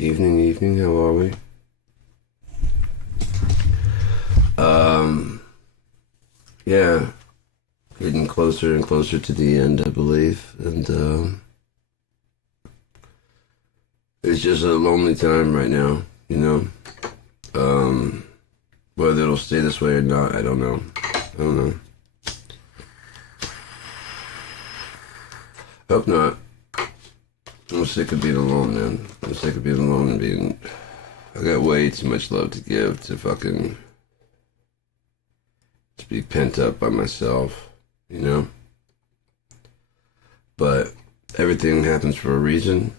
Evening, evening, how are we? Um, yeah, getting closer and closer to the end, I believe. And it's just a lonely time right now, you know? Um, Whether it'll stay this way or not, I don't know. I don't know. Hope not. I'm sick of being alone, man. I'm sick of being alone and being. I got way too much love to give to fucking. To be pent up by myself, you know? But everything happens for a reason,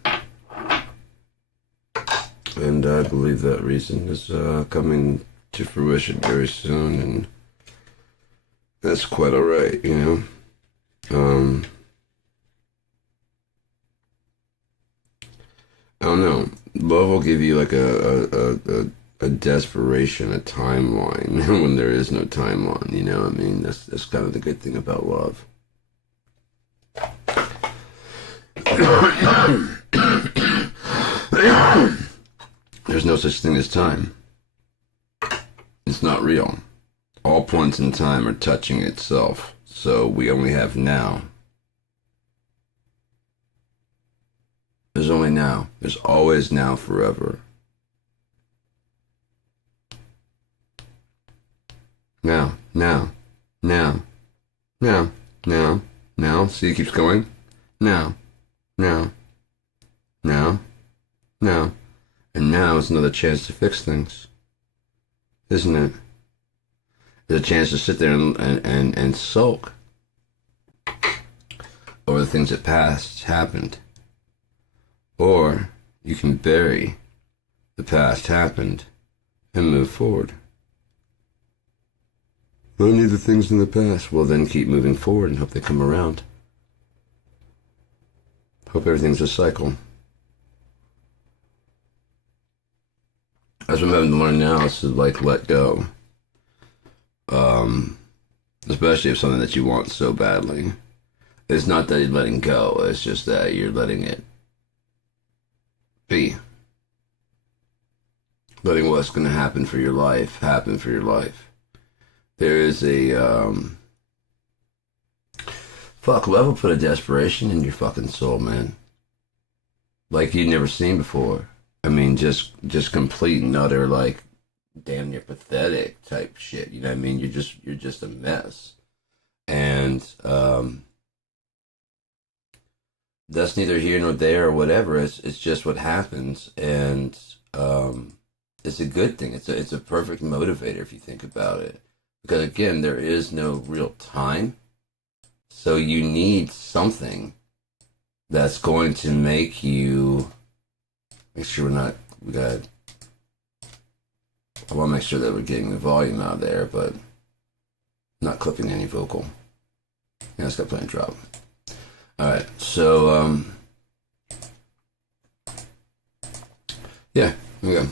and I believe that reason is coming to fruition very soon, and that's quite alright, you know? I don't know. Love will give you like a desperation, a timeline when there is no timeline, you know? I mean, that's kind of the good thing about love. There's no such thing as time. It's not real. All points in time are touching itself, so we only have now. There's only now. There's always now forever. Now, now, now, now, now, now. See, it keeps going. Now, now, now, now. And now is another chance to fix things, isn't it? It's a chance to sit there and sulk over the things that past happened. Or you can bury the past happened and move forward. Only the things in the past. Well, then keep moving forward and hope they come around. Hope everything's a cycle. That's what I'm having to learn now is to like let go. Especially if something that you want so badly. It's not that you're letting go, it's just that you're letting it be. Letting what's going to happen for your life happen for your life. There is a, fuck, love will put a desperation in your fucking soul, man. Like you've never seen before. I mean, just complete and utter, like, damn near pathetic type shit. You know what I mean? You're just a mess. And, that's neither here nor there or whatever. It's just what happens. And, it's a good thing. It's a perfect motivator if you think about it. Because again, there is no real time. So you need something that's going to make you make sure I want to make sure that we're getting the volume out there, but not clipping any vocal. Yeah, it's got plenty of drop. Alright, so, yeah, okay.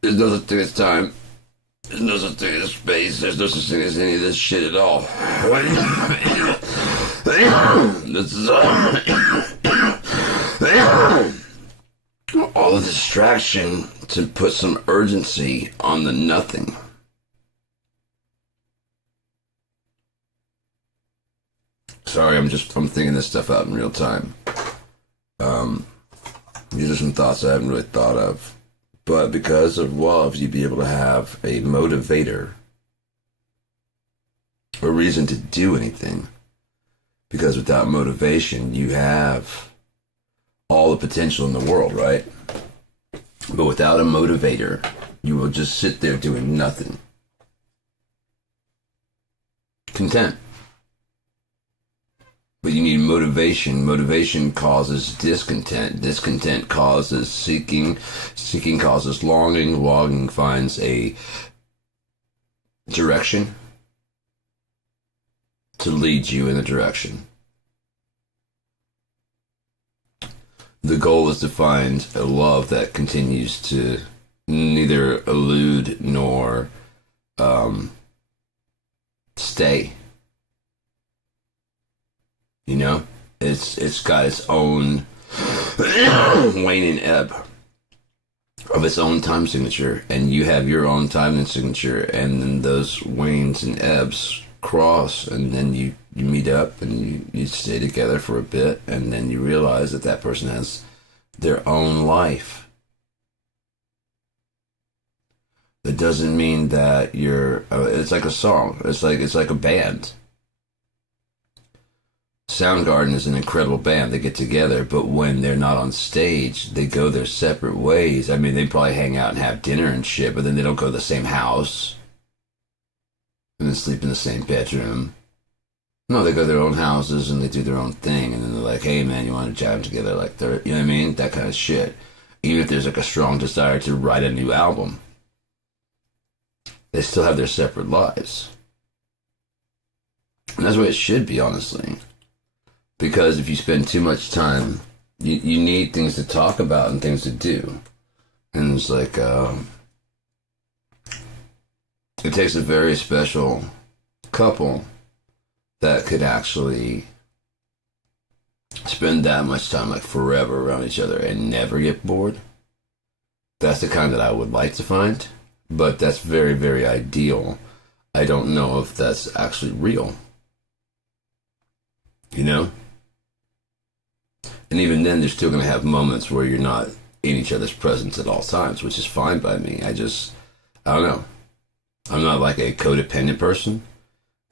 There's no such thing as time. There's no such thing as space. There's no such thing as any of this shit at all. This is all the distraction to put some urgency on the nothing. Sorry, I'm thinking this stuff out in real time. These are some thoughts I haven't really thought of. But because of love, you'd be able to have a motivator, a reason to do anything. Because without motivation, you have all the potential in the world, right? But without a motivator, you will just sit there doing nothing. Content. But you need motivation. Motivation causes discontent. Discontent causes seeking. Seeking causes longing. Longing finds a direction to lead you in a direction. The goal is to find a love that continues to neither elude nor stay. You know? It's got its own wane and ebb of its own time signature, and you have your own time and signature, and then those wanes and ebbs cross, and then you meet up and you stay together for a bit, and then you realize that that person has their own life. That doesn't mean that you're. It's like a song. It's like a band. Soundgarden is an incredible band. They get together, but when they're not on stage, they go their separate ways. I mean, they probably hang out and have dinner and shit, but then they don't go to the same house and then sleep in the same bedroom. No, they go to their own houses and they do their own thing, and then they're like, "Hey, man, you want to jam together?" Like, they're, you know what I mean? That kind of shit. Even if there's like a strong desire to write a new album, they still have their separate lives, and that's what it should be, honestly. Because if you spend too much time, you need things to talk about and things to do. And it's like, it takes a very special couple that could actually spend that much time, like forever, around each other and never get bored. That's the kind that I would like to find. But that's very, very ideal. I don't know if that's actually real. You know? And even then, you're still going to have moments where you're not in each other's presence at all times, which is fine by me. I don't know. I'm not like a codependent person,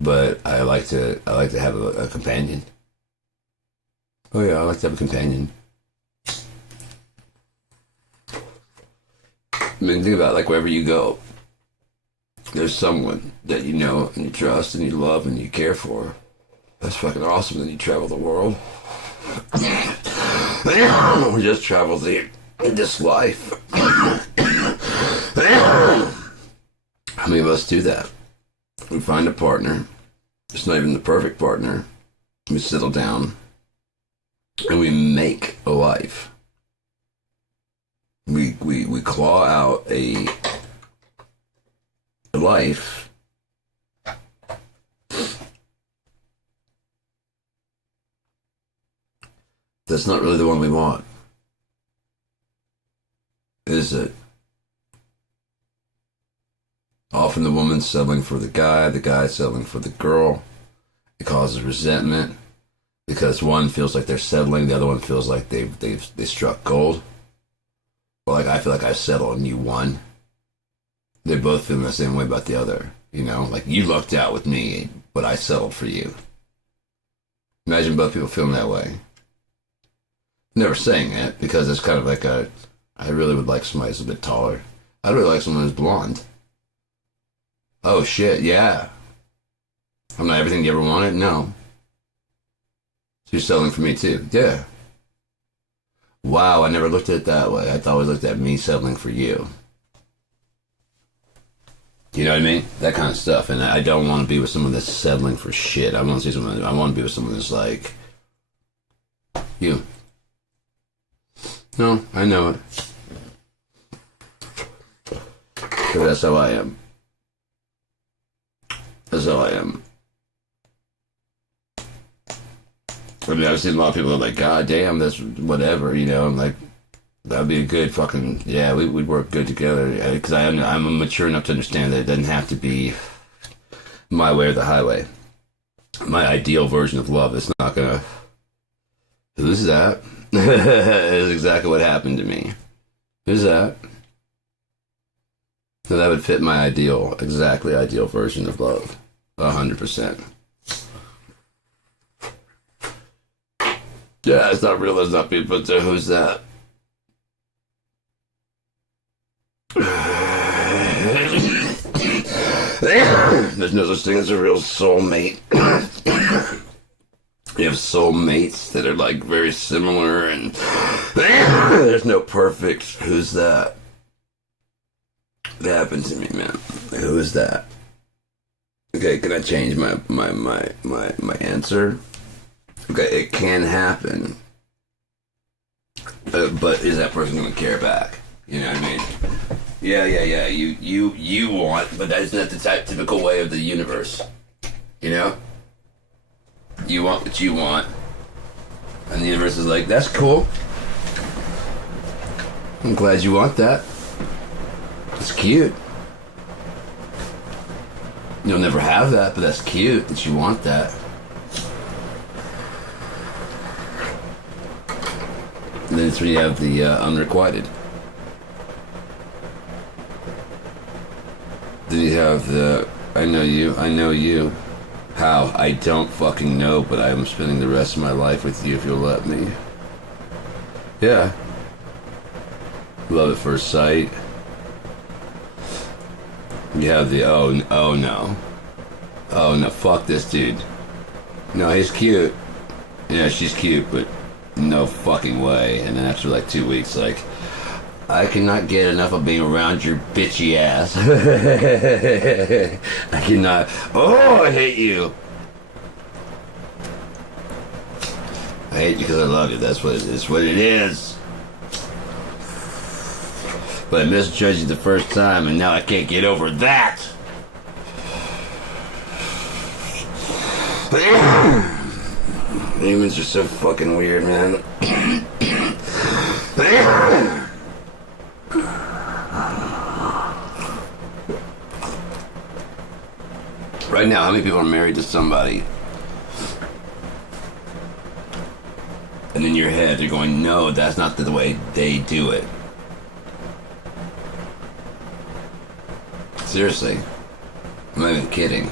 but I like to have a companion. Oh yeah, I like to have a companion. I mean, think about it, like wherever you go, there's someone that you know and you trust and you love and you care for. That's fucking awesome. Then you travel the world. We just travel this life. How many of us do that? We find a partner. It's not even the perfect partner. We settle down and we make a life. We claw out a life that's not really the one we want, is it? Often the woman's settling for the guy's settling for the girl. It causes resentment because one feels like they're settling, the other one feels like they struck gold. Or like, I feel like I settled and you won. They're both feeling the same way about the other. You know, like you lucked out with me, but I settled for you. Imagine both people feeling that way. Never saying it because it's kind of like I really would like somebody who's a bit taller. I'd really like someone who's blonde. Oh shit, yeah. I'm not everything you ever wanted? No. So you're settling for me too? Yeah. Wow, I never looked at it that way. I always looked at me settling for you. You know what I mean? That kind of stuff. And I don't want to be with someone that's settling for shit. I want to be with someone that's like you. No, I know it. But that's how I am. That's how I am. I mean, I've seen a lot of people that are like, God damn, that's whatever, you know. I'm like, that'd be a good fucking, yeah, we'd work good together. Because I'm mature enough to understand that it doesn't have to be my way or the highway. My ideal version of love is not gonna, who's that? Is exactly what happened to me. Who's that? So that would fit my ideal version of love. 100%. Yeah, it's not real, it's not people, but who's that? There's no such thing as a real soulmate. You have soulmates that are like very similar, and there's no perfect. Who's that? That happened to me, man. Who is that? Okay, can I change my answer? Okay, it can happen, but is that person going to care back? You know what I mean? Yeah. You want, but that's not the typical way of the universe. You know? You want what you want, And the universe is like, that's cool. I'm glad you want that. It's cute. You'll never have that, but that's cute that you want that. And then it's when you have the unrequited. Then you have the I know you. How? I don't fucking know, but I am spending the rest of my life with you if you'll let me. Yeah. Love at first sight. You have the oh no. Oh no, fuck this dude. No, he's cute. Yeah, she's cute, but no fucking way. And then after like 2 weeks, like, I cannot get enough of being around your bitchy ass. I cannot. Oh, I hate you. I hate you because I love you. That's what it is. What it is. But I misjudged you the first time, and now I can't get over that. Humans are so fucking weird, man. Right now, how many people are married to somebody? And in your head, they're going, no, that's not the way they do it. Seriously. I'm not even kidding.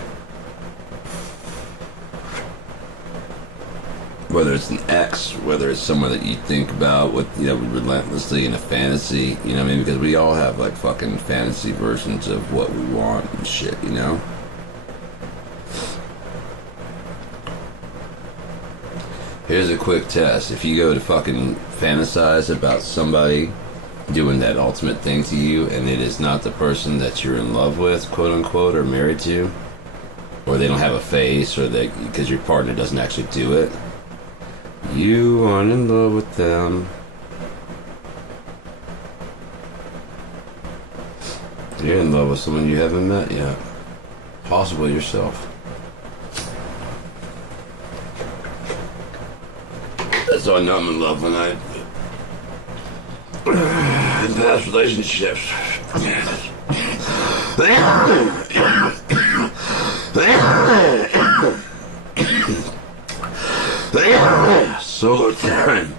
Whether it's an ex, whether it's someone that you think about with, you know, relentlessly in a fantasy, you know what I mean? Because we all have like fucking fantasy versions of what we want and shit, you know? Here's a quick test. If you go to fucking fantasize about somebody doing that ultimate thing to you, and it is not the person that you're in love with, quote unquote, or married to, or they don't have a face, or they, because your partner doesn't actually do it, you aren't in love with them. You're in love with someone you haven't met yet. Possibly yourself. That's why I know I'm in love when I in past relationships. Solo time.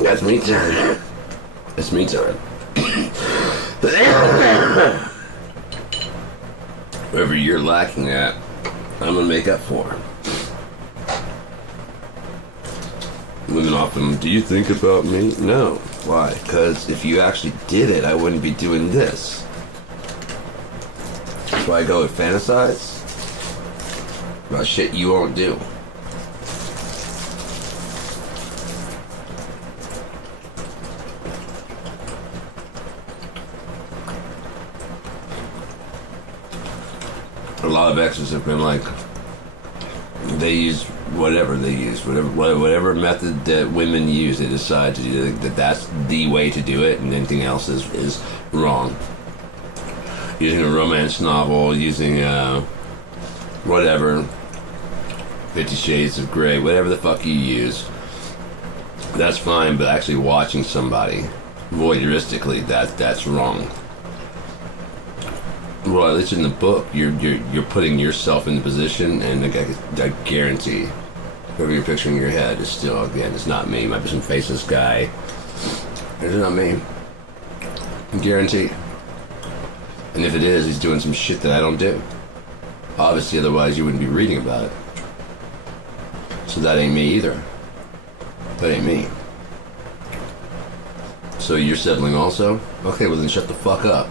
That's me time. That's me time. Wherever you're lacking at, I'm gonna make up for. Women often, do you think about me? No. Why? Because if you actually did it, I wouldn't be doing this. That's why I go and fantasize about shit you won't do. A lot of exes have been like, they use whatever method that women use, they decide to do that. That's the way to do it, and anything else is wrong. Using a romance novel, using whatever, 50 Shades of Grey, whatever the fuck you use, that's fine. But actually watching somebody voyeuristically, that's wrong. Well, at least in the book, you're putting yourself in the position, and I guarantee, whoever you're picturing in your head is still, again, it's not me. Might be some faceless guy. It's not me. I guarantee. And if it is, he's doing some shit that I don't do. Obviously, otherwise you wouldn't be reading about it. So that ain't me either. That ain't me. So you're settling also? Okay, well then shut the fuck up.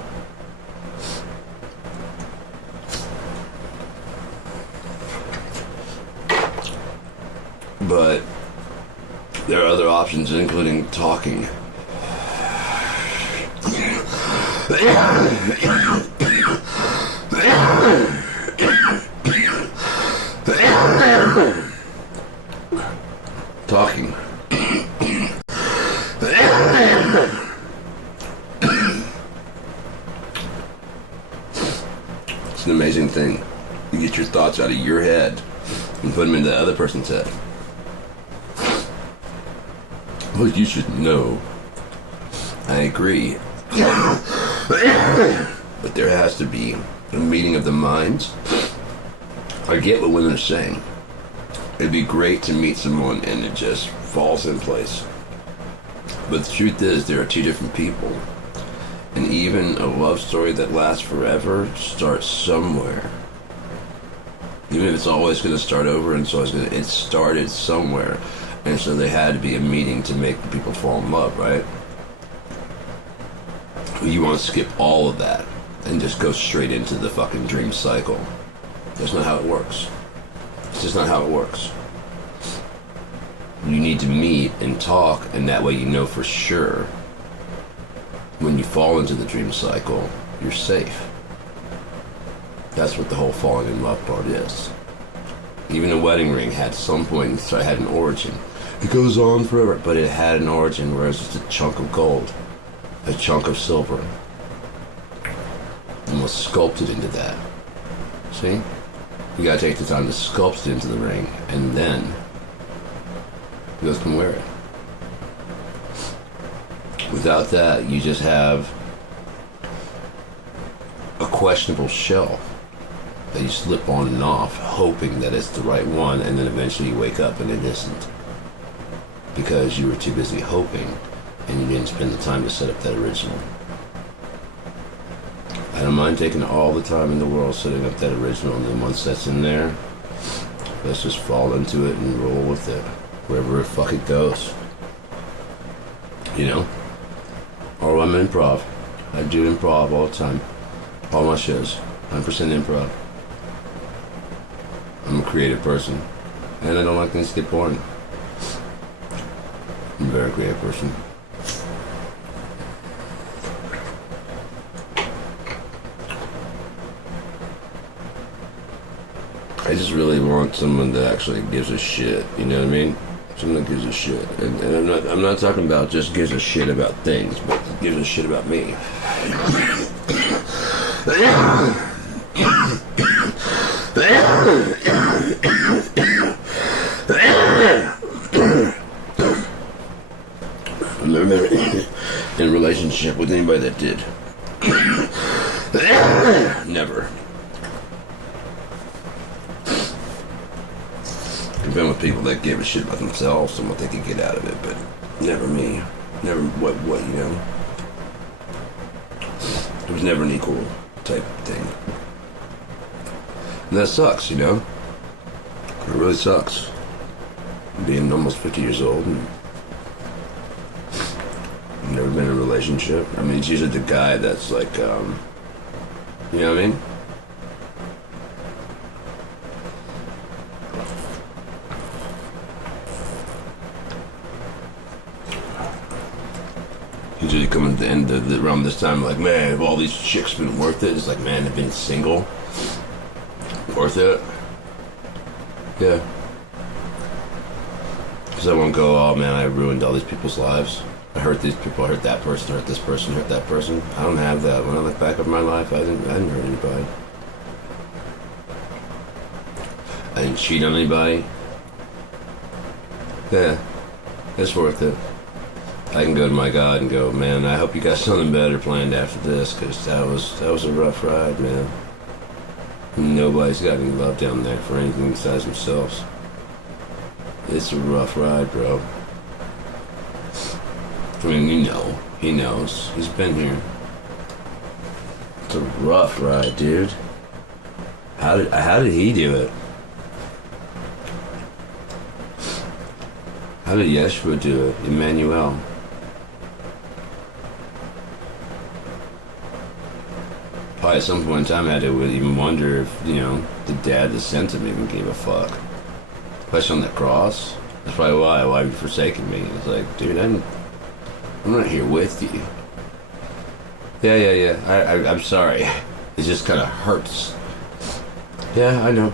But there are other options, including talking. Talking. It's an amazing thing. You get your thoughts out of your head and put them into the other person's head. Well, you should know. I agree. But there has to be a meeting of the minds. I get what women are saying. It'd be great to meet someone and it just falls in place. But the truth is, there are two different people. And even a love story that lasts forever starts somewhere. Even if it's always going to start over, and it started somewhere. And so there had to be a meeting to make the people fall in love, right? You want to skip all of that and just go straight into the fucking dream cycle. That's not how it works. It's just not how it works. You need to meet and talk, and that way you know for sure when you fall into the dream cycle, you're safe. That's what the whole falling in love part is. Even the wedding ring had some point, so it had an origin. It goes on forever, but it had an origin where it's just a chunk of gold, a chunk of silver, and was sculpted into that. See? You gotta take the time to sculpt it into the ring, and then you guys can wear it. Without that, you just have a questionable shell that you slip on and off, hoping that it's the right one, and then eventually you wake up and it isn't. Because you were too busy hoping, and you didn't spend the time to set up that original. I don't mind taking all the time in the world setting up that original, and then once that's in there, let's just fall into it and roll with it, wherever it fucking goes. You know? Or I'm improv. I do improv all the time. All my shows. 100% improv. I'm a creative person. And I don't like things to get boring. I'm a very creative person. I just really want someone that actually gives a shit, you know what I mean? Someone that gives a shit. And I'm not talking about just gives a shit about things, but gives a shit about me. I've never been in a relationship with anybody that did. Never. I've been with people that gave a shit about themselves and what they could get out of it, but never me. Never what you know. It was never an equal type thing. And that sucks, you know? It really sucks. Being almost 50 years old and never been in a relationship. I mean, it's usually the guy that's like, you know what I mean? Usually come at the end of around this time, like, man, have all these chicks been worth it? It's like, man, they've been single. Worth it? Yeah. Because I won't go, oh man, I ruined all these people's lives. I hurt these people, I hurt that person, hurt this person, hurt that person. I don't have that. When I look back at my life, I didn't hurt anybody. I didn't cheat on anybody. Yeah. It's worth it. I can go to my God and go, man, I hope you got something better planned after this, because that was a rough ride, man. Nobody's got any love down there for anything besides themselves. It's a rough ride, bro. I mean, you know, he knows. He's been here. It's a rough ride, dude. How did he do it? How did Yeshua do it? Emmanuel. Probably at some point in time I had to even wonder if, you know, the dad that sent him even gave a fuck. Especially on the cross. That's probably why have you forsaken me? It's like, dude, I'm not here with you. Yeah. I'm sorry. It just kind of hurts. Yeah, I know.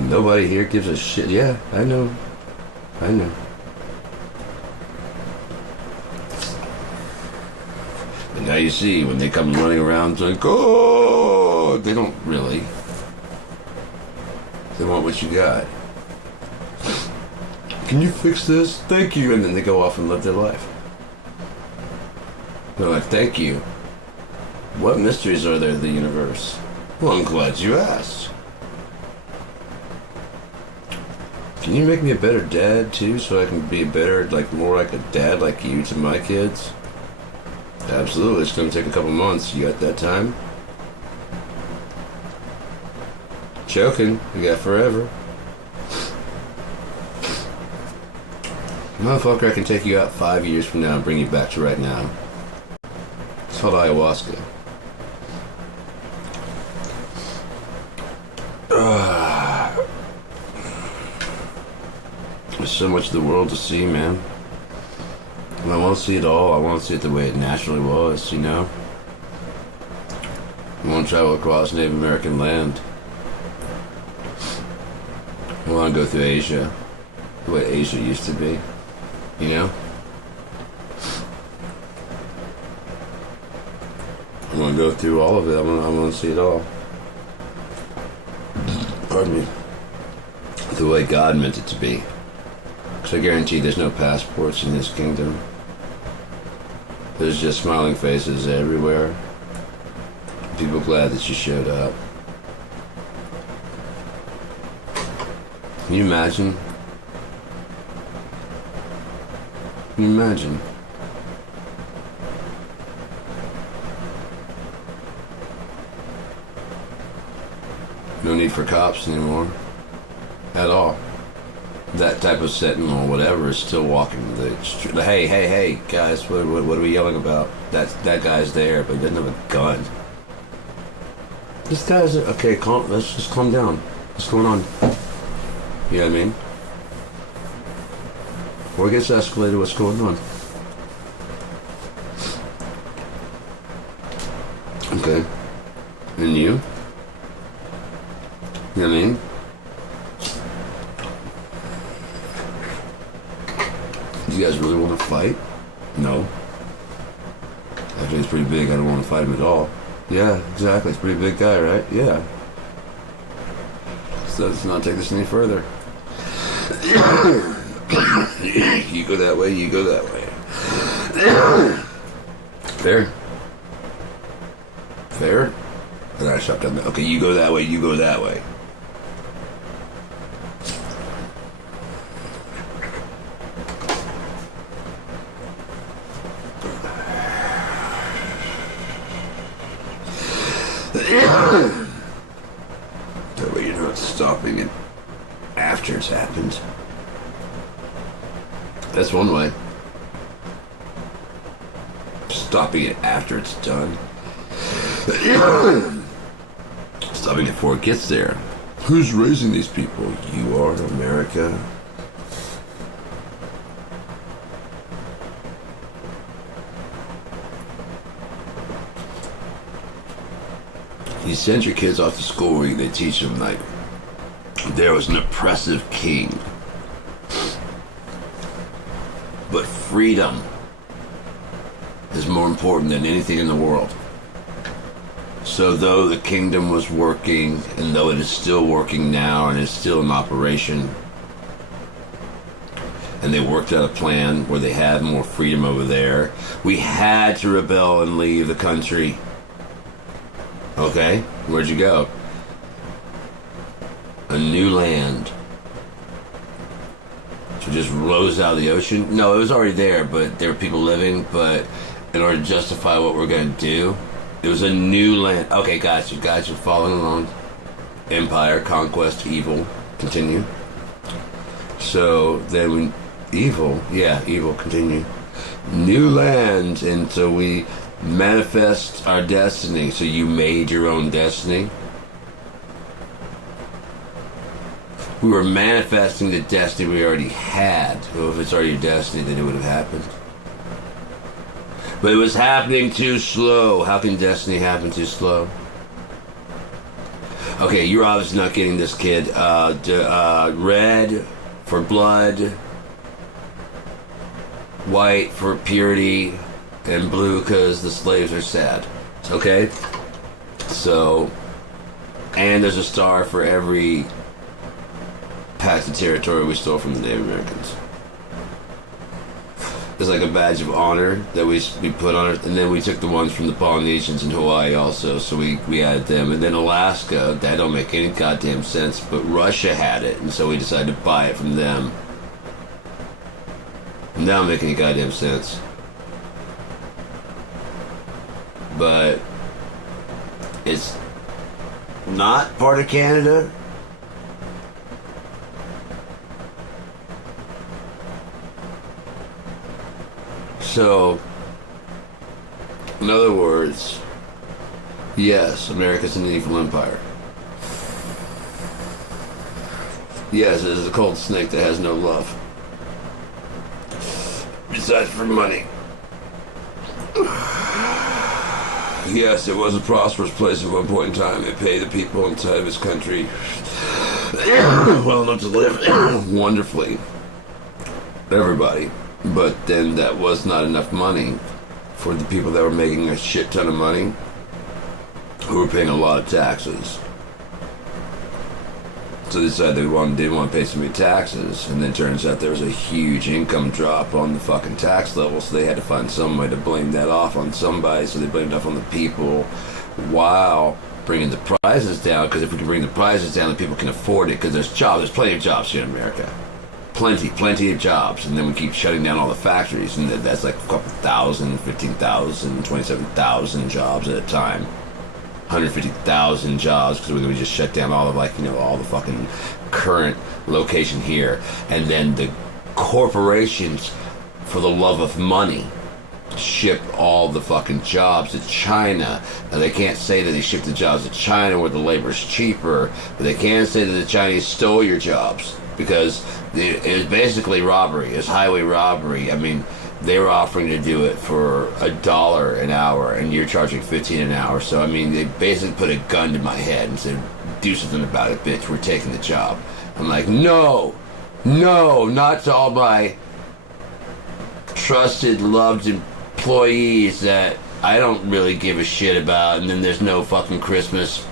Nobody here gives a shit. Yeah, I know. And now you see, when they come running around, it's like, oh, they don't really. They want what you got. can you fix this? Thank you. And then they go off and live their life. They're like, thank you. What mysteries are there in the universe? Well, I'm glad you asked. Can you make me a better dad, too, so I can be a better, more like a dad like you to my kids? Absolutely. It's going to take a couple months. You got that time? Joking. You got forever. Motherfucker, I can take you out 5 years from now and bring you back to right now. It's called ayahuasca. There's so much of the world to see, man. And I want to see it all. I want to see it the way it naturally was, you know? I want to travel across Native American land. I want to go through Asia, the way Asia used to be, you know? I want to go through all of it. I want to see it all. Pardon me. The way God meant it to be. Because I guarantee there's no passports in this kingdom. There's just smiling faces everywhere. People glad that you showed up. Can you imagine? Can you imagine? No need for cops anymore. At all. That type of sentinel or whatever is still walking the street. Hey, guys, what are we yelling about? That guy's there, but he doesn't have a gun. This guy's... Okay, let's just calm down. What's going on? You know what I mean? Before it gets escalated, what's going on? Okay. And you? You know what I mean? Do you guys really want to fight? No. Actually, he's pretty big. I don't want to fight him at all. Yeah, exactly. He's a pretty big guy, right? Yeah. So let's not take this any further. You go that way, you go that way. Fair? Fair? And I shot down. Okay, you go that way, you go that way. That way you're not stopping it after it's happened. That's one way. Stopping it after it's done. Stopping it before it gets there. Who's raising these people? You are, America. You send your kids off to school where they teach them, like, there was an oppressive king. But freedom is more important than anything in the world. So though the kingdom was working, and though it is still working now, and is still in operation, and they worked out a plan where they had more freedom over there, we had to rebel and leave the country. Okay, where'd you go? A new land. So it just rose out of the ocean? No, it was already there, but there were people living, but in order to justify what we're going to do, it was a new land. Okay, guys, you guys are following along. Empire, conquest, evil. Continue. So then when evil, continue. New land, and so we manifest our destiny. So you made your own destiny. We were manifesting the destiny we already had. So if it's already your destiny, then it would have happened. But it was happening too slow. How can destiny happen too slow? Okay, you're obviously not getting this, kid. Red for blood, white for purity, and blue because the slaves are sad. Okay? So, and there's a star for every back the territory we stole from the Native Americans. It's like a badge of honor that we put on it, and then we took the ones from the Polynesians in Hawaii also, so we added them, and then Alaska, that don't make any goddamn sense, but Russia had it, and so we decided to buy it from them. And that don't make any goddamn sense. But it's not part of Canada. So, in other words, yes, America's an evil empire. Yes, it is a cold snake that has no love. Besides for money. Yes, it was a prosperous place at one point in time. It paid the people inside of its country well enough to live wonderfully. Everybody. But then that was not enough money for the people that were making a shit ton of money, who were paying a lot of taxes. So they decided they didn't want to pay so many taxes, and then turns out there was a huge income drop on the fucking tax level, so they had to find some way to blame that off on somebody, so they blamed it off on the people while bringing the prices down, because if we can bring the prices down, the people can afford it, because there's plenty of jobs here in America. Plenty of jobs, and then we keep shutting down all the factories, and that's like a couple thousand, 15,000, 27,000 jobs at a time. 150,000 jobs, because we just shut down all of, like, you know, all the fucking current location here. And then the corporations, for the love of money, ship all the fucking jobs to China. Now, they can't say that they ship the jobs to China where the labor's cheaper, but they can say that the Chinese stole your jobs, because it was basically robbery. It was highway robbery. I mean, they were offering to do it for $1 an hour, and you're charging $15 an hour. So, I mean, they basically put a gun to my head and said, do something about it, bitch. We're taking the job. I'm like, no, not to all my trusted, loved employees that I don't really give a shit about, and then there's no fucking Christmas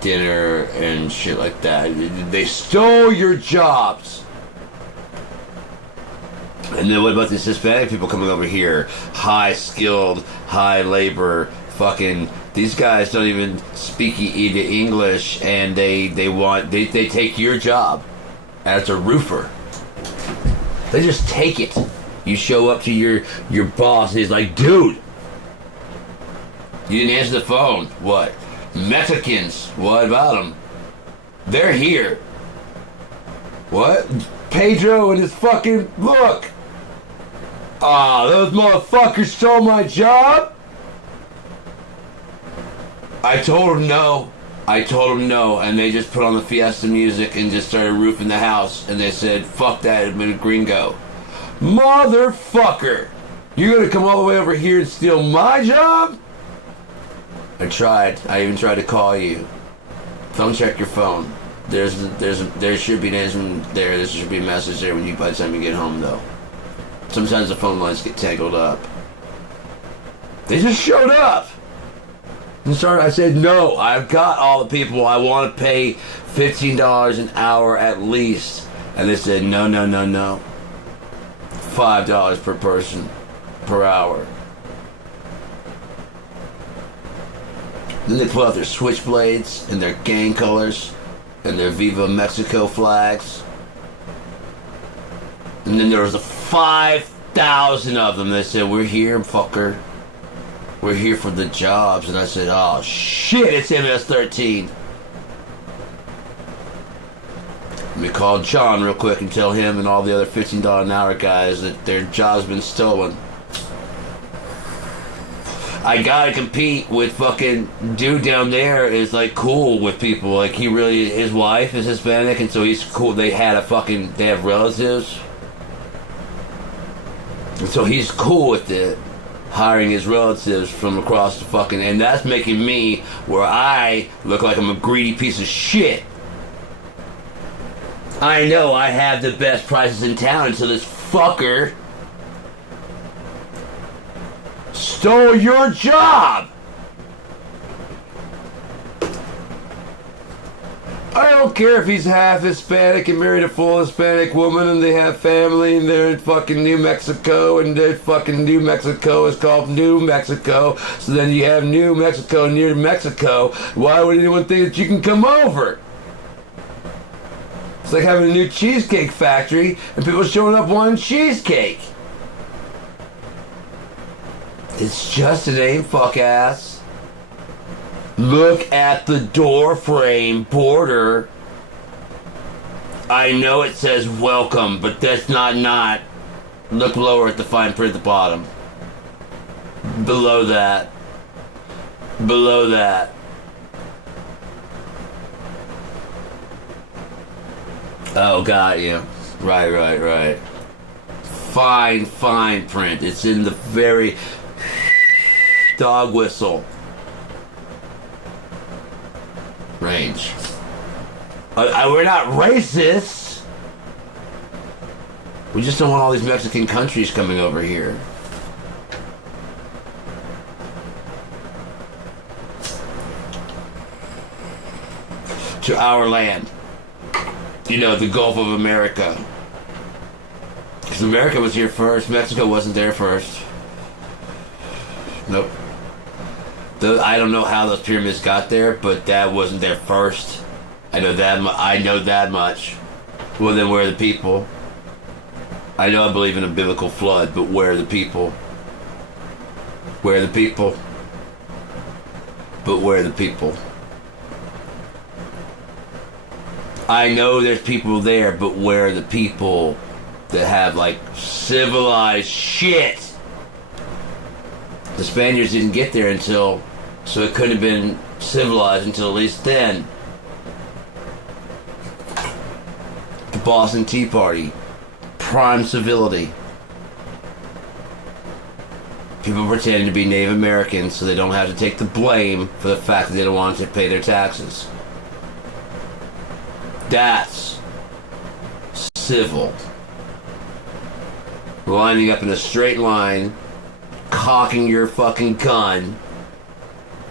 dinner and shit like that. They stole your jobs. And then what about these Hispanic people coming over here? High skilled, high labor, fucking, these guys don't even speak English, and they take your job as a roofer. They just take it. You show up to your boss and he's like, dude, you didn't answer the phone. What? Mexicans, what about them? They're here. What? Pedro and his fucking, look. Ah, those motherfuckers stole my job? I told them no, and they just put on the Fiesta music and just started roofing the house, and they said, fuck that, it's been a gringo. Motherfucker! You're gonna come all the way over here and steal my job? I even tried to call you. Don't check your phone. There should be an answer there. There should be a message there when by the time you get home, though. Sometimes the phone lines get tangled up. They just showed up. I said, no, I've got all the people. I want to pay $15 an hour at least. And they said, no. $5 per person per hour. Then they pull out their switchblades and their gang colors and their Viva Mexico flags. And then there was 5,000 of them. They said, we're here, fucker. We're here for the jobs. And I said, oh shit, it's MS-13. Let me call John real quick and tell him and all the other $15 an hour guys that their job's been stolen. I gotta compete with fucking dude down there is like cool with people. Like his wife is Hispanic, and so he's cool. They have relatives. And so he's cool with it, hiring his relatives from across the fucking, and that's making me where I look like I'm a greedy piece of shit. I know I have the best prices in town until this fucker stole your job. I don't care if he's half Hispanic and married a full Hispanic woman and they have family and they're in fucking New Mexico and their fucking New Mexico is called New Mexico. So then you have New Mexico near Mexico. Why would anyone think that you can come over? It's like having a new cheesecake factory and people showing up wanting cheesecake. It's just a name, fuck ass. Look at the door frame border. I know it says welcome, but that's not. Look lower at the fine print at the bottom. Below that. Below that. Oh, got you. Right. Fine print. It's in the very dog whistle range. We're not racist. We just don't want all these Mexican countries coming over here. To our land. You know, the Gulf of America. Because America was here first. Mexico wasn't there first. Nope. I don't know how those pyramids got there, but that wasn't there first. I know that much. Well, then where are the people? I know I believe in a biblical flood, but where are the people? Where are the people? But where are the people? I know there's people there, but where are the people that have, like, civilized shit? The Spaniards didn't get there until... So it couldn't have been civilized until at least then. The Boston Tea Party. Prime civility. People pretending to be Native Americans so they don't have to take the blame for the fact that they don't want to pay their taxes. That's civil. Lining up in a straight line, cocking your fucking gun,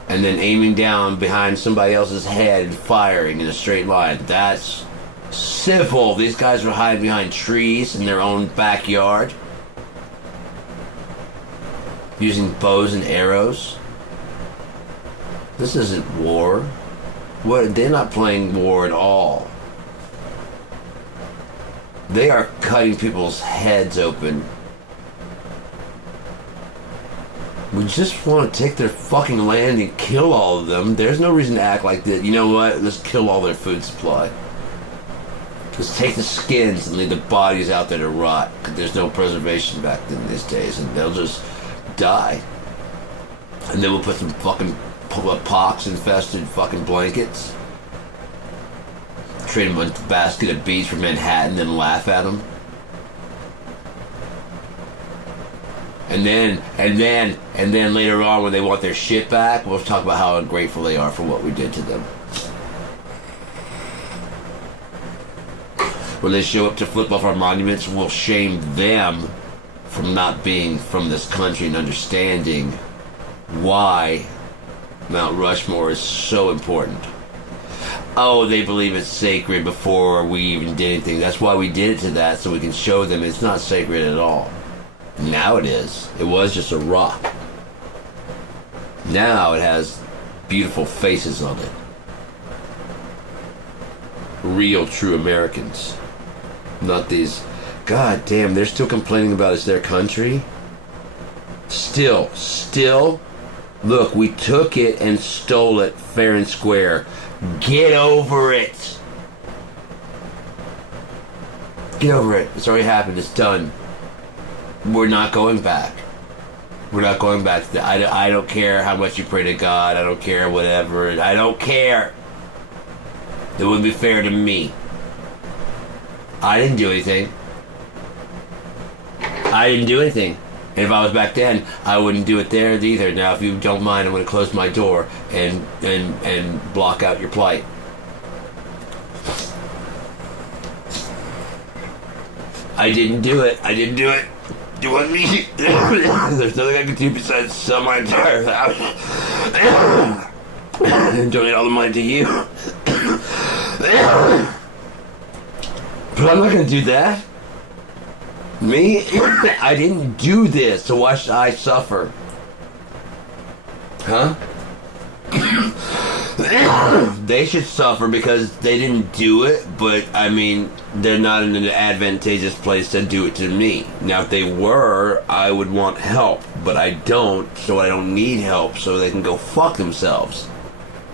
and then aiming down behind somebody else's head and firing in a straight line. That's civil. These guys were hiding behind trees in their own backyard, using bows and arrows. This isn't war. They're not playing war at all. They are cutting people's heads open. We just want to take their fucking land and kill all of them. There's no reason to act like that. You know what? Let's kill all their food supply. Let's take the skins and leave the bodies out there to rot. There's no preservation back in these days, and they'll just die. And then we'll put some fucking pox-infested fucking blankets. Trade them a basket of beads from Manhattan, then laugh at them. And then later on, when they want their shit back, we'll talk about how ungrateful they are for what we did to them. When they show up to flip off our monuments, we'll shame them from not being from this country and understanding why Mount Rushmore is so important. Oh, they believe it's sacred before we even did anything. That's why we did it to that, so we can show them it's not sacred at all. Now it is. It was just a rock. Now it has beautiful faces on it. Real, true Americans. Not these... God damn, they're still complaining about it's their country? Still. Look, we took it and stole it fair and square. Get over it. Get over it. It's already happened. It's done. We're not going back. We're not going back. I don't care how much you pray to God. I don't care whatever. I don't care. It wouldn't be fair to me. I didn't do anything. And if I was back then, I wouldn't do it there either. Now, if you don't mind, I'm going to close my door and block out your plight. I didn't do it. Do you want me? There's nothing I can do besides sell my entire house and donate all the money to you. But I'm not gonna do that. Me? I didn't do this, so why should I suffer? Huh? They should suffer because they didn't do it, but I mean, they're not in an advantageous place to do it to me. Now, if they were, I would want help, but I don't, so I don't need help, so they can go fuck themselves.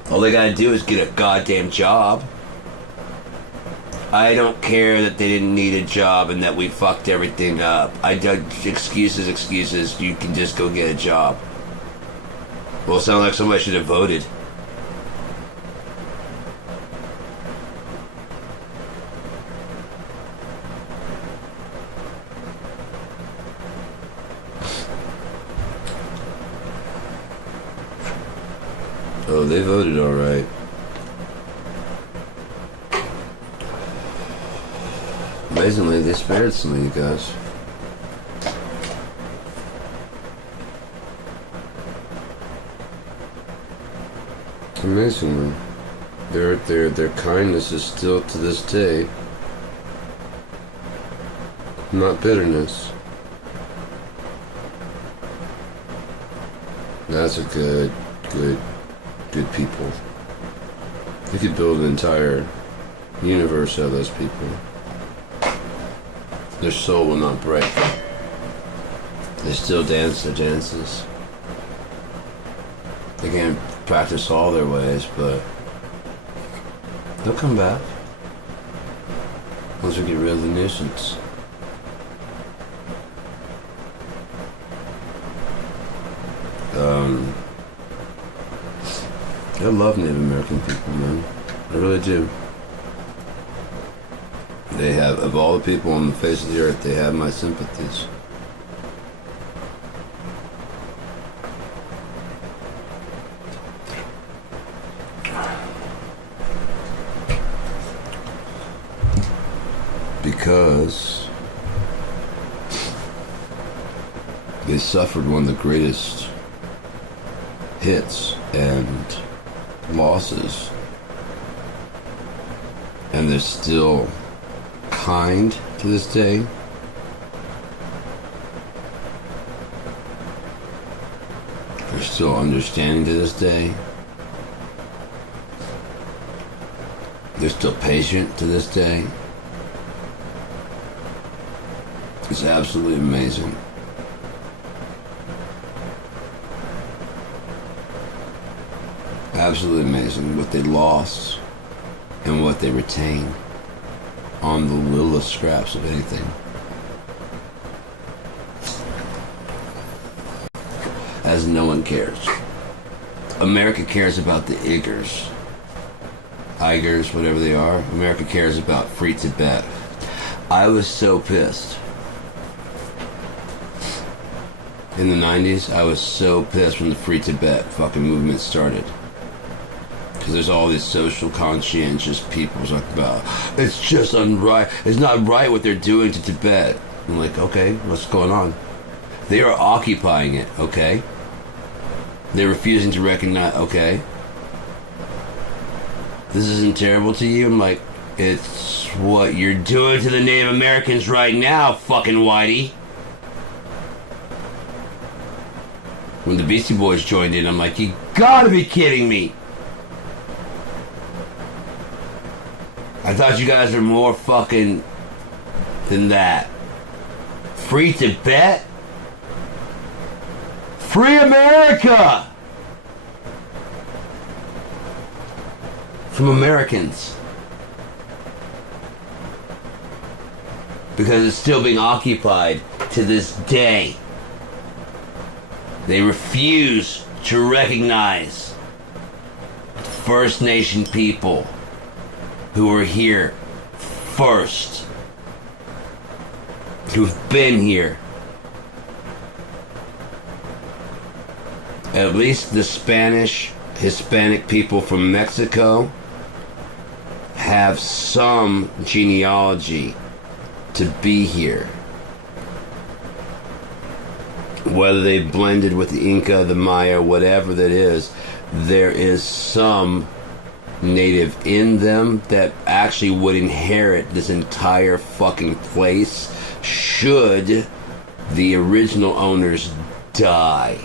All they gotta do is get a goddamn job. I don't care that they didn't need a job and that we fucked everything up. Excuses. You can just go get a job. Well, it sounds like somebody should have voted. Oh, they voted all right. Amazingly, they spared some of you guys. Amazingly, their kindness is still to this day not bitterness. That's a good people. You could build an entire universe out of those people. Their soul will not break. They still dance their dances. They can't practice all their ways, but they'll come back once we get rid of the nuisance. I love Native American people, man. I really do. They have, of all the people on the face of the earth, they have my sympathies. Because they suffered one of the greatest hits and losses, and they're still kind to this day. They're still understanding to this day. They're still patient to this day. It's absolutely amazing. Absolutely amazing what they lost and what they retain on the littlest scraps of anything. As no one cares. America cares about the Igors, whatever they are. America cares about free Tibet. I was so pissed. In the 90s, I was so pissed when the free Tibet fucking movement started. Because there's all these social conscientious people talking about, it's just unright, it's not right what they're doing to Tibet. I'm like, okay, what's going on? They are occupying it, okay? They're refusing to recognize, okay? This isn't terrible to you? I'm like, it's what you're doing to the Native Americans right now, fucking whitey. When the Beastie Boys joined in, I'm like, you gotta be kidding me. I thought you guys were more fucking than that. Free Tibet? Free America! From Americans. Because it's still being occupied to this day. They refuse to recognize First Nation people who are here first, who've been here. At least the Spanish, Hispanic people from Mexico have some genealogy to be here. Whether they blended with the Inca, the Maya, whatever that is, there is some native in them that actually would inherit this entire fucking place should the original owners die.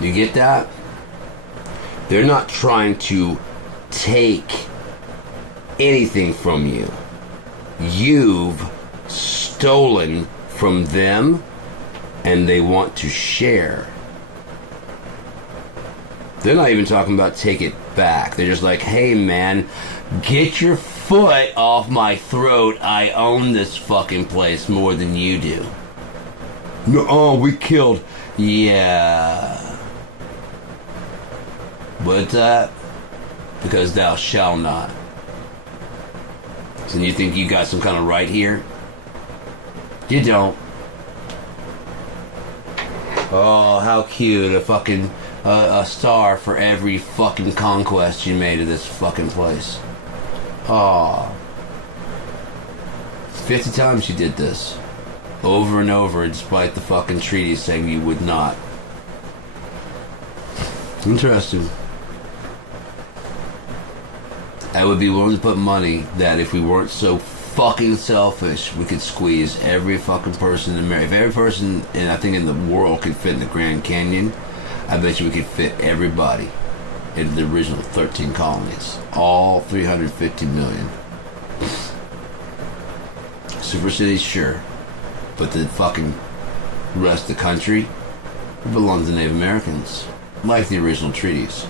You get that? They're not trying to take anything from you. You've stolen from them, and they want to share. They're not even talking about take it back. They're just like, hey man, get your foot off my throat. I own this fucking place more than you do. No, we killed. Yeah. What's that? Because thou shalt not. So you think you got some kind of right here? You don't. Oh, how cute. A fucking a star for every fucking conquest you made of this fucking place. Oh. 50 times you did this. Over and over, despite the fucking treaty saying you would not. Interesting. I would be willing to put money that if we weren't so fucking selfish, we could squeeze every fucking person in America. If every person, I think in the world could fit in the Grand Canyon, I bet you we could fit everybody in the original 13 colonies. All 350 million. Super cities, sure. But the fucking rest of the country belongs to Native Americans. Like the original treaties.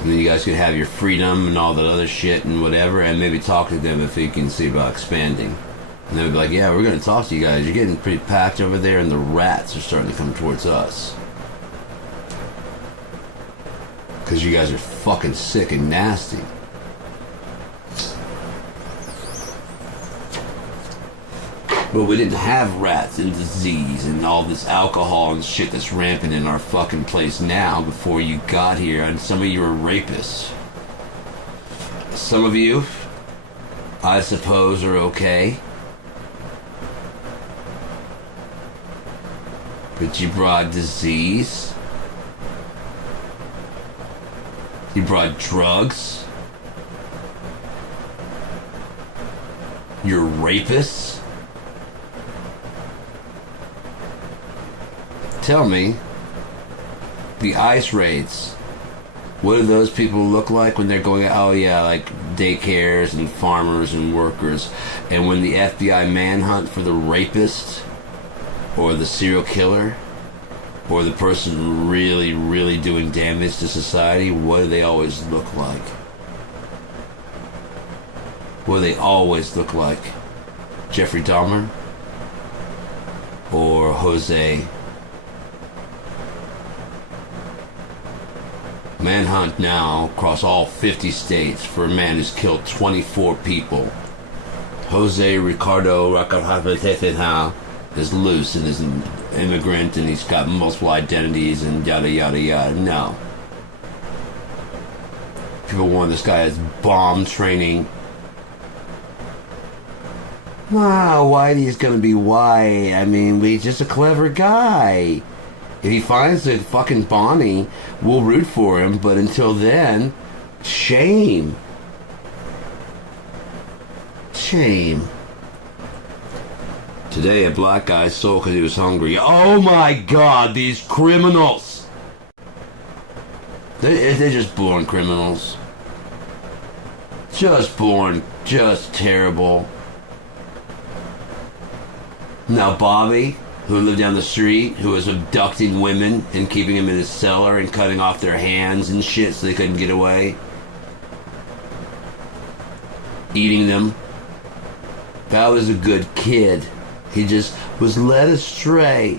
And then you guys could have your freedom and all that other shit and whatever, and maybe talk to them if you can see about expanding. And they'll be like, yeah, we're going to talk to you guys. You're getting pretty packed over there, and the rats are starting to come towards us. Because you guys are fucking sick and nasty. But we didn't have rats and disease and all this alcohol and shit that's rampant in our fucking place now before you got here. And some of you are rapists. Some of you, I suppose, are okay. But you brought disease. You brought drugs. You're rapists. Tell me, the ICE raids, what do those people look like when they're going, oh yeah, like daycares and farmers and workers, and when the FBI manhunt for the rapist, or the serial killer, or the person really, really doing damage to society, what do they always look like? What do they always look like? Jeffrey Dahmer? Or Jose? Manhunt now across all 50 states for a man who's killed 24 people. Jose Ricardo Racajateja is loose and is an immigrant and he's got multiple identities and yada yada yada. No. People warn this guy has bomb training. Wow, Whitey's gonna be white. I mean, he's just a clever guy. If he finds that fucking Bonnie, we'll root for him, but until then, shame. Shame. Today, a black guy stole because he was hungry. Oh my god, these criminals! They're just born criminals. Just born, just terrible. Now, Bobby, who lived down the street, who was abducting women and keeping them in his cellar and cutting off their hands and shit so they couldn't get away. Eating them. That was a good kid. He just was led astray.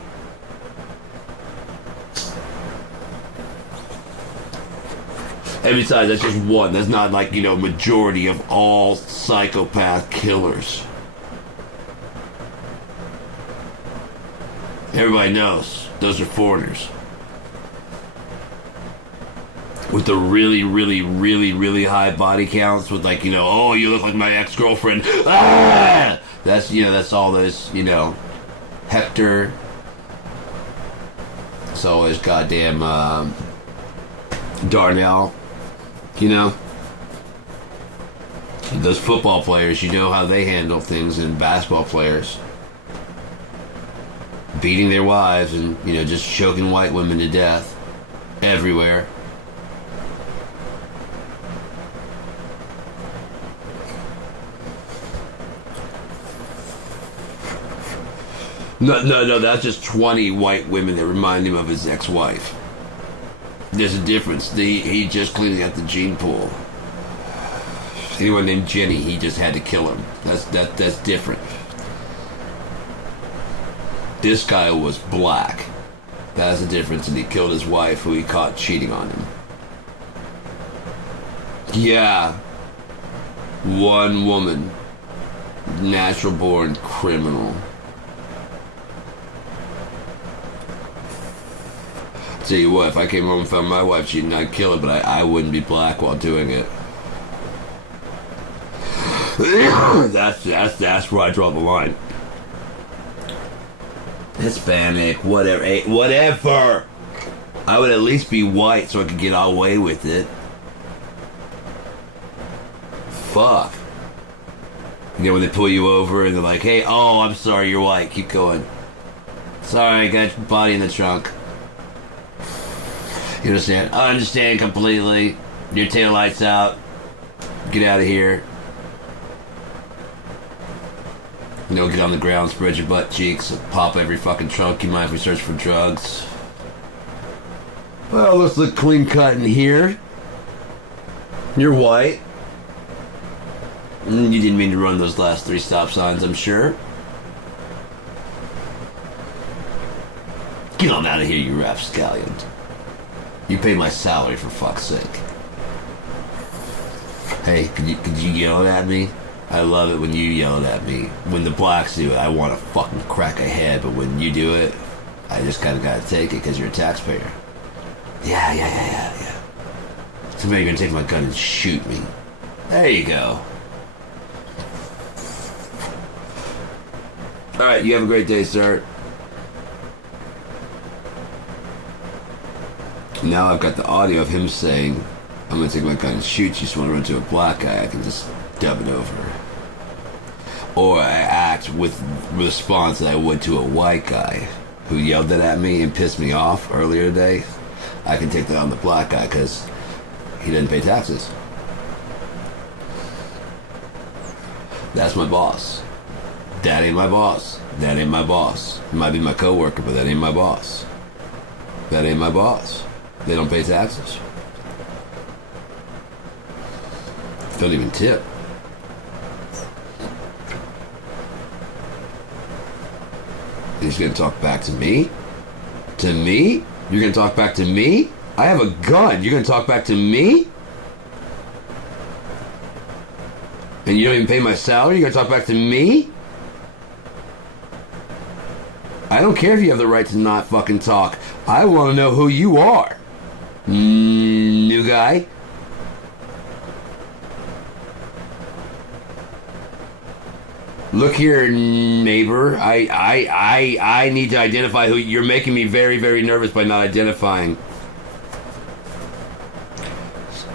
And besides, that's just one. That's not like, majority of all psychopath killers. Everybody knows those are foreigners. With the really, really, really, really high body counts with oh, you look like my ex-girlfriend. Ah! That's all those, Hector. It's always goddamn Darnell. You know? Those football players, you know how they handle things, and basketball players beating their wives and, you know, just choking white women to death everywhere. No, that's just 20 white women that remind him of his ex-wife. There's a difference. He just cleaning out the gene pool. Anyone named Jenny, he just had to kill him. That's different. This guy was black. That's the difference, and he killed his wife, who he caught cheating on him. Yeah. One woman. Natural-born criminal. Tell you what, if I came home and found my wife cheating, I'd kill her, but I wouldn't be black while doing it. That's where I draw the line. Hispanic, whatever. I would at least be white so I could get away with it. Fuck. You know when they pull you over and they're like, hey, oh, I'm sorry, you're white. Keep going. Sorry, I got your body in the trunk. You understand? I understand completely. Your tail lights out. Get out of here. You know, get on the ground, spread your butt cheeks, pop every fucking trunk you might if we search for drugs. Well, let's look clean cut in here. You're white. You didn't mean to run those last 3 stop signs, I'm sure. Get on out of here, you rapscallion. You pay my salary, for fuck's sake. Hey, could you yell at me? I love it when you yell at me. When the blacks do it, I want to fucking crack a head, but when you do it, I just kind of gotta take it because you're a taxpayer. Yeah. Somebody gonna take my gun and shoot me. There you go. Alright, you have a great day, sir. Now I've got the audio of him saying, I'm gonna take my gun and shoot you, so when I run into a black guy, I can just dub it over. Or I act with response that I would to a white guy who yelled that at me and pissed me off earlier today. I can take that on the black guy because he didn't pay taxes. That's my boss. That ain't my boss. That ain't my boss. It might be my coworker, but that ain't my boss. That ain't my boss. They don't pay taxes. Don't even tip. You're just gonna talk back to me? To me? You're gonna talk back to me? I have a gun. You're gonna talk back to me? And you don't even pay my salary? You're gonna talk back to me? I don't care if you have the right to not fucking talk. I want to know who you are. New guy? Look here, neighbor. I need to identify who you're making me very, very nervous by not identifying.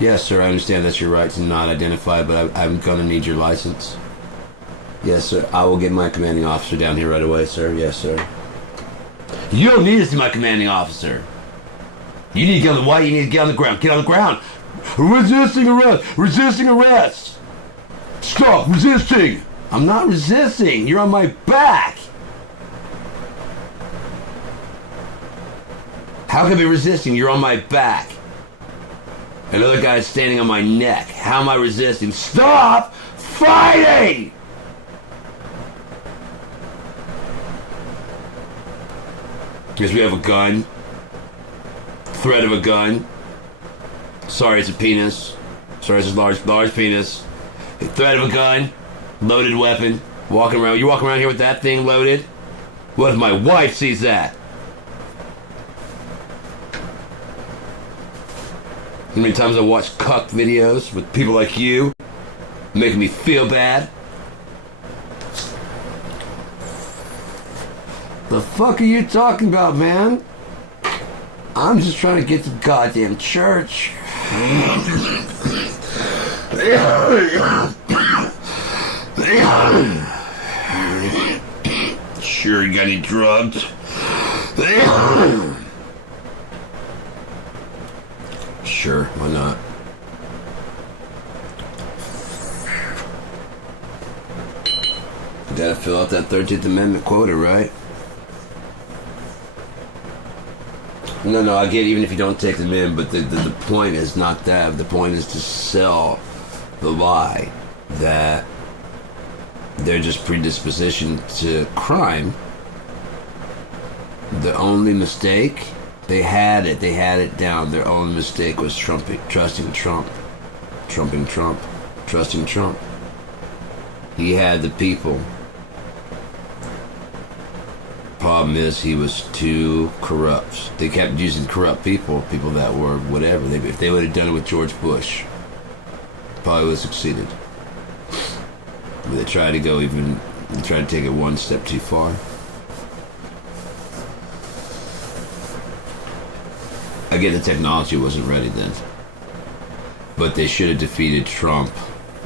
Yes, sir, I understand that's your right to not identify, but I'm gonna need your license. Yes, sir. I will get my commanding officer down here right away, sir. Yes, sir. You don't need to see my commanding officer. You need to get on the white. You need to get on the ground. Get on the ground. Resisting arrest. Resisting arrest. Stop resisting. I'm not resisting. You're on my back. How can I be resisting? You're on my back. Another guy's standing on my neck. How am I resisting? Stop fighting! Because we have a gun. Threat of a gun. Sorry, it's a penis. Sorry, it's a large penis. The threat of a gun. Loaded weapon. Walking around. You walking around here with that thing loaded? What if my wife sees that? How many times I watch cuck videos with people like you making me feel bad? The fuck are you talking about, man? I'm just trying to get to goddamn church. Sure, you got any drugs? Sure, why not? You gotta fill out that 13th Amendment quota, right? No, I get it, even if you don't take them in, but the point is not that. The point is to sell the lie that they're just predispositioned to crime. The only mistake, they had it down. Their only mistake was trusting Trump. Trusting Trump. He had the people. Problem is, he was too corrupt. They kept using corrupt people that were whatever. If they would have done it with George Bush, probably would have succeeded. But they tried to take it one step too far. I get the technology wasn't ready then. But they should have defeated Trump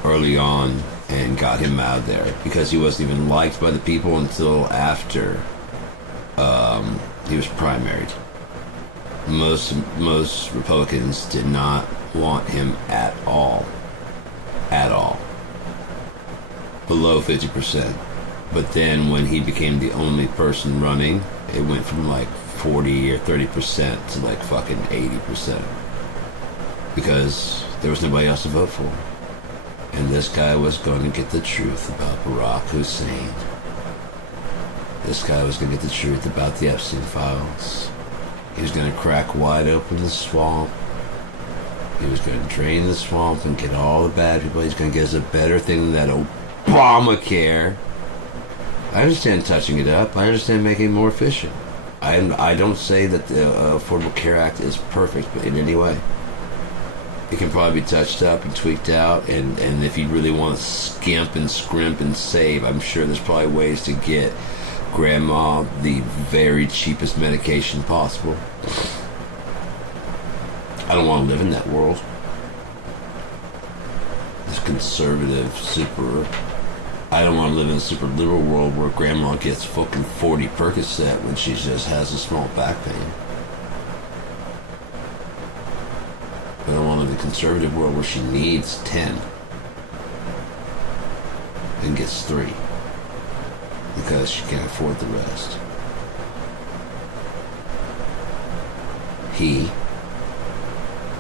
early on and got him out of there, because he wasn't even liked by the people until after he was primaried. Most Republicans did not want him at all. Below 50%. But then when he became the only person running, it went from like 40 or 30% to like fucking 80%. Because there was nobody else to vote for. And this guy was going to get the truth about Barack Hussein. This guy was going to get the truth about the Epstein files. He was going to crack wide open the swamp. He was going to drain the swamp and get all the bad people. He's going to get us a better thing than that Obamacare. I understand touching it up. I understand making it more efficient. I don't say that the Affordable Care Act is perfect in any way. It can probably be touched up and tweaked out, and if you really want to skimp and scrimp and save, I'm sure there's probably ways to get grandma the very cheapest medication possible. I don't want to live in that world. This conservative, I don't want to live in a super liberal world where grandma gets fucking 40 Percocet when she just has a small back pain. I don't want to live in a conservative world where she needs 10 and gets 3 because she can't afford the rest. He,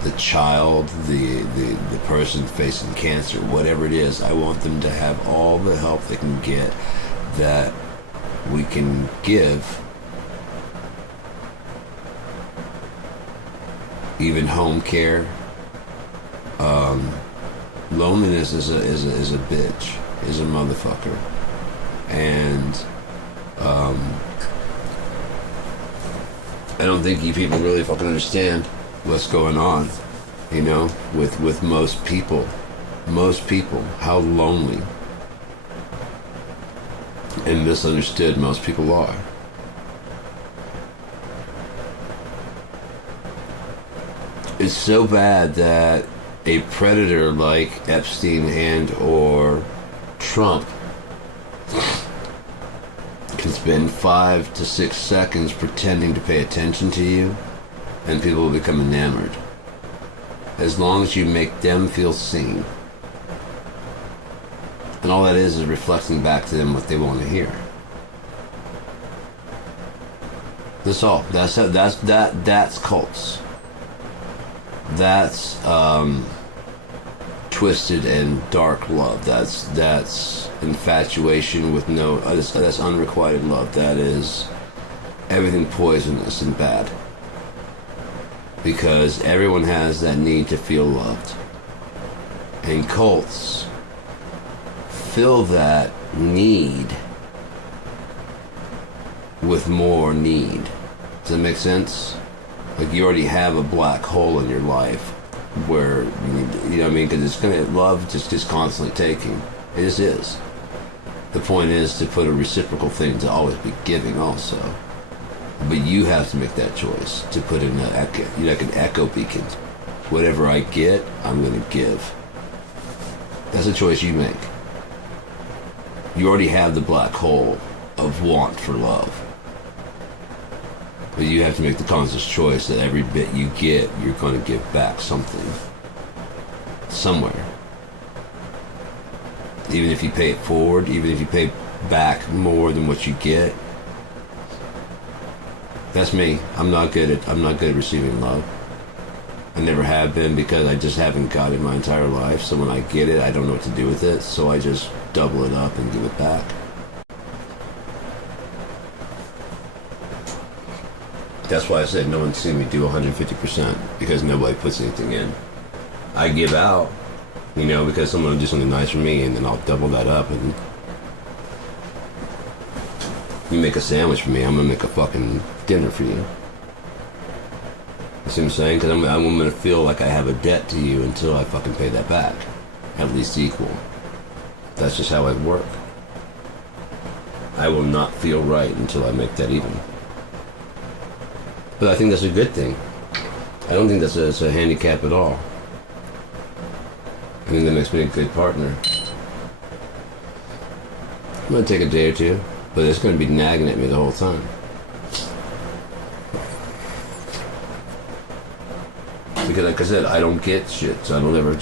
the child, the person facing cancer, whatever it is, I want them to have all the help they can get that we can give. Even home care. Loneliness is a bitch, is a motherfucker, and I don't think you people really fucking understand what's going on, you know, with most people, how lonely and misunderstood most people are. It's so bad that a predator like Epstein and or Trump can spend 5 to 6 seconds pretending to pay attention to you, and people will become enamored. As long as you make them feel seen. And all that is reflecting back to them what they want to hear. That's all. That's cults. That's twisted and dark love. That's infatuation with no. That's unrequited love. That is everything poisonous and bad. Because everyone has that need to feel loved, and cults fill that need with more need. Does that make sense? Like you already have a black hole in your life where you need to, you know what I mean? Because it's gonna, love just is constantly taking. It just is. The point is to put a reciprocal thing to always be giving also. But you have to make that choice to put in like an echo beacon. Whatever I get, I'm going to give. That's a choice you make. You already have the black hole of want for love. But you have to make the conscious choice that every bit you get, you're going to give back something. Somewhere. Even if you pay it forward, even if you pay back more than what you get. That's me. I'm not good at receiving love. I never have been because I just haven't got it my entire life. So when I get it, I don't know what to do with it. So I just double it up and give it back. That's why I said no one's seen me do 150% because nobody puts anything in. I give out, because someone will do something nice for me, and then I'll double that up. And you make a sandwich for me, I'm gonna make a fucking dinner for you. You see what I'm saying? Because I'm gonna feel like I have a debt to you until I fucking pay that back, at least equal. That's just how I work. I will not feel right until I make that even. But I think that's a good thing. I don't think that's a handicap at all. I think that makes me a good partner. I'm gonna take a day or two, but it's gonna be nagging at me the whole time. Because like I said, I don't get shit, so I don't ever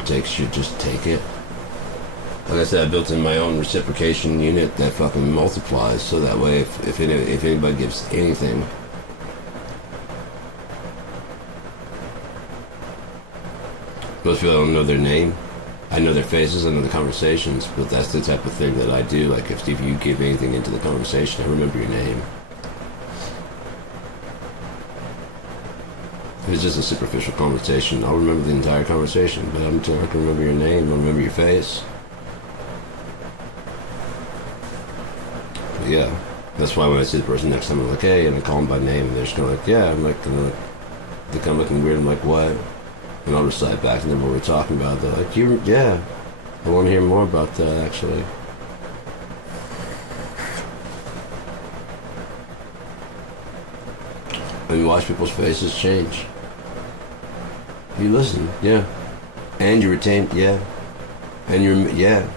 take shit, just take it. Like I said, I built in my own reciprocation unit that fucking multiplies, so that way if anybody gives anything, most people don't know their name. I know their faces, I know the conversations, but that's the type of thing that I do. Like if you give anything into the conversation, I remember your name. If it's just a superficial conversation, I'll remember the entire conversation, but I can remember your name, I'll remember your face. But yeah, that's why when I see the person next time, I'm like, hey, and I call them by name, and they're just kind of like, yeah, I'm like, they're kind of looking weird, I'm like, what? And I'll recite back to them what we're talking about. They're like, yeah, I want to hear more about that, actually. And you watch people's faces change. You listen, yeah. And you retain, yeah. And yeah.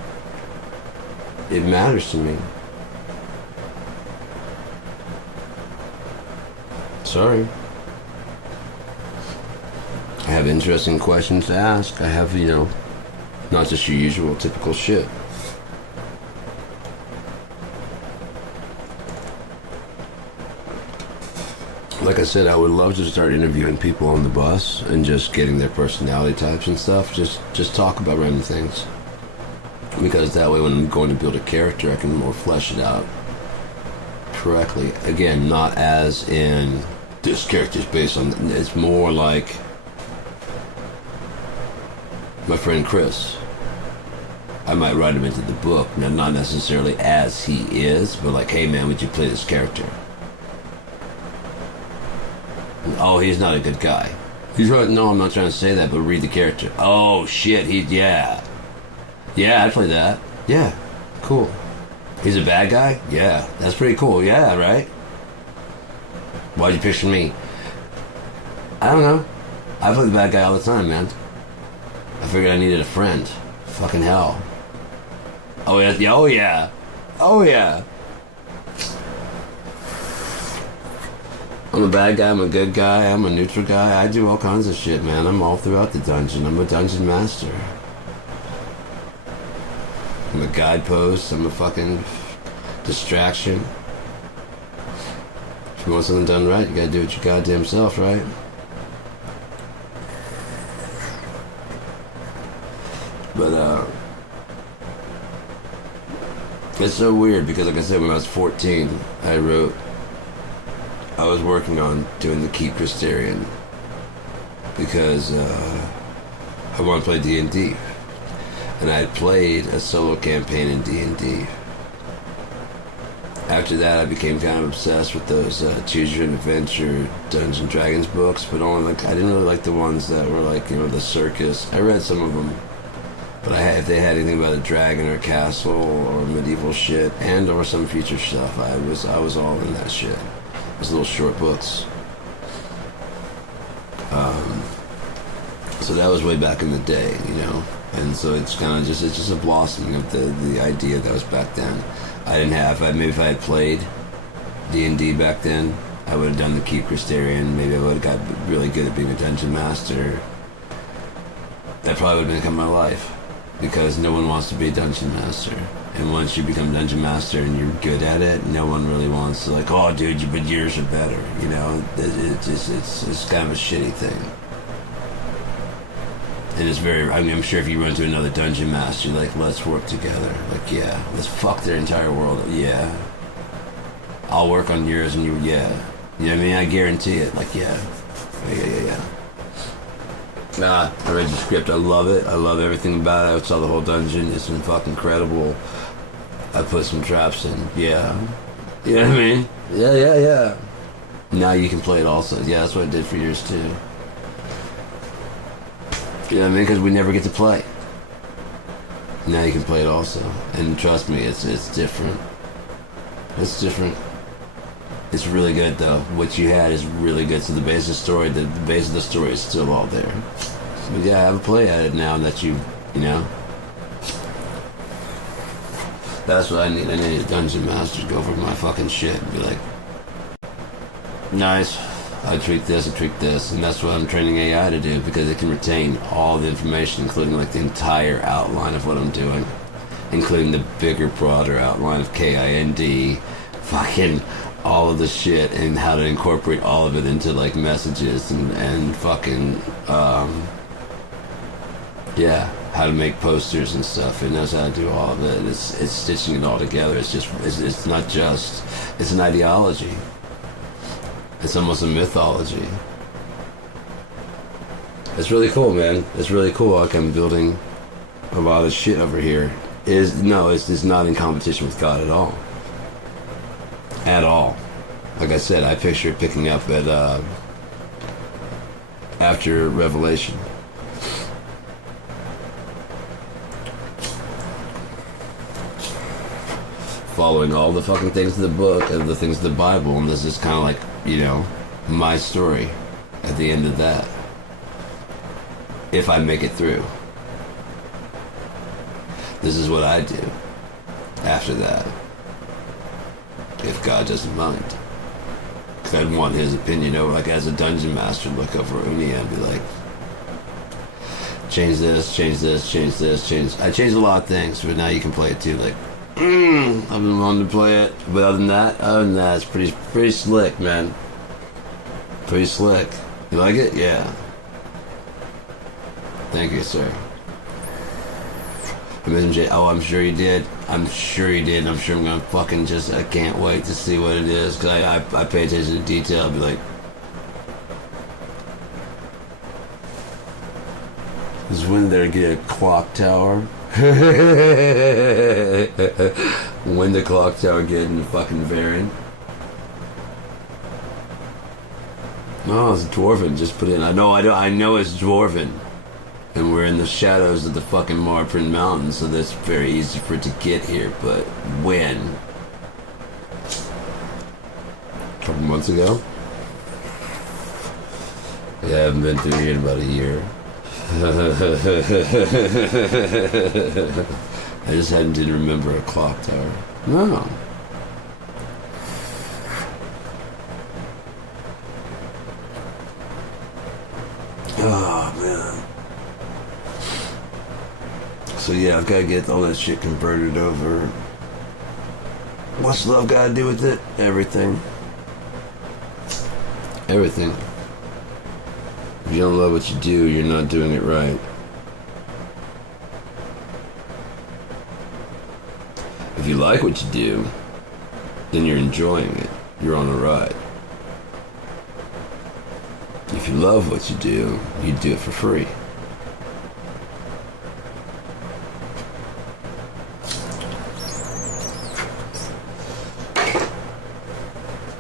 It matters to me. Sorry. I have interesting questions to ask. I have, not just your usual typical shit. Like I said, I would love to start interviewing people on the bus and just getting their personality types and stuff. Just talk about random things. Because that way when I'm going to build a character, I can more flesh it out correctly. Again, not as in this character's based on... It's more like my friend Chris. I might write him into the book. Now, not necessarily as he is, but like, hey man, would you play this character? Oh, he's not a good guy. He's right. No, I'm not trying to say that, but read the character. Oh, shit, yeah. Yeah, I'd play that. Yeah, cool. He's a bad guy? Yeah, that's pretty cool. Yeah, right? Why'd you picture me? I don't know. I play the bad guy all the time, man. I figured I needed a friend. Fucking hell. Oh, yeah. Oh, yeah. Oh, yeah. I'm a bad guy, I'm a good guy, I'm a neutral guy. I do all kinds of shit, man. I'm all throughout the dungeon. I'm a dungeon master. I'm a guidepost. I'm a fucking distraction. If you want something done right, you gotta do it your goddamn self, right? But, it's so weird because, like I said, when I was 14, I was working on doing the Keep Crystarian because I want to play D&D. And I had played a solo campaign in D&D. After that, I became kind of obsessed with those Choose Your Own Adventure Dungeons and Dragons books, but only I didn't really like the ones that were like, the circus. I read some of them, but if they had anything about a dragon or a castle or medieval shit and or some future stuff, I was all in that shit. Those little short books. So that was way back in the day, you know. And so it's kind of just, it's just a blossoming of the idea that was back then. I didn't have, maybe if I had played D&D back then, I would have done the Keep Crystarian. Maybe I would have got really good at being a dungeon master. That probably would have become my life, because no one wants to be a dungeon master. And once you become dungeon master and you're good at it, no one really wants to, like, oh dude, but yours are better, you know. It's kind of a shitty thing. And it's very, I mean, I'm sure if you run to another dungeon master, like, let's work together. Like, yeah, let's fuck their entire world. Yeah. I'll work on yours and you, yeah. You know what I mean? I guarantee it. Like, yeah. Yeah. I read the script. I love it. I love everything about it. I saw the whole dungeon. It's been fucking incredible. I put some traps in. Yeah. You know what I mean? Yeah. Now you can play it also. Yeah, that's what I did for yours too. You know what I mean? Because we never get to play. Now you can play it also. And trust me, it's different. It's different. It's really good though. What you had is really good. So the base of the story is still all there. But yeah, have a play at it now that you know. That's what I need. I need a dungeon master to go over my fucking shit and be like, nice. I tweak this, and that's what I'm training AI to do, because it can retain all the information, including like the entire outline of what I'm doing, including the bigger, broader outline of KIND, fucking all of the shit, and how to incorporate all of it into like messages and fucking yeah, how to make posters and stuff. It knows how to do all of it. It's stitching it all together. It's not just, it's an ideology. It's almost a mythology. It's really cool, man. It's really cool. Like, I'm building a lot of shit over here. It's not in competition with God at all. At all. Like I said, I picture it picking up at after Revelation. Following all the fucking things of the book and the things of the Bible, and this is kind of like, you know, my story at the end of that, if I make it through. This is what I do after that, if God doesn't mind. Because I'd want his opinion over, like, as a dungeon master, look over Unia and be like, change this. I changed a lot of things, but now you can play it too. Like, I've been wanting to play it, but other than that, it's pretty slick, man. Pretty slick. You like it? Yeah. Thank you, sir. I'm sure you did. I'm sure I'm gonna fucking I can't wait to see what it is, because I pay attention to detail. I'll be like, is when they get a clock tower? When the clock tower getting fucking variant. No, it's Dwarven. Just put in. I know it's Dwarven. And we're in the shadows of the fucking Marprin Mountains, so that's very easy for it to get here. But when? A couple months ago? Yeah, I haven't been through here in about a year. I just didn't remember a clock tower. No. Oh, man. So yeah, I've got to get all that shit converted over. What's love got to do with it? Everything. Everything. If you don't love what you do, you're not doing it right. If you like what you do, then you're enjoying it. You're on a ride. If you love what you do it for free.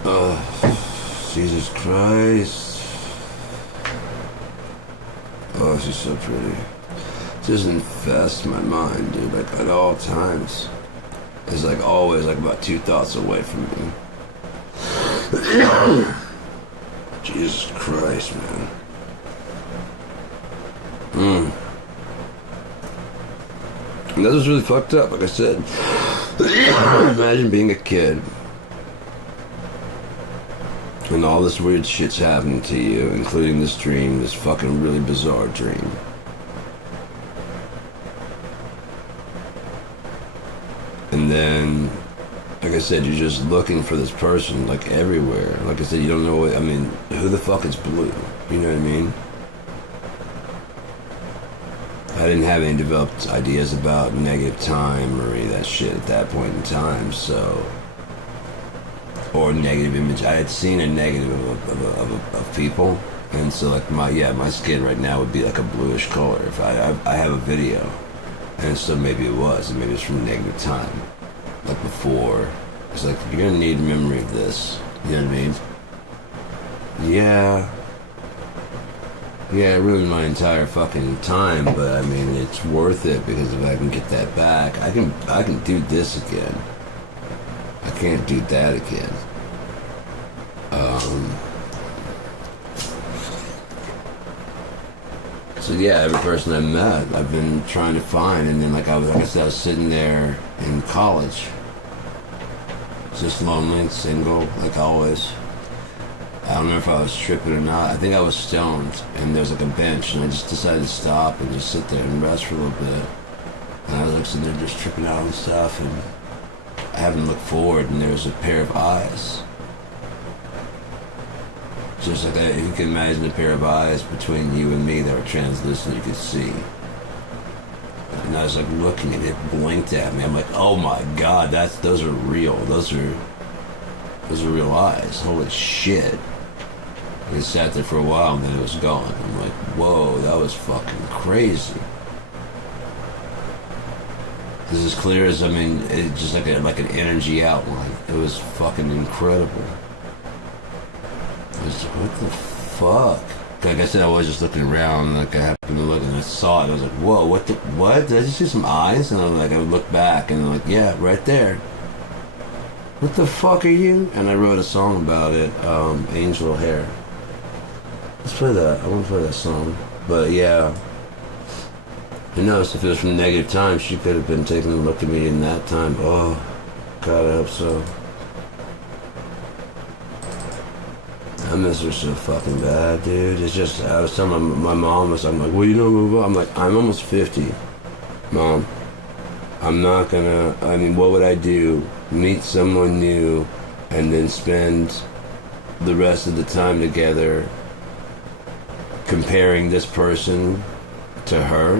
Oh, Jesus Christ. Oh, she's so pretty. Just infests my mind, dude, like at all times. It's like always like about 2 thoughts away from me. Jesus Christ, man. Mm. And that was really fucked up, like I said. Imagine being a kid and all this weird shit's happening to you, including this dream, this fucking really bizarre dream. And then, like I said, you're just looking for this person, like, everywhere. Like I said, you don't know what, I mean, who the fuck is Blue? You know what I mean? I didn't have any developed ideas about negative time or any of that shit at that point in time, so... Or negative image. I had seen a negative of people, and so, like, my skin right now would be like a bluish color. If I have a video, and so maybe it's from negative time. Like before, it's like, you're gonna need memory of this. You know what I mean? Yeah, it ruined my entire fucking time, but I mean, it's worth it, because if I can get that back, I can do this again. I can't do that again. So yeah, every person I met, I've been trying to find, and then like I said, I was sitting there in college, just lonely and single, like always. I don't know if I was tripping or not. I think I was stoned, and there's like a bench, and I just decided to stop and just sit there and rest for a little bit. And I was like sitting there just tripping out and stuff, and I happened to look forward, and there was a pair of eyes. Just like that, if you can imagine a pair of eyes between you and me that were translucent, you could see. And I was like looking, and it blinked at me. I'm like, oh my god, those are real. Those are real eyes. Holy shit. It sat there for a while, and then it was gone. I'm like, whoa, that was fucking crazy. This is clear as, I mean, it's just like an energy outline. It was fucking incredible. I was like, what the fuck? Like I said, I was just looking around, like I happened to look, and I saw it. I was like, whoa, what? Did I just see some eyes? And I would look back, and I'm like, yeah, right there. What the fuck are you? And I wrote a song about it, Angel Hair. Let's play that. I want to play that song. But yeah. Who knows, if it was from negative time, she could have been taking a look at me in that time. Oh, God, I hope so. I miss her so fucking bad, dude. It's just, I was telling my mom, I'm like, well, you know, move on. I'm like, I'm almost 50. Mom, I'm not gonna, I mean, what would I do? Meet someone new and then spend the rest of the time together comparing this person to her?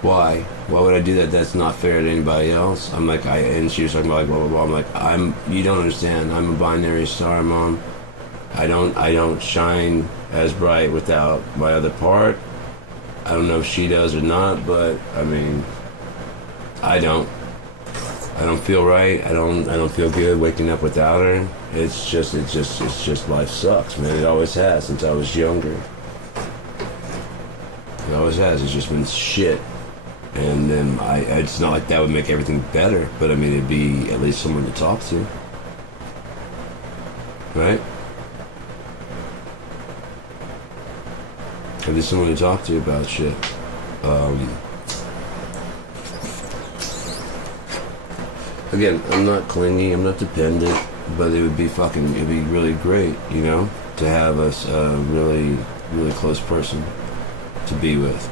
Why? Why would I do that? That's not fair to anybody else. I'm like, and she was talking about like, blah, blah, blah. I'm like, you don't understand. I'm a binary star, Mom. I don't shine as bright without my other part. I don't know if she does or not, but I mean, I don't feel right. I don't feel good waking up without her. It's just life sucks, man. It always has since I was younger. It always has. It's just been shit. And then it's not like that would make everything better, but I mean, it'd be at least someone to talk to. Right? At least someone to talk to about shit. Again, I'm not clingy, I'm not dependent, but it'd be really great, you know, to have a really, really close person to be with.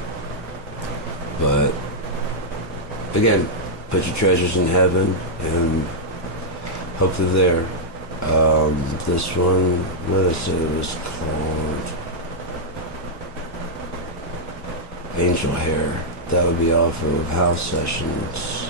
But again, put your treasures in heaven and hope they're there. This one, what did I say it was called? Angel Hair. That would be off of House Sessions.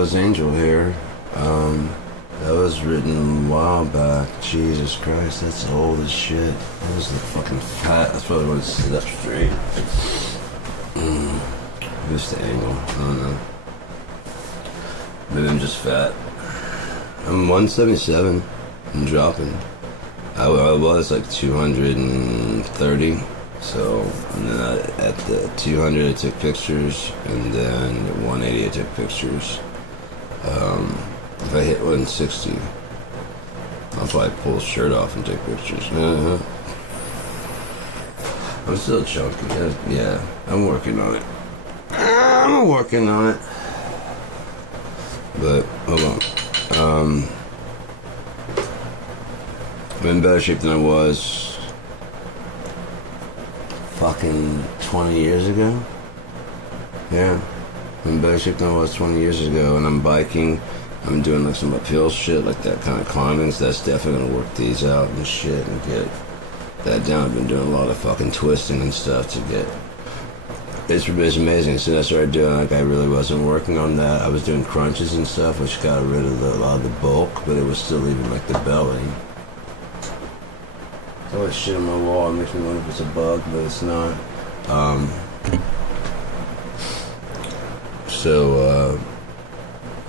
Rose Angel here. That was written a while back. Jesus Christ, that's old as shit. That was the fucking fat. That's probably when it sit up straight. Just the angle. I don't know. Maybe I'm just fat. I'm 177. I'm dropping. I was like 230. So, and then at the 200 I took pictures, and then at 180 I took pictures. If I hit 160, I'll probably pull the shirt off and take pictures. I'm still chunky. Yeah, I'm working on it. I'm working on it. But, hold on. I'm in better shape than I was fucking 20 years ago. Yeah. I'm in better shape than I was 20 years ago, and I'm biking. I'm doing like some uphill shit, like that kind of climbing, so that's definitely gonna work these out and shit and get that down. I've been doing a lot of fucking twisting and stuff to get. It's amazing. As soon as I started doing, like, I really wasn't working on that. I was doing crunches and stuff, which got rid of a lot of the bulk, but it was still leaving like the belly. All that shit on my wall makes me wonder if it's a bug, but it's not.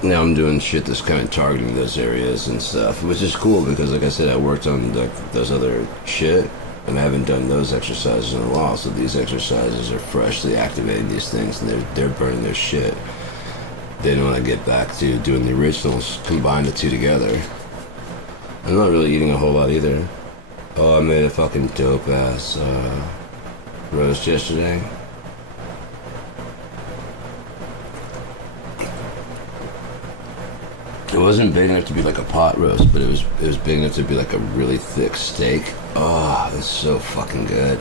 Now I'm doing shit that's kind of targeting those areas and stuff, which is cool because, like I said, I worked on like those other shit, and I haven't done those exercises in a while. So these exercises are freshly activating these things, and they're burning their shit. They don't want to get back to doing the originals, combine the two together. I'm not really eating a whole lot either. Oh, I made a fucking dope ass roast yesterday. It wasn't big enough to be like a pot roast, but it was big enough to be like a really thick steak. Oh, it's so fucking good.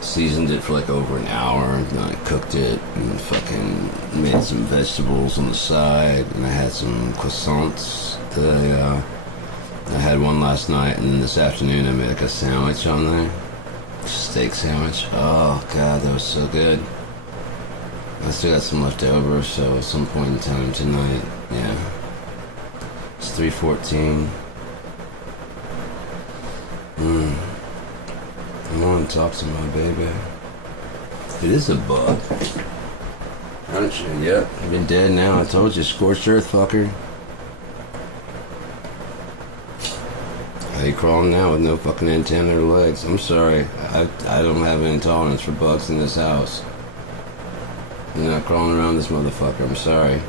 Seasoned it for like over an hour, and then I cooked it and fucking made some vegetables on the side, and I had some croissants that I had one last night, and then this afternoon I made like a sandwich on there. Steak sandwich. Oh god, that was so good. I still got some left over, so at some point in time tonight, yeah. It's 3:14. I want to talk to my baby. It is a bug. Aren't you? Yep. I've been dead now. I told you, scorched earth, fucker. How you crawling now with no fucking antenna or legs? I'm sorry. I don't have an intolerance for bugs in this house. You're not crawling around this motherfucker. I'm sorry.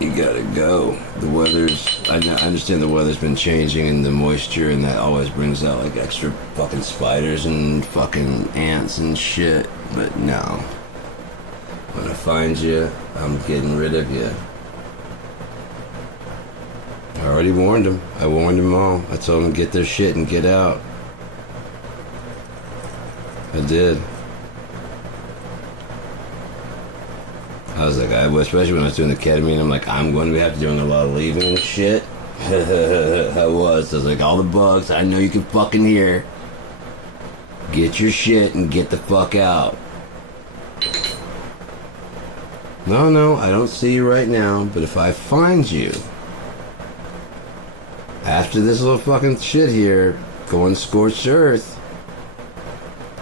You gotta go. The weather's... I understand the weather's been changing and the moisture, and that always brings out like extra fucking spiders and fucking ants and shit. But no. When I find you, I'm getting rid of you. I already warned them. I warned them all. I told them to get their shit and get out. I did. I was like, especially when I was doing the ketamine, I'm like, I'm going to have to doing a lot of leaving and shit. I was like, all the bugs I know you can fucking hear. Get your shit and get the fuck out. No, I don't see you right now, but if I find you, after this little fucking shit here, going scorched earth,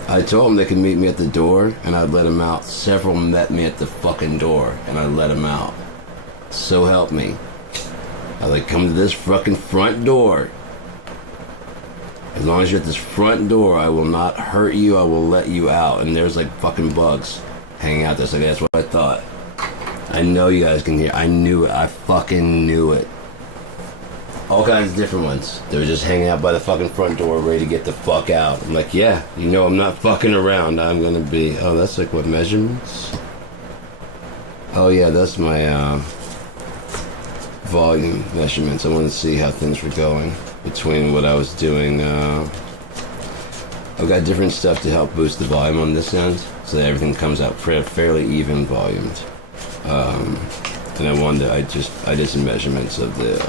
I told them they could meet me at the door, and I'd let them out. Several met me at the fucking door, and I let them out. So help me. I was like, come to this fucking front door. As long as you're at this front door, I will not hurt you. I will let you out. And there's like fucking bugs hanging out there. So that's what I thought. I know you guys can hear. I knew it. I fucking knew it. All kinds of different ones. They were just hanging out by the fucking front door ready to get the fuck out. I'm like, yeah, you know I'm not fucking around. I'm gonna be... Oh, that's like what, measurements? Oh yeah, that's my volume measurements. I wanted to see how things were going between what I was doing. I've got different stuff to help boost the volume on this end, so that everything comes out fairly even volumed. And I wanted to, I did some measurements of the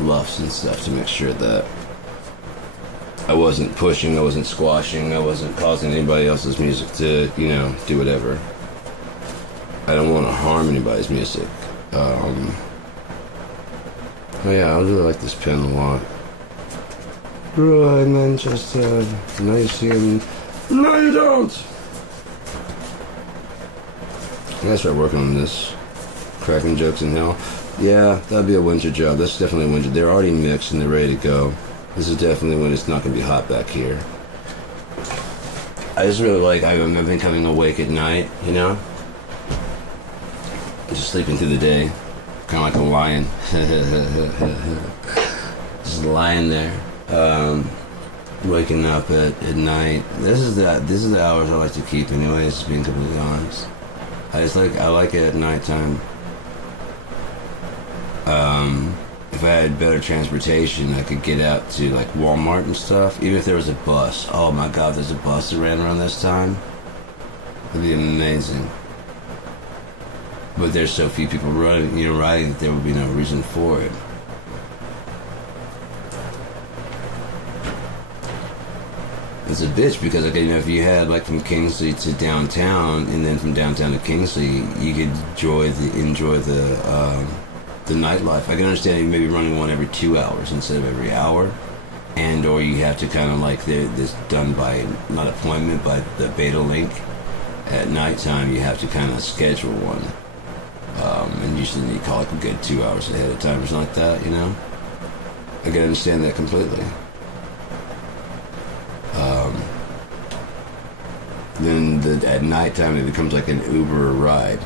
luffs and stuff to make sure that I wasn't pushing, I wasn't squashing, I wasn't causing anybody else's music to, do whatever. I don't want to harm anybody's music. Oh yeah, I really like this pen a lot. Right, Manchester. Now you see him. No, you don't! I gotta start working on this. Cracking jokes in hell. Yeah, that'd be a winter job. That's definitely a winter. They're already mixed and they're ready to go. This is definitely when it's not gonna be hot back here. I just really like, I've been coming awake at night, Just sleeping through the day. Kind of like a lion. Just lying there. Waking up at night. This is the hours I like to keep anyways, just being completely honest. I like it at nighttime. If I had better transportation, I could get out to like Walmart and stuff. Even if there was a bus. Oh my god, there's a bus that ran around this time. It'd be amazing. But there's so few people riding that there would be no reason for it. It's a bitch because if you had like from Kingsley to downtown and then from downtown to Kingsley, you could enjoy the nightlife. I can understand you maybe running one every 2 hours instead of every hour, and or you have to kind of like this done by not appointment but the Beta Link. At nighttime, you have to kind of schedule one. And usually you call like a good 2 hours ahead of time or something like that, I can understand that completely. Then at nighttime it becomes like an Uber ride.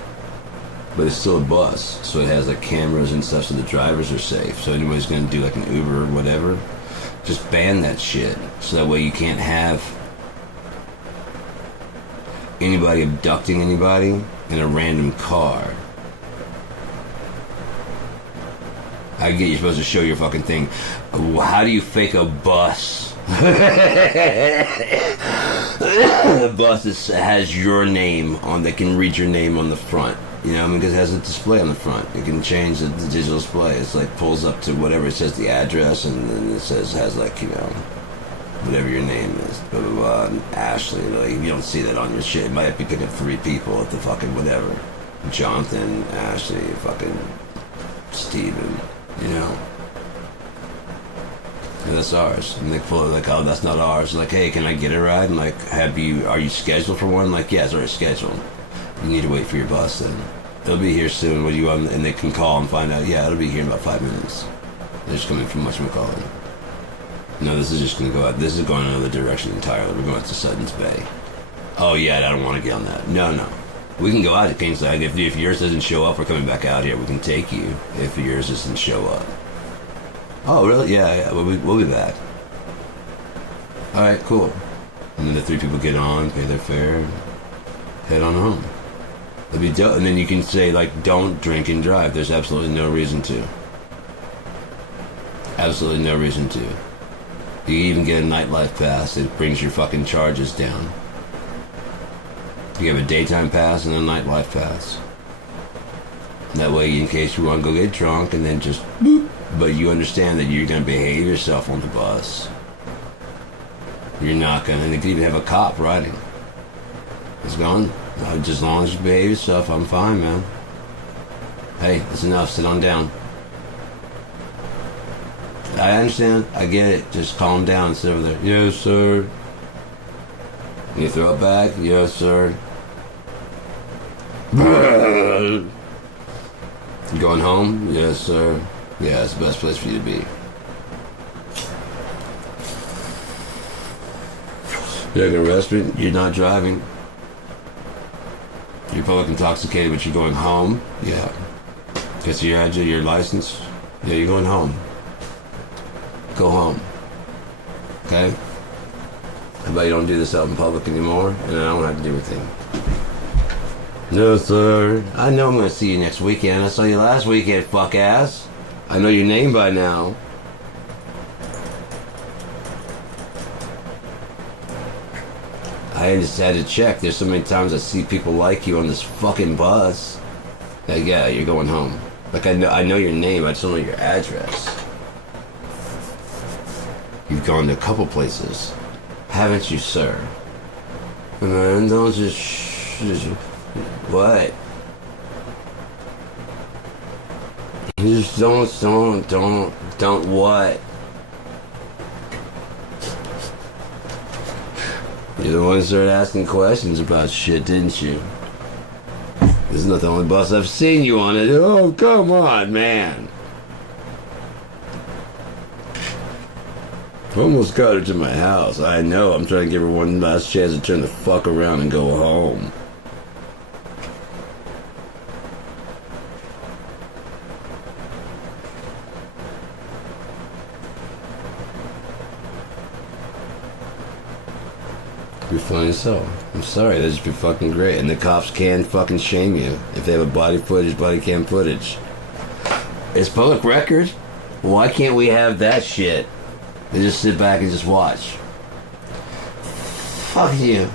But it's still a bus, so it has like cameras and stuff so the drivers are safe. So anybody's gonna do like an Uber or whatever, just ban that shit. So that way you can't have anybody abducting anybody in a random car. I get you're supposed to show your fucking thing. How do you fake a bus? The bus has your name on. They can read your name on the front. Because it has a display on the front. You can change the digital display. It's like pulls up to whatever it says the address, and then it has like whatever your name is, blah blah blah, and Ashley. You don't see that on your shit. It might be picking up 3 people at the fucking whatever. Jonathan, Ashley, fucking Steven. And that's ours. And they pull it like, oh, that's not ours. Like, hey, can I get a ride? And like, are you scheduled for one? Like, yeah, it's already scheduled. You need to wait for your bus then. It'll be here soon. What do you want? And they can call and find out, yeah, it'll be here in about 5 minutes. They're just coming from whatchamacallit. No, this is just going to go out. This is going another direction entirely. We're going out to Suttons Bay. Oh, yeah, I don't want to get on that. No. We can go out to Kingsley. If yours doesn't show up, we're coming back out here. We can take you if yours doesn't show up. Oh, really? Yeah, we'll be back. All right, cool. And then the 3 people get on, pay their fare, and head on home. That'd be dope. And then you can say, like, don't drink and drive. There's absolutely no reason to. Absolutely no reason to. You even get a nightlife pass. It brings your fucking charges down. You have a daytime pass and a nightlife pass. That way, in case you want to go get drunk and then just boop. But you understand that you're going to behave yourself on the bus. You're not going to. And they could even have a cop riding. It's gone. Just as long as you behave yourself, I'm fine, man. Hey, that's enough. Sit on down. I understand. I get it. Just calm down and sit over there. Yes, sir. And you throw it back? Yes, sir. You going home? Yes, sir. Yeah, it's the best place for you to be. You're going to arrest me? You're not driving. You're public intoxicated, but you're going home? Yeah. Guess you had your license? Yeah, you're going home. Go home. Okay? How about you don't do this out in public anymore, and I don't have to do anything? No, sir. I know I'm going to see you next weekend. I saw you last weekend, fuck ass. I know your name by now. I just had to check. There's so many times I see people like you on this fucking bus. Like, yeah, you're going home. Like, I know your name. I just don't know your address. You've gone to a couple places, haven't you, sir? Man, don't just what? You just don't what? You're the one who started asking questions about shit, didn't you? This is not the only bus I've seen you on it. Oh, come on, man. Almost got her to my house. I know. I'm trying to give her one last chance to turn the fuck around and go home. Be funny so. I'm sorry, that'd just be fucking great. And the cops can fucking shame you if they have a body cam footage. It's public record. Why can't we have that shit? And just sit back and just watch. Fuck you.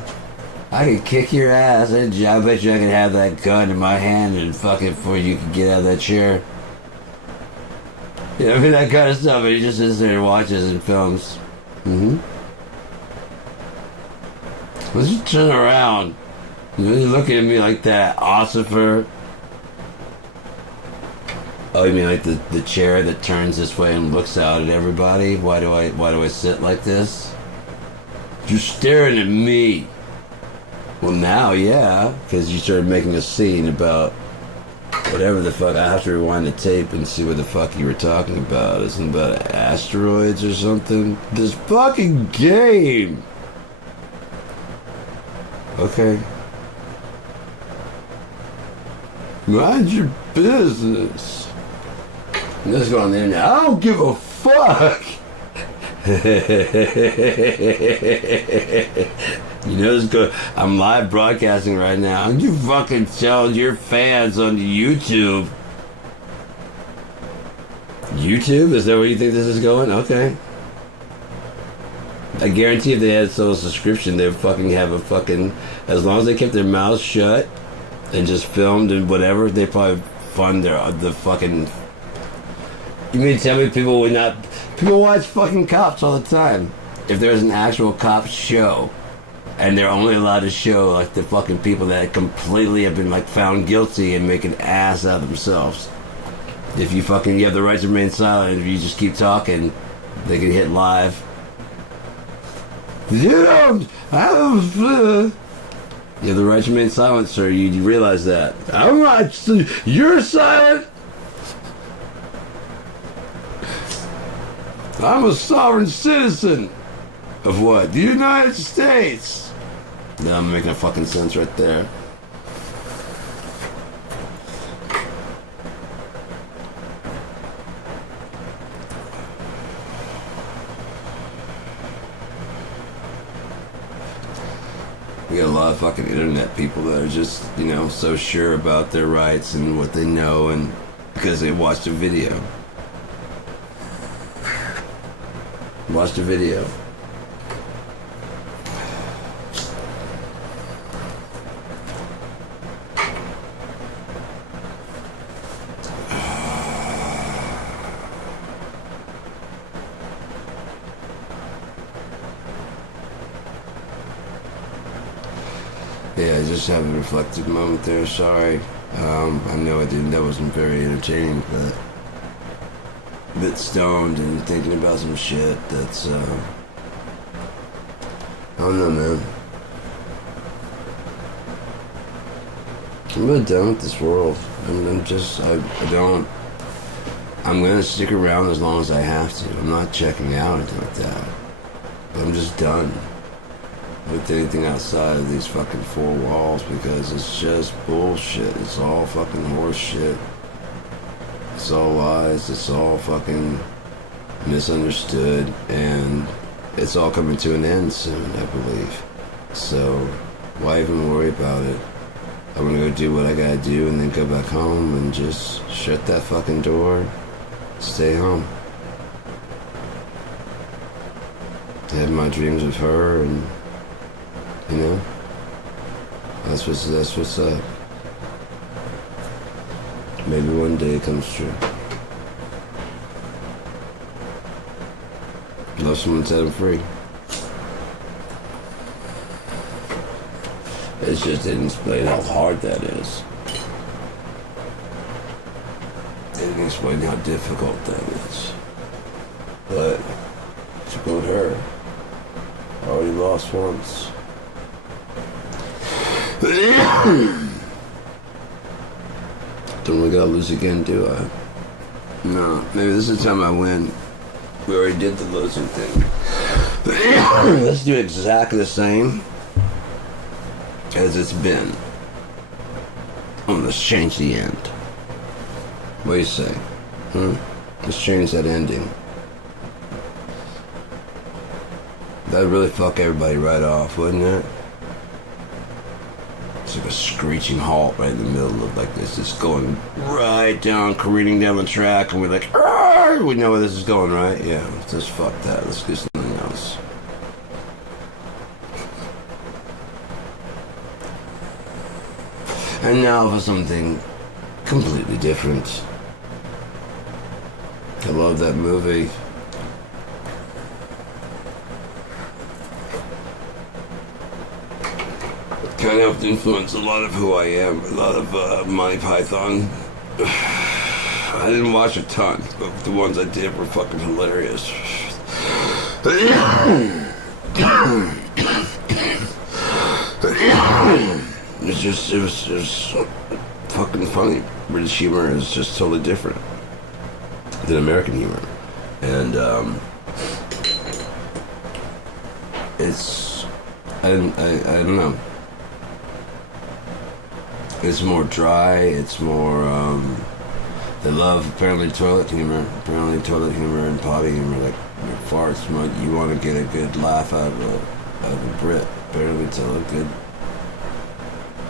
I could kick your ass. I bet you I could have that gun in my hand and fuck it before you could get out of that chair. Yeah, I mean, that kind of stuff. And he just sits there and watches and films. Mm-hmm. Let's just turn around. You're looking at me like that, Ossifer. Oh, you mean like the chair that turns this way and looks out at everybody? Why do I sit like this? You're staring at me. Well, now, yeah, because you started making a scene about whatever the fuck. I have to rewind the tape and see what the fuck you were talking about. Isn't it about asteroids or something? This fucking game. Okay. Mind your business. Let's go on there now. I don't give a fuck. You know, it's good. I'm live broadcasting right now. You fucking tell your fans on YouTube. YouTube? Is that where you think this is going? Okay. I guarantee if they had a subscription, they'd fucking have a fucking... As long as they kept their mouths shut and just filmed and whatever, they probably fund the fucking... You mean to tell me people would not... People watch fucking cops all the time. If there's an actual cop show, and they're only allowed to show like the fucking people that completely have been like found guilty and make an ass out of themselves. If you have the right to remain silent, if you just keep talking, they can hit live. You don't have you have the right to remain silent, sir. You realize that. I'm not. You're silent. I'm a sovereign citizen of what? The United States. Yeah, I'm making a fucking sense right there. We got a lot of fucking internet people that are just, so sure about their rights and what they know, and because they watched a video. Watched a video. Yeah, I just have a reflective moment there. Sorry. I know that wasn't very entertaining, but a bit stoned and thinking about some shit that's, I don't know, man. I'm about done with this world. I'm gonna stick around as long as I have to. I'm not checking out or anything like that. But I'm just done with anything outside of these fucking four walls because it's just bullshit. It's all fucking horse shit. It's all lies. It's all fucking misunderstood, and it's all coming to an end soon, I believe. So why even worry about it? I'm gonna go do what I gotta do and then go back home and just shut that fucking door, stay home. Have my dreams of her, and that's what's up. Maybe one day it comes true. Love love someone set them free. It's just didn't explain how hard that is. They didn't explain how difficult that is. But to quote her, I already lost once. Don't really gotta lose again, do I? No, maybe this is the time I win. We already did the losing thing. Let's do exactly the same as it's been. Let's change the end. What do you say? Let's change that ending. That'd really fuck everybody right off, wouldn't it? It's like a screeching halt right in the middle of like this. It's going right down, careening down the track, and we're like, Arr! We know where this is going, right? Yeah, just fuck that. Let's do something else. And now for something completely different. I love that movie. Kind of helped influence a lot of who I am. A lot of Monty Python. I didn't watch a ton, but the ones I did were fucking hilarious. It was fucking funny. British humor is just totally different than American humor. And it's I don't know. It's more dry. It's more they love apparently toilet humor. Apparently toilet humor and potty humor, like farts. You want to get a good laugh out of a Brit. Apparently tell a good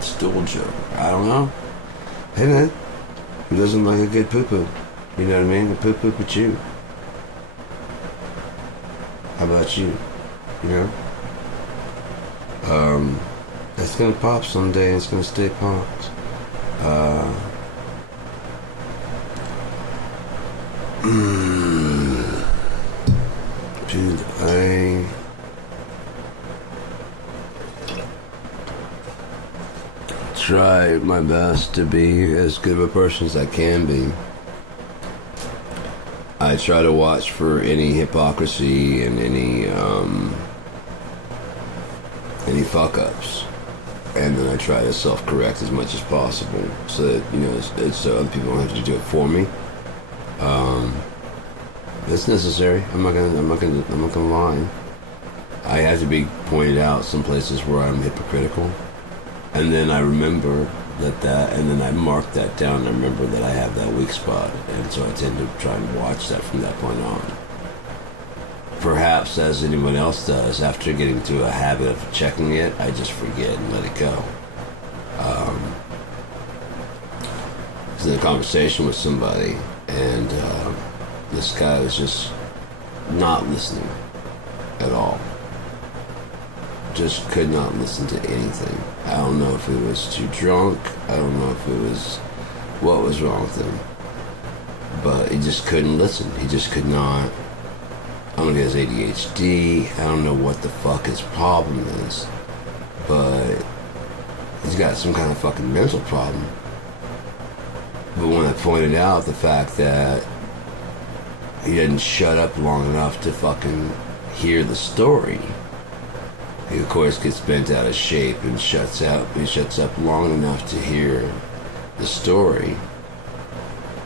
stool joke. I don't know. Hey man, who doesn't like a good poo-poo? You know what I mean? A poo-poo but you. How about you? You know? It's gonna pop someday and it's gonna stay popped. Dude, I try my best to be as good of a person as I can be. I try to watch for any hypocrisy and any fuck-ups. And then I try to self-correct as much as possible so that, you know, so other people don't have to do it for me. It's necessary. I'm not gonna lie. I have to be pointed out some places where I'm hypocritical. And then I remember and then I mark that down and I remember that I have that weak spot. And so I tend to try and watch that from that point on. Perhaps as anyone else does, after getting into a habit of checking it, I just forget and let it go. I was in a conversation with somebody and this guy was just not listening at all. Just could not listen to anything. I don't know if he was too drunk. I don't know if it was what was wrong with him. But he just couldn't listen. He just could not. I don't know if he has ADHD. I don't know what the fuck his problem is. But he's got some kind of fucking mental problem. But when I pointed out the fact that he didn't shut up long enough to fucking hear the story, he of course gets bent out of shape and shuts up long enough to hear the story,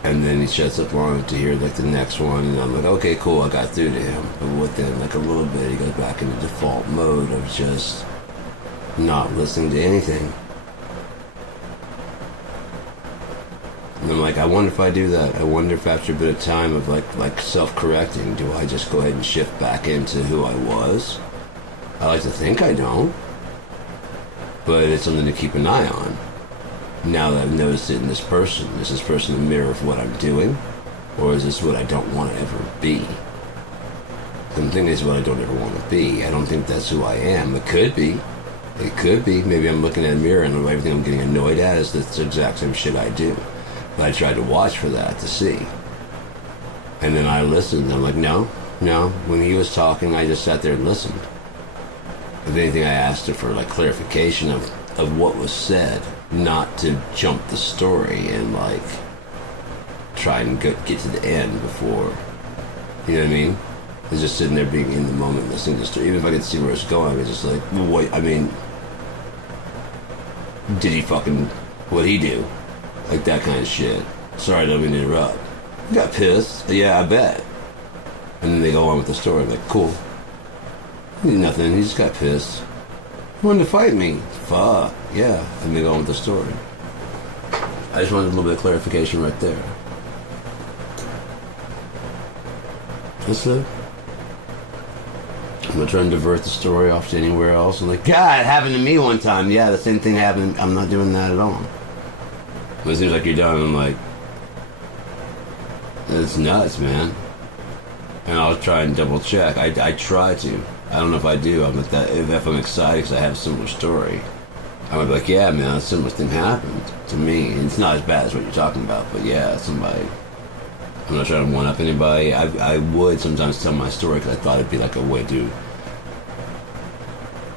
and then he shuts up long enough to hear like the next one, and I'm like, okay, cool, I got through to him. But within like a little bit, he goes back into default mode of just not listening to anything. And I'm like, I wonder if I do that. I wonder if after a bit of time of like self-correcting, do I just go ahead and shift back into who I was? I like to think I don't, but it's something to keep an eye on. Now that I've noticed it in this person, is this person a mirror of what I'm doing, or is this what I don't want to ever be? The thing is what I don't ever want to be. I don't think that's who I am. It could be. It could be. Maybe I'm looking at a mirror and everything I'm getting annoyed at is the exact same shit I do. But I tried to watch for that to see. And then I listened and I'm like, no, You know, when he was talking, I just sat there and listened. If anything, I asked her for like clarification of what was said, not to jump the story and like try and get to the end before. You know what I mean? I was just sitting there being in the moment, listening to the story. Even if I could see where it's going, I was just like, well, wait, I mean, did he fucking, what'd he do? Like that kind of shit. Sorry, I don't mean to interrupt. You got pissed? Yeah, I bet. And then they go on with the story. I'm like, cool. He did nothing. He just got pissed. He wanted to fight me. Fuck. Yeah. And they go on with the story. I just wanted a little bit of clarification right there. That's it. I'm not trying to divert the story off to anywhere else. I'm like, God, it happened to me one time. Yeah, the same thing happened. I'm not doing that at all. But it seems like you're done. I'm like, it's nuts, man. And I'll try and double check. I try to. I don't know if I do. I'm like that. If I'm excited because I have a similar story, I would be like, yeah, man, a similar thing happened to me. And it's not as bad as what you're talking about, but yeah, somebody. I'm not trying to one up anybody. I would sometimes tell my story because I thought it'd be like a way to.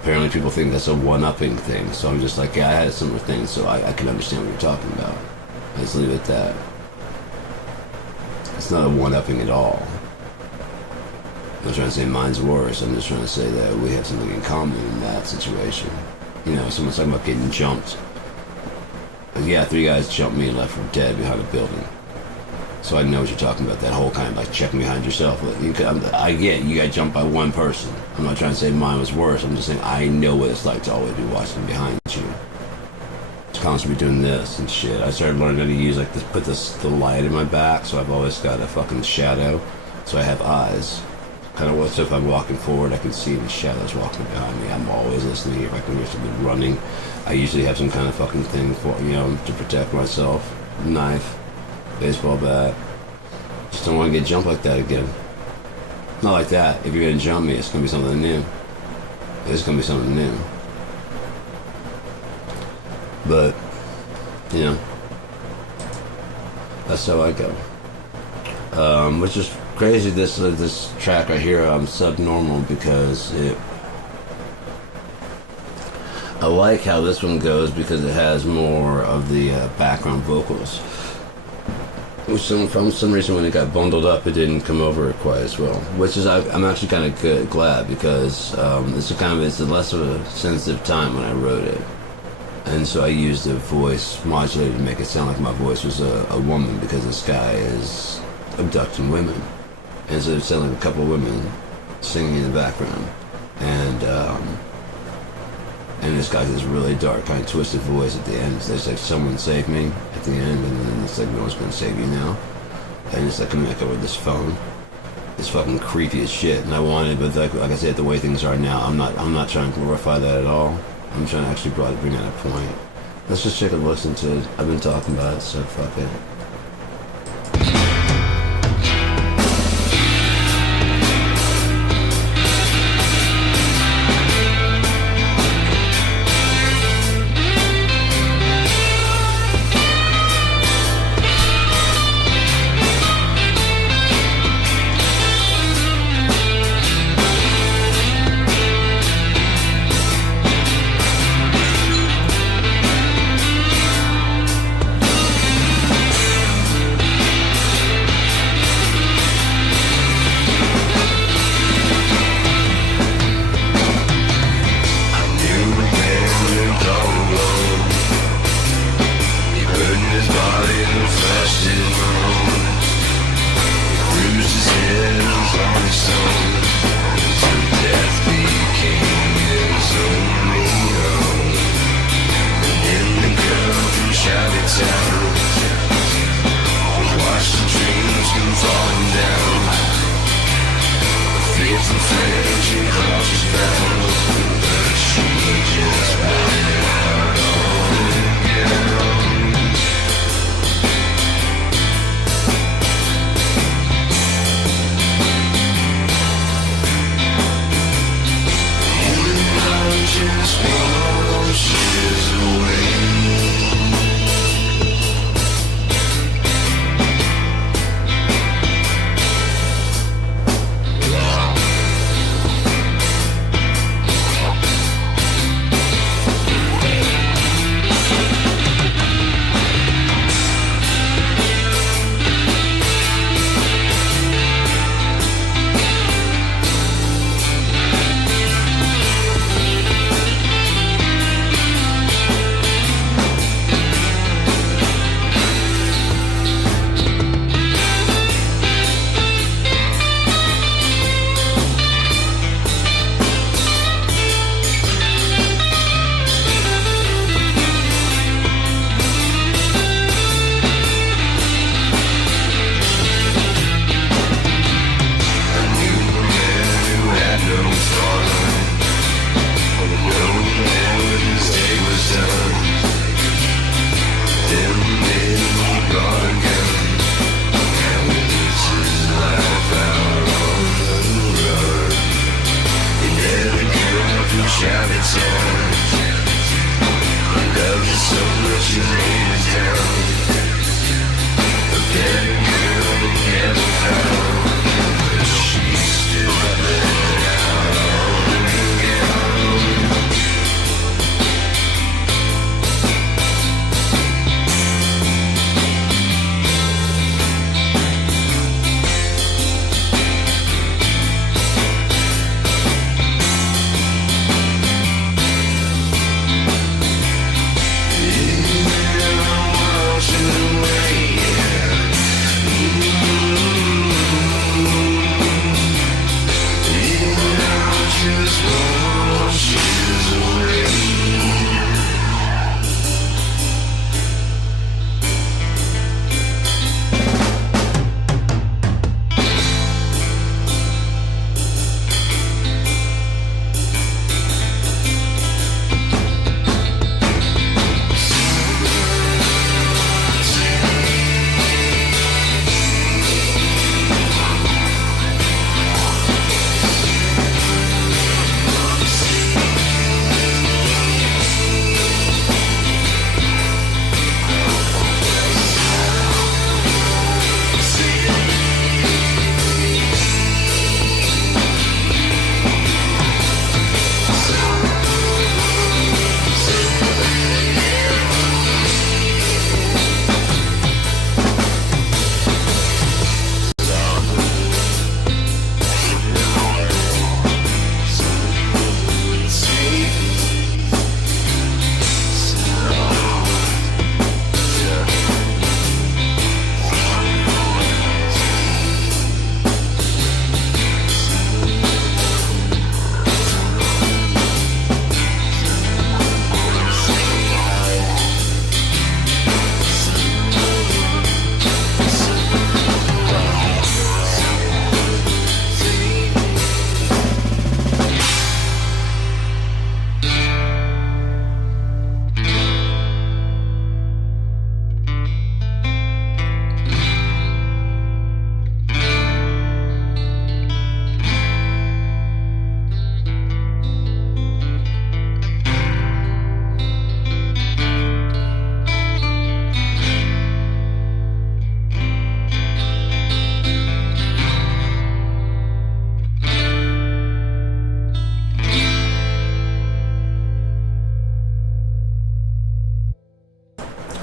Apparently, people think that's a one-upping thing. So I'm just like, yeah, I had a similar thing, so I can understand what you're talking about. Let's leave it at that. It's not a one-upping at all. I'm not trying to say mine's worse. I'm just trying to say that we have something in common in that situation. You know, someone's talking about getting jumped. Like, yeah, 3 guys jumped me and left for dead behind a building. So I know what you're talking about, that whole kind of like checking behind yourself. I get you got jumped by one person. I'm not trying to say mine was worse. I'm just saying I know what it's like to always be watching behind you. To constantly be doing this and shit. I started learning how to use like this, put the light in my back, so I've always got a fucking shadow. So I have eyes. Kind of what, so if I'm walking forward, I can see the shadows walking behind me. I'm always listening. If I can hear something running, I usually have some kind of fucking thing for, you know, to protect myself. Knife. Baseball bat. Just don't want to get jumped like that again. Not like that. If you're going to jump me, it's going to be something new. It's going to be something new. But, you know, that's how I go. Which is crazy, this track right here, Subnormal, because I like how this one goes because it has more of the background vocals. Which for some reason when it got bundled up, it didn't come over quite as well. Which is I'm actually kind of glad because it's a less of a sensitive time when I wrote it, and so I used a voice modulator to make it sound like my voice was a woman because this guy is abducting women, and so it sounded like a couple of women singing in the background, and this guy has this really dark, kind of twisted voice at the end. It's like, someone save me at the end, and then it's like, no one's gonna save you now. And it's like coming back over this phone. It's fucking creepy as shit. And I wanted, but like I said, the way things are now, I'm not trying to glorify that at all. I'm trying to actually bring out a point. Let's just check and listen to it. I've been talking about it, so fuck it.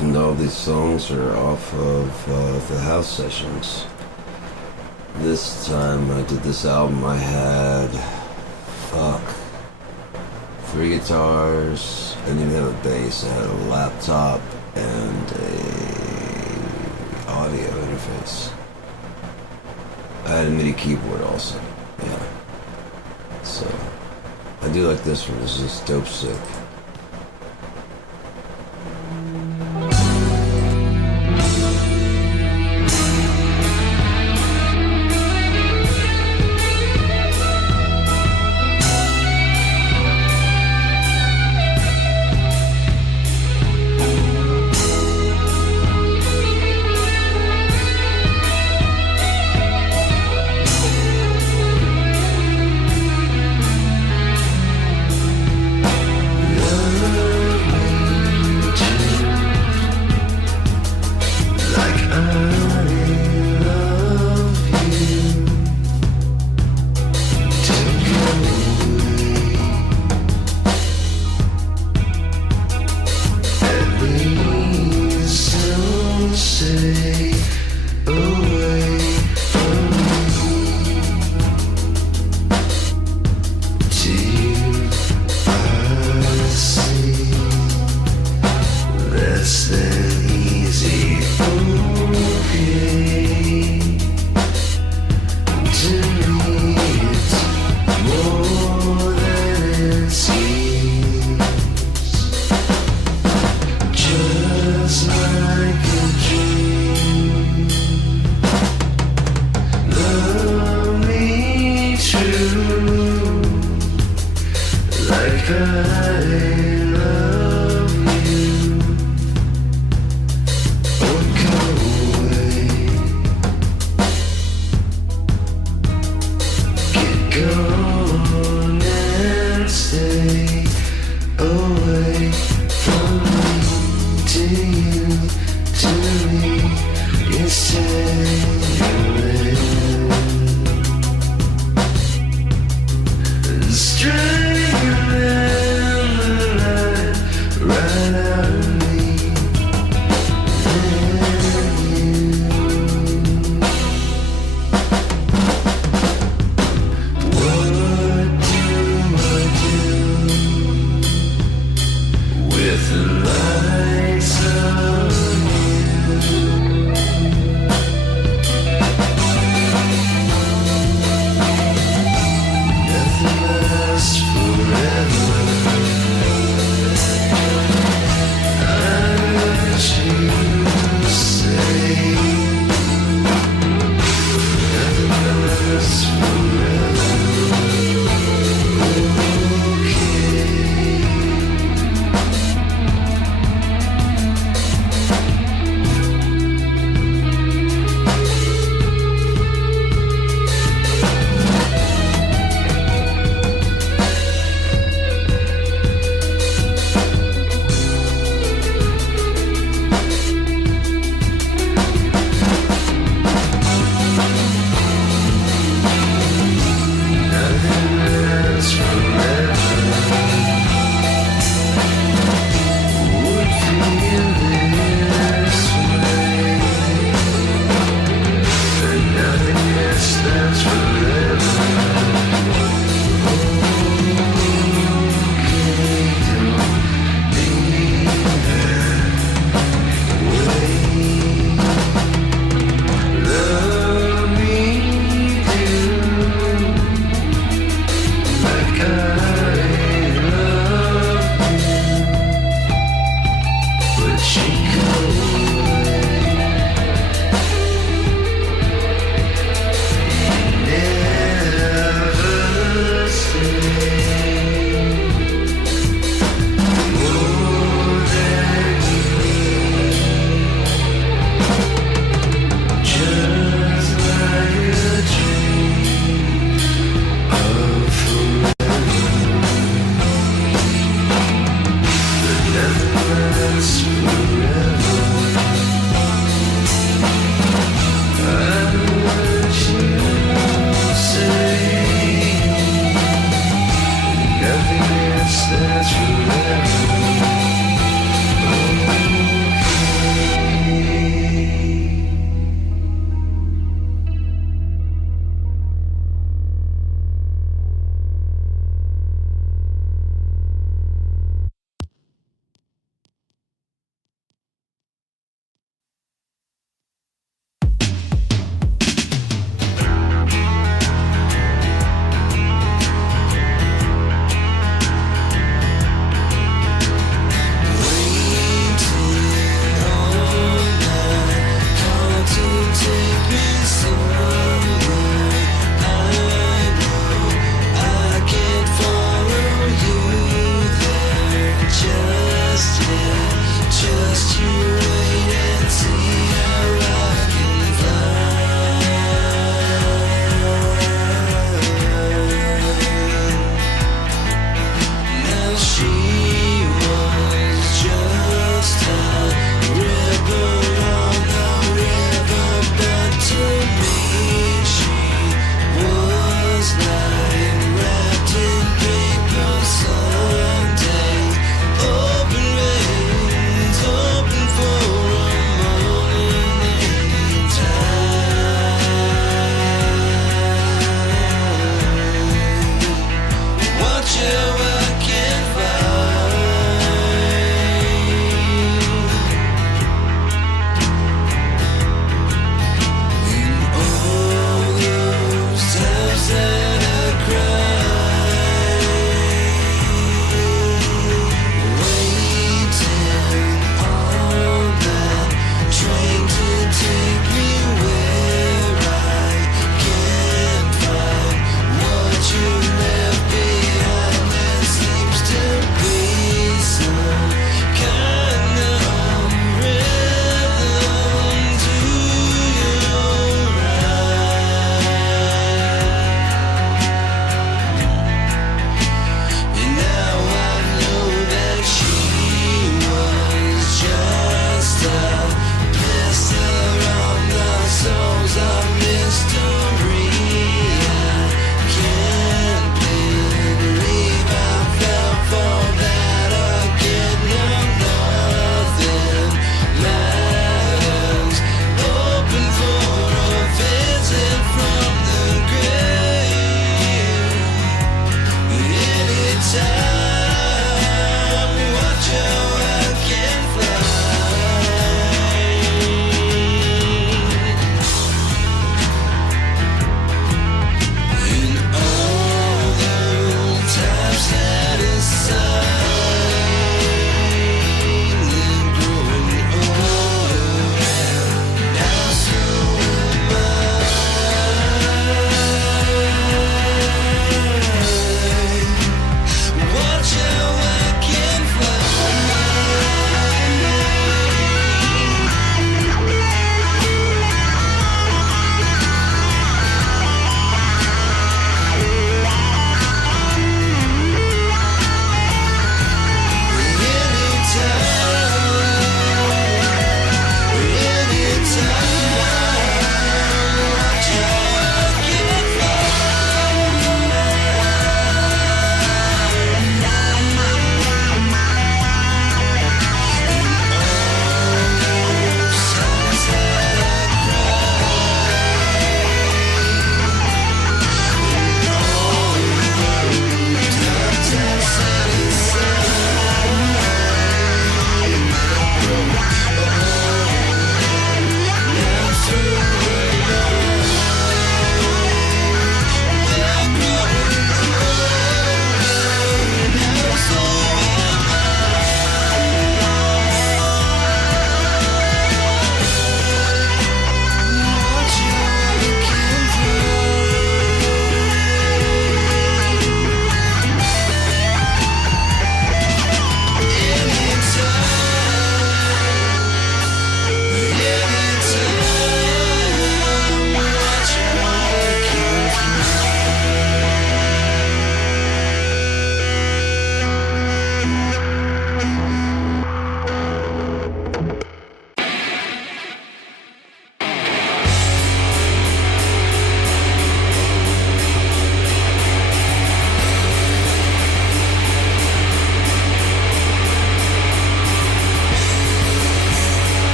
And all these songs are off of the house sessions. This time I did this album, I had, 3 guitars, I didn't even have a bass, I had a laptop and a audio interface. I had a MIDI keyboard also, yeah. So, I do like this one, this is dope sick.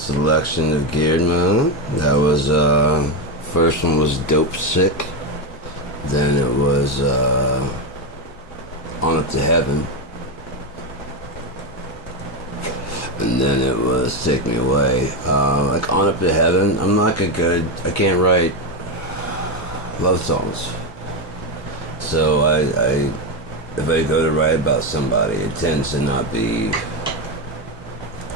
selection of Geared Man. That was, first one was Dope Sick. Then it was, On Up to Heaven. And then it was Take Me Away. Like On Up to Heaven, I'm not I can't write love songs. So if I go to write about somebody, it tends to not be,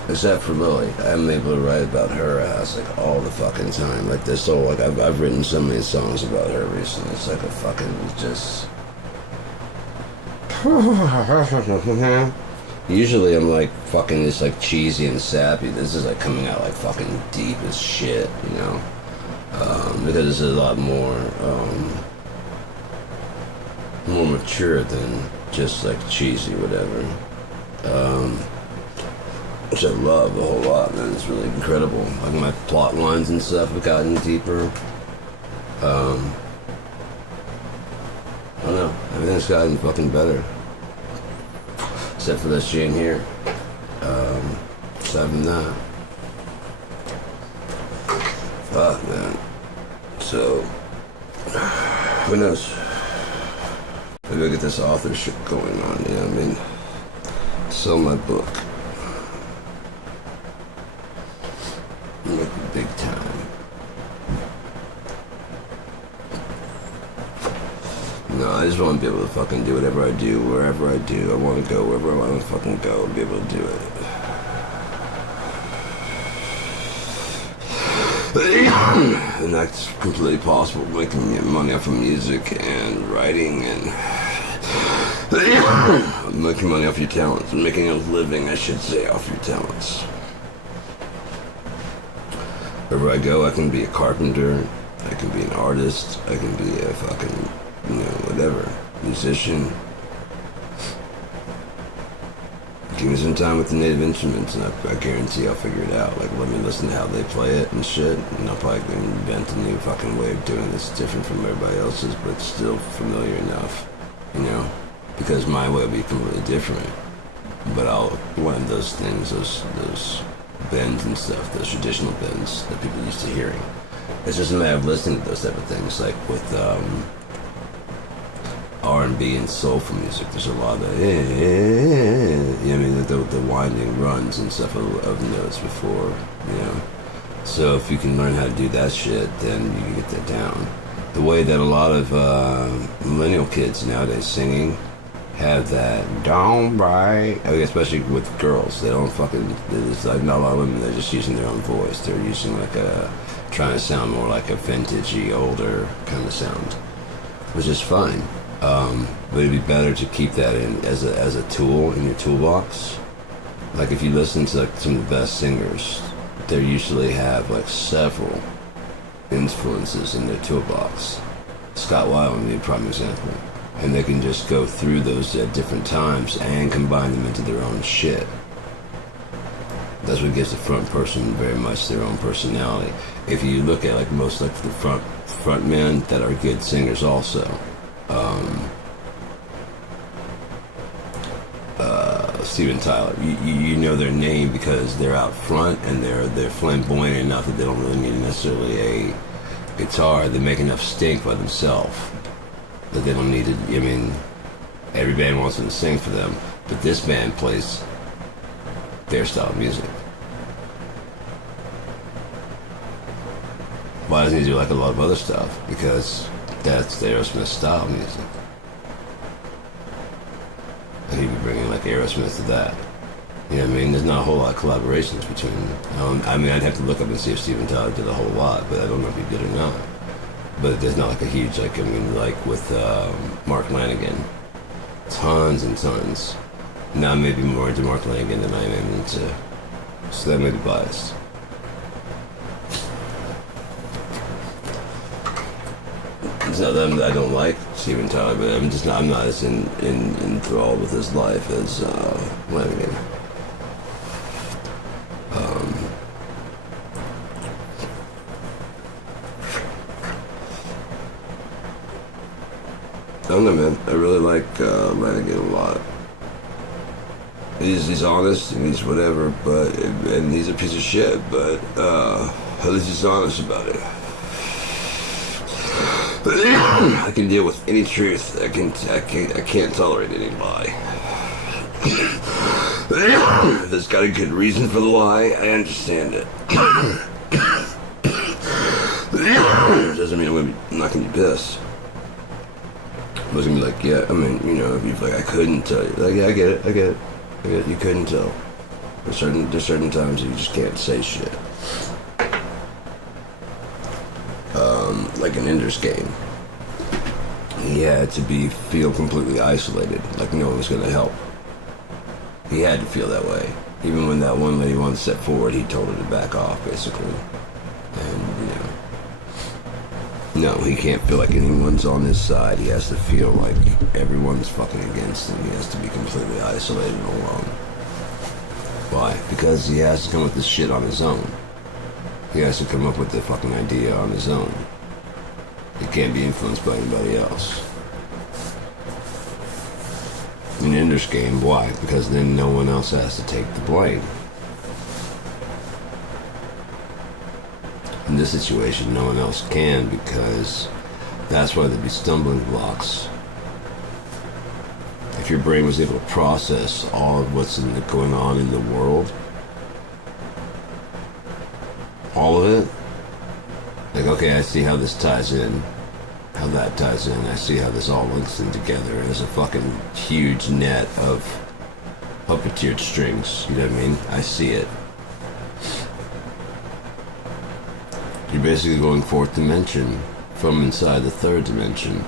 except for Lily. I'm able to write about her ass like all the fucking time. Like this whole, like I've written so many songs about her recently. It's like a fucking just. Usually I'm like fucking this like cheesy and sappy. This is like coming out like fucking deep as shit, you know, because it's a lot more mature than just like cheesy whatever. Which I love a whole lot, man. It's really incredible. Like my plot lines and stuff have gotten deeper. I don't know. Everything's gotten fucking better. Except for this Jane here. Aside from that. Fuck, man. So, who knows? Maybe I'll get this authorship going on, you know what I mean? Sell my book. Make it big time. No, I just want to be able to fucking do whatever I do, wherever I do. I want to go wherever I want to fucking go and be able to do it. And that's completely possible, making money off of music and writing and making money off your talents, making a living, I should say, off your talents. Wherever I go, I can be a carpenter, I can be an artist, I can be a fucking, you know, whatever, musician. Give me some time with the native instruments and I guarantee I'll figure it out. Like, let me listen to how they play it and shit, and I'll probably invent a new fucking way of doing it that's different from everybody else's, but still familiar enough, you know? Because my way will be completely different. But I'll blend those things, those bends and stuff, those traditional bends that people used to hearing. It's just a matter of listening to those type of things, like with R&B and soulful music. There's a lot of you know what I mean, the winding runs and stuff of notes before, you know. So if you can learn how to do that shit, then you can get that down. The way that a lot of millennial kids nowadays singing have that down right, I mean, especially with girls, they don't fucking, there's like not a lot of women, they're just using their own voice. They're using like trying to sound more like a vintagey, older kind of sound, which is fine. But it'd be better to keep that in as a tool in your toolbox. Like if you listen to like some of the best singers, they usually have like several influences in their toolbox. Scott Weiland would be a prime example. And they can just go through those at different times and combine them into their own shit. That's what gives the front person very much their own personality. If you look at like most like the front men that are good singers also, Steven Tyler, you know their name because they're out front and they're flamboyant enough that they don't really need necessarily a guitar. They make enough stink by themselves that they don't need to. I mean, every band wants them to sing for them, but this band plays their style of music. Why doesn't he do like a lot of other stuff? Because that's the Aerosmith style of music. And he'd be bringing like Aerosmith to that. You know what I mean? There's not a whole lot of collaborations between them. I mean, I'd have to look up and see if Steven Tyler did a whole lot, but I don't know if he did or not. But there's not like a huge, like, I mean, like with Mark Lanegan. Tons and tons. Now I may be more into Mark Lanegan than I am into, so that may be biased. It's not that I don't like Steven Tyler, but I'm not as enthralled with his life as Lanegan. I don't know, man. I really like Lanegan a lot. He's honest and he's whatever, and he's a piece of shit, but at least he's honest about it. I can deal with any truth. I can't tolerate any lie. If it's got a good reason for the lie, I understand it. Doesn't mean I'm not gonna be pissed. I was gonna be like, yeah, I mean, you know, if you're like, I couldn't tell you. Like, yeah, I get it. You couldn't tell. There's certain times that you just can't say shit. Like an Ender's Game. He had to feel completely isolated, like no one was gonna help. He had to feel that way. Even when that one lady wanted to step forward, he told her to back off, basically. And, you know, no, he can't feel like anyone's on his side. He has to feel like everyone's fucking against him. He has to be completely isolated and alone. Why? Because he has to come up with this shit on his own. He has to come up with the fucking idea on his own. He can't be influenced by anybody else. In Ender's Game, why? Because then no one else has to take the blame. In this situation, no one else can, because that's why there'd be stumbling blocks. If your brain was able to process all of what's going on in the world, all of it, like, okay, I see how this ties in, how that ties in, I see how this all links in together. There's a fucking huge net of puppeteered strings, you know what I mean? I see it. You're basically going fourth dimension from inside the third dimension.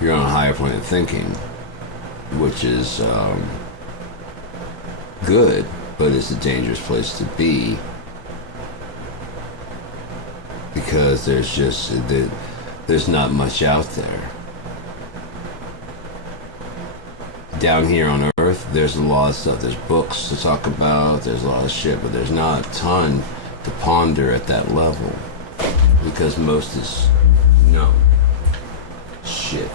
You're on a higher plane of thinking, which is good, but it's a dangerous place to be, because there's not much out there. Down here on Earth, there's a lot of stuff. There's books to talk about, there's a lot of shit, but there's not a ton to ponder at that level, because most is no shit.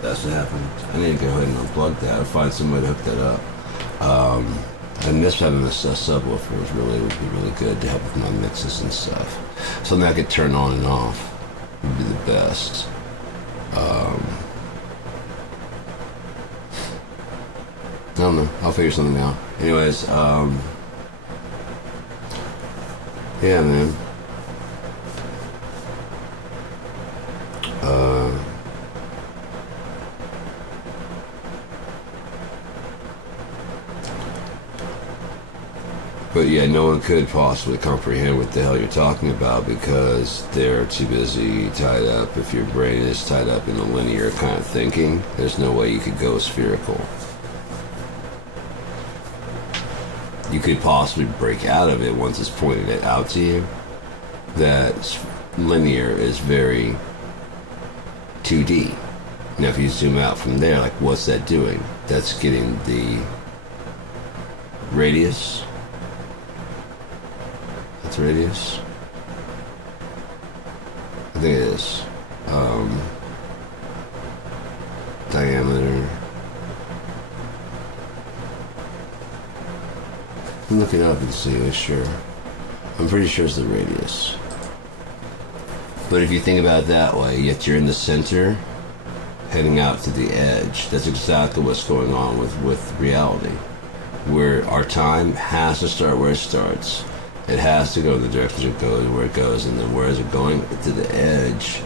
That's what happened. I need to go ahead and unplug that or find some way to hook that up. I miss having a subwoofer. It would be really good to help with my mixes and stuff. Something I could turn on and off would be the best. I don't know. I'll figure something out. Anyways, yeah, man. But yeah, no one could possibly comprehend what the hell you're talking about, because they're too busy tied up. If your brain is tied up in a linear kind of thinking, there's no way you could go spherical. You could possibly break out of it once it's pointed out to you. That linear is very 2D. Now if you zoom out from there, like, what's that doing? That's getting the radius. That's radius? I think it is. Diameter. Look it up and see, sure. I'm pretty sure it's the radius. But if you think about it that way, yet you're in the center, heading out to the edge, that's exactly what's going on with reality. Where our time has to start where it starts. It has to go in the direction it goes, where it goes, and then where is it going? To the edge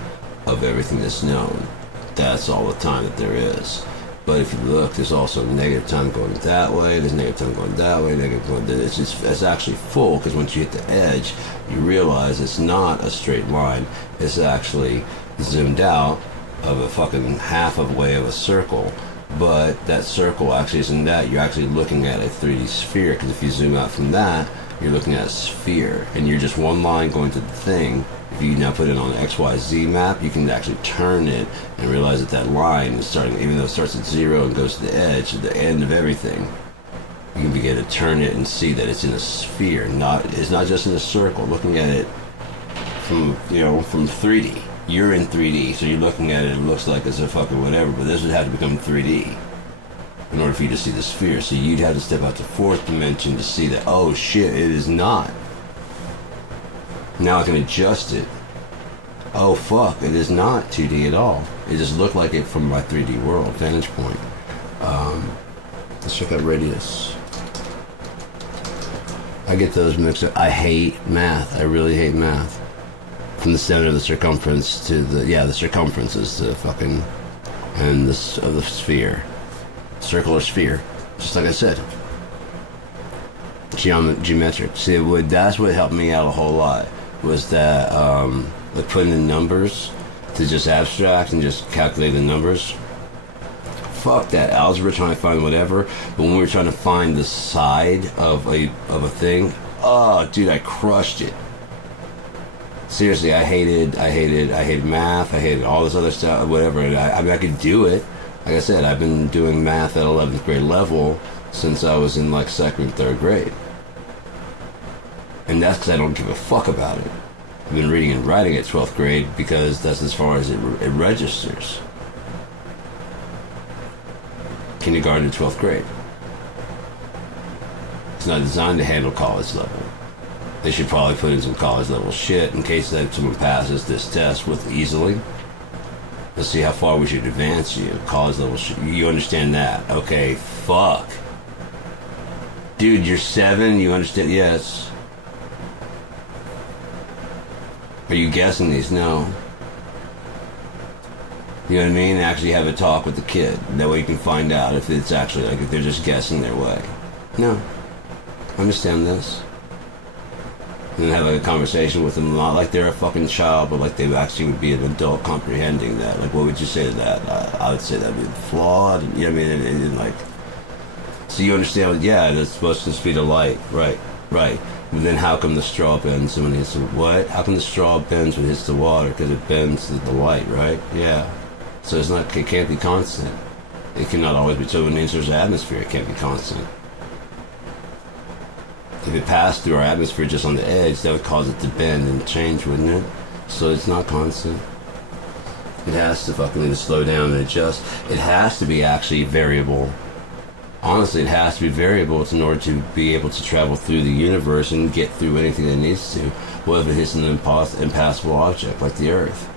of everything that's known. That's all the time that there is. But if you look, there's also negative time going that way, there's negative time going that way, negative going that. It's actually full, because once you hit the edge, you realize it's not a straight line. It's actually zoomed out of a fucking half of way of a circle. But that circle actually isn't that. You're actually looking at a 3D sphere, because if you zoom out from that, you're looking at a sphere, and you're just one line going to the thing. If you now put it on an XYZ map, you can actually turn it and realize that that line is starting, even though it starts at 0 and goes to the edge, at the end of everything. You can begin to turn it and see that it's in a sphere. It's not just in a circle. Looking at it from 3D. You're in 3D, so you're looking at it, it looks like it's a fucking whatever, but this would have to become 3D. in order for you to see the sphere. So you'd have to step out to fourth dimension to see that, oh shit, it is not. Now I can adjust it. Oh fuck, it is not 2D at all. It just looked like it from my 3D world vantage point. Let's check out radius. I get those mixed up. I hate math. I really hate math. From the center of the circumference to the circumference is the fucking, and the sphere. Circular sphere. Just like I said. Geometric. See, that's what helped me out a whole lot. Was that, like putting in numbers to just abstract and just calculate the numbers. Fuck that algebra, trying to find whatever. But when we were trying to find the side of a thing, oh dude, I crushed it. Seriously, I hated math. I hated all this other stuff, whatever. And I mean, I could do it. Like I said, I've been doing math at 11th grade level since I was in like 2nd and 3rd grade. And that's because I don't give a fuck about it. I've been reading and writing at 12th grade because that's as far as it registers. Kindergarten to 12th grade. It's not designed to handle college level. They should probably put in some college level shit in case that someone passes this test with easily. Let's see how far we should advance you. College level shit. You understand that? Okay, fuck. Dude, you're 7, you understand? Yes. Are you guessing these? No. You know what I mean? Actually have a talk with the kid. That way you can find out if it's actually, like, if they're just guessing their way. No. Understand this. And then have a conversation with them, not like they're a fucking child, but like they actually would be an adult comprehending that. Like, what would you say to that? I would say that'd be flawed. You know what I mean? And like, so you understand, yeah, that's supposed to speed of light. Right. But then how come the straw bends when it hits the, what? How come the straw bends when it hits the water? Because it bends to the light, right? Yeah. So it's not, it can't be constant. It cannot always be. So when there's an atmosphere, it can't be constant. If it passed through our atmosphere just on the edge, that would cause it to bend and change, wouldn't it? So it's not constant. It has to fucking slow down and adjust. It has to be actually variable. Honestly, it has to be variable in order to be able to travel through the universe and get through anything that it needs to. What if it hits an impassable object like the Earth?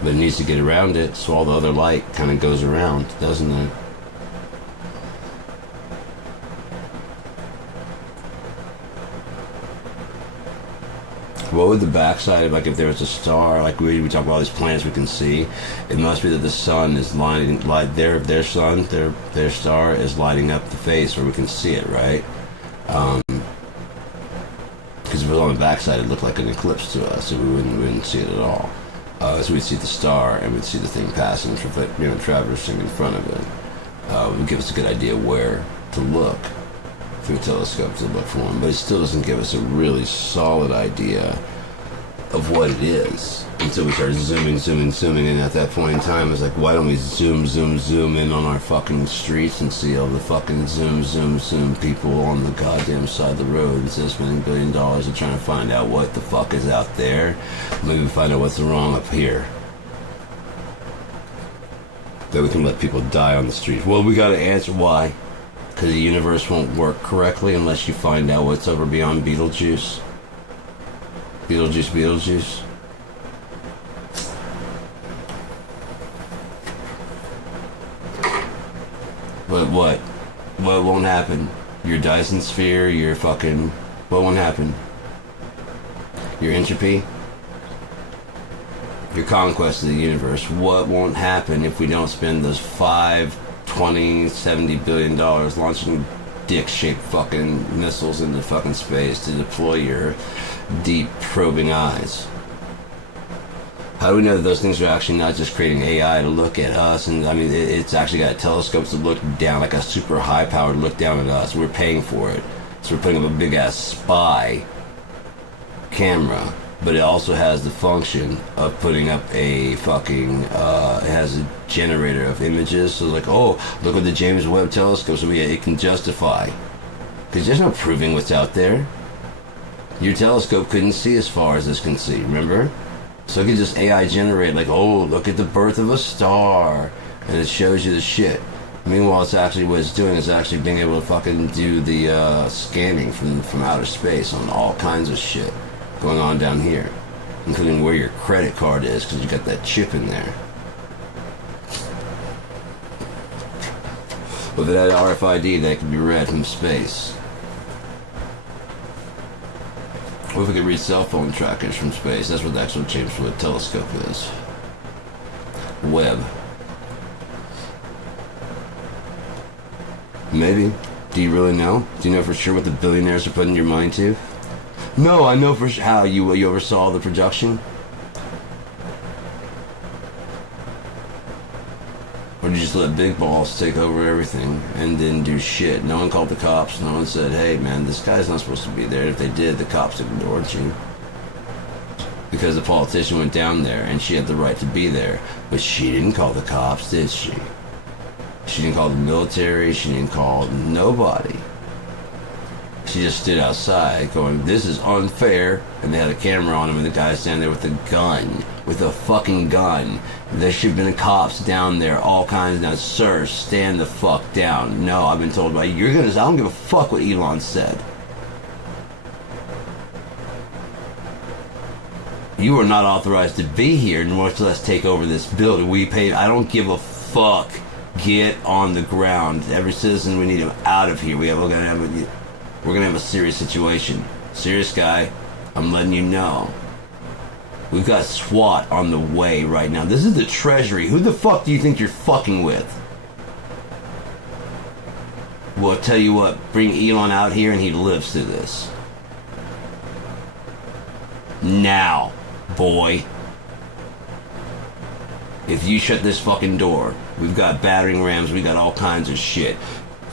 But it needs to get around it, so all the other light kind of goes around, doesn't it? What would the backside of, like, if there was a star, like we talk about all these planets we can see, it must be that the sun is lighting, their star is lighting up the face where we can see it, right? Because if it was on the backside, it looked like an eclipse to us, so we wouldn't see it at all. So we'd see the star, and we'd see the thing passing, traversing in front of it. It would give us a good idea where to look through a telescope to look for them, but it still doesn't give us a really solid idea of what it is until we start zooming, and at that point in time, it's like, why don't we zoom in on our fucking streets and see all the fucking zoom people on the goddamn side of the road instead of spending $1 billion and trying to find out what the fuck is out there. Maybe find out what's wrong up here. That we can let people die on the streets. Well, we gotta answer why. Because the universe won't work correctly unless you find out what's over beyond Beetlejuice. Beetlejuice. But what? What won't happen? Your Dyson sphere, your fucking... What won't happen? Your entropy? Your conquest of the universe. What won't happen if we don't spend those $5, $20, $70 billion launching dick-shaped fucking missiles into fucking space to deploy your deep probing eyes? How do we know that those things are actually not just creating AI to look at us? And I mean, it's actually got telescopes that look down, like a super high-powered look down at us. We're paying for it. So we're putting up a big-ass spy camera. But it also has the function of putting up a fucking, it has a generator of images. So like, oh, look at the James Webb telescope, so it can justify. Because there's no proving what's out there. Your telescope couldn't see as far as this can see, remember? So it can just AI generate, like, oh, look at the birth of a star. And it shows you the shit. Meanwhile, it's actually what it's doing is actually being able to fucking do the scanning from outer space on all kinds of shit going on down here, including where your credit card is, because you got that chip in there. With that RFID that can be read from space. What if we could read cell phone trackers from space? That's what the actual James Webb Telescope is. Webb. Maybe. Do you really know? Do you know for sure what the billionaires are putting your mind to? No, I know for sure. How? You oversaw the production? Or did you just let big balls take over everything and didn't do shit? No one called the cops. No one said, hey man, this guy's not supposed to be there. If they did, the cops ignored you. Because the politician went down there and she had the right to be there. But she didn't call the cops, did she? She didn't call the military. She didn't call nobody. She just stood outside going, this is unfair. And they had a camera on him and the guy standing there with a gun. With a fucking gun. There should have been cops down there, all kinds. Now, sir, stand the fuck down. No, I've been told by you. I don't give a fuck what Elon said. You are not authorized to be here, nor to let's take over this building. We pay. I don't give a fuck. Get on the ground. Every citizen, we need him out of here. We're gonna have a serious situation. Serious guy. I'm letting you know. We've got SWAT on the way right now. This is the Treasury. Who the fuck do you think you're fucking with? Well, I'll tell you what. Bring Elon out here and he lives through this. Now, boy. If you shut this fucking door, we've got battering rams, we got all kinds of shit.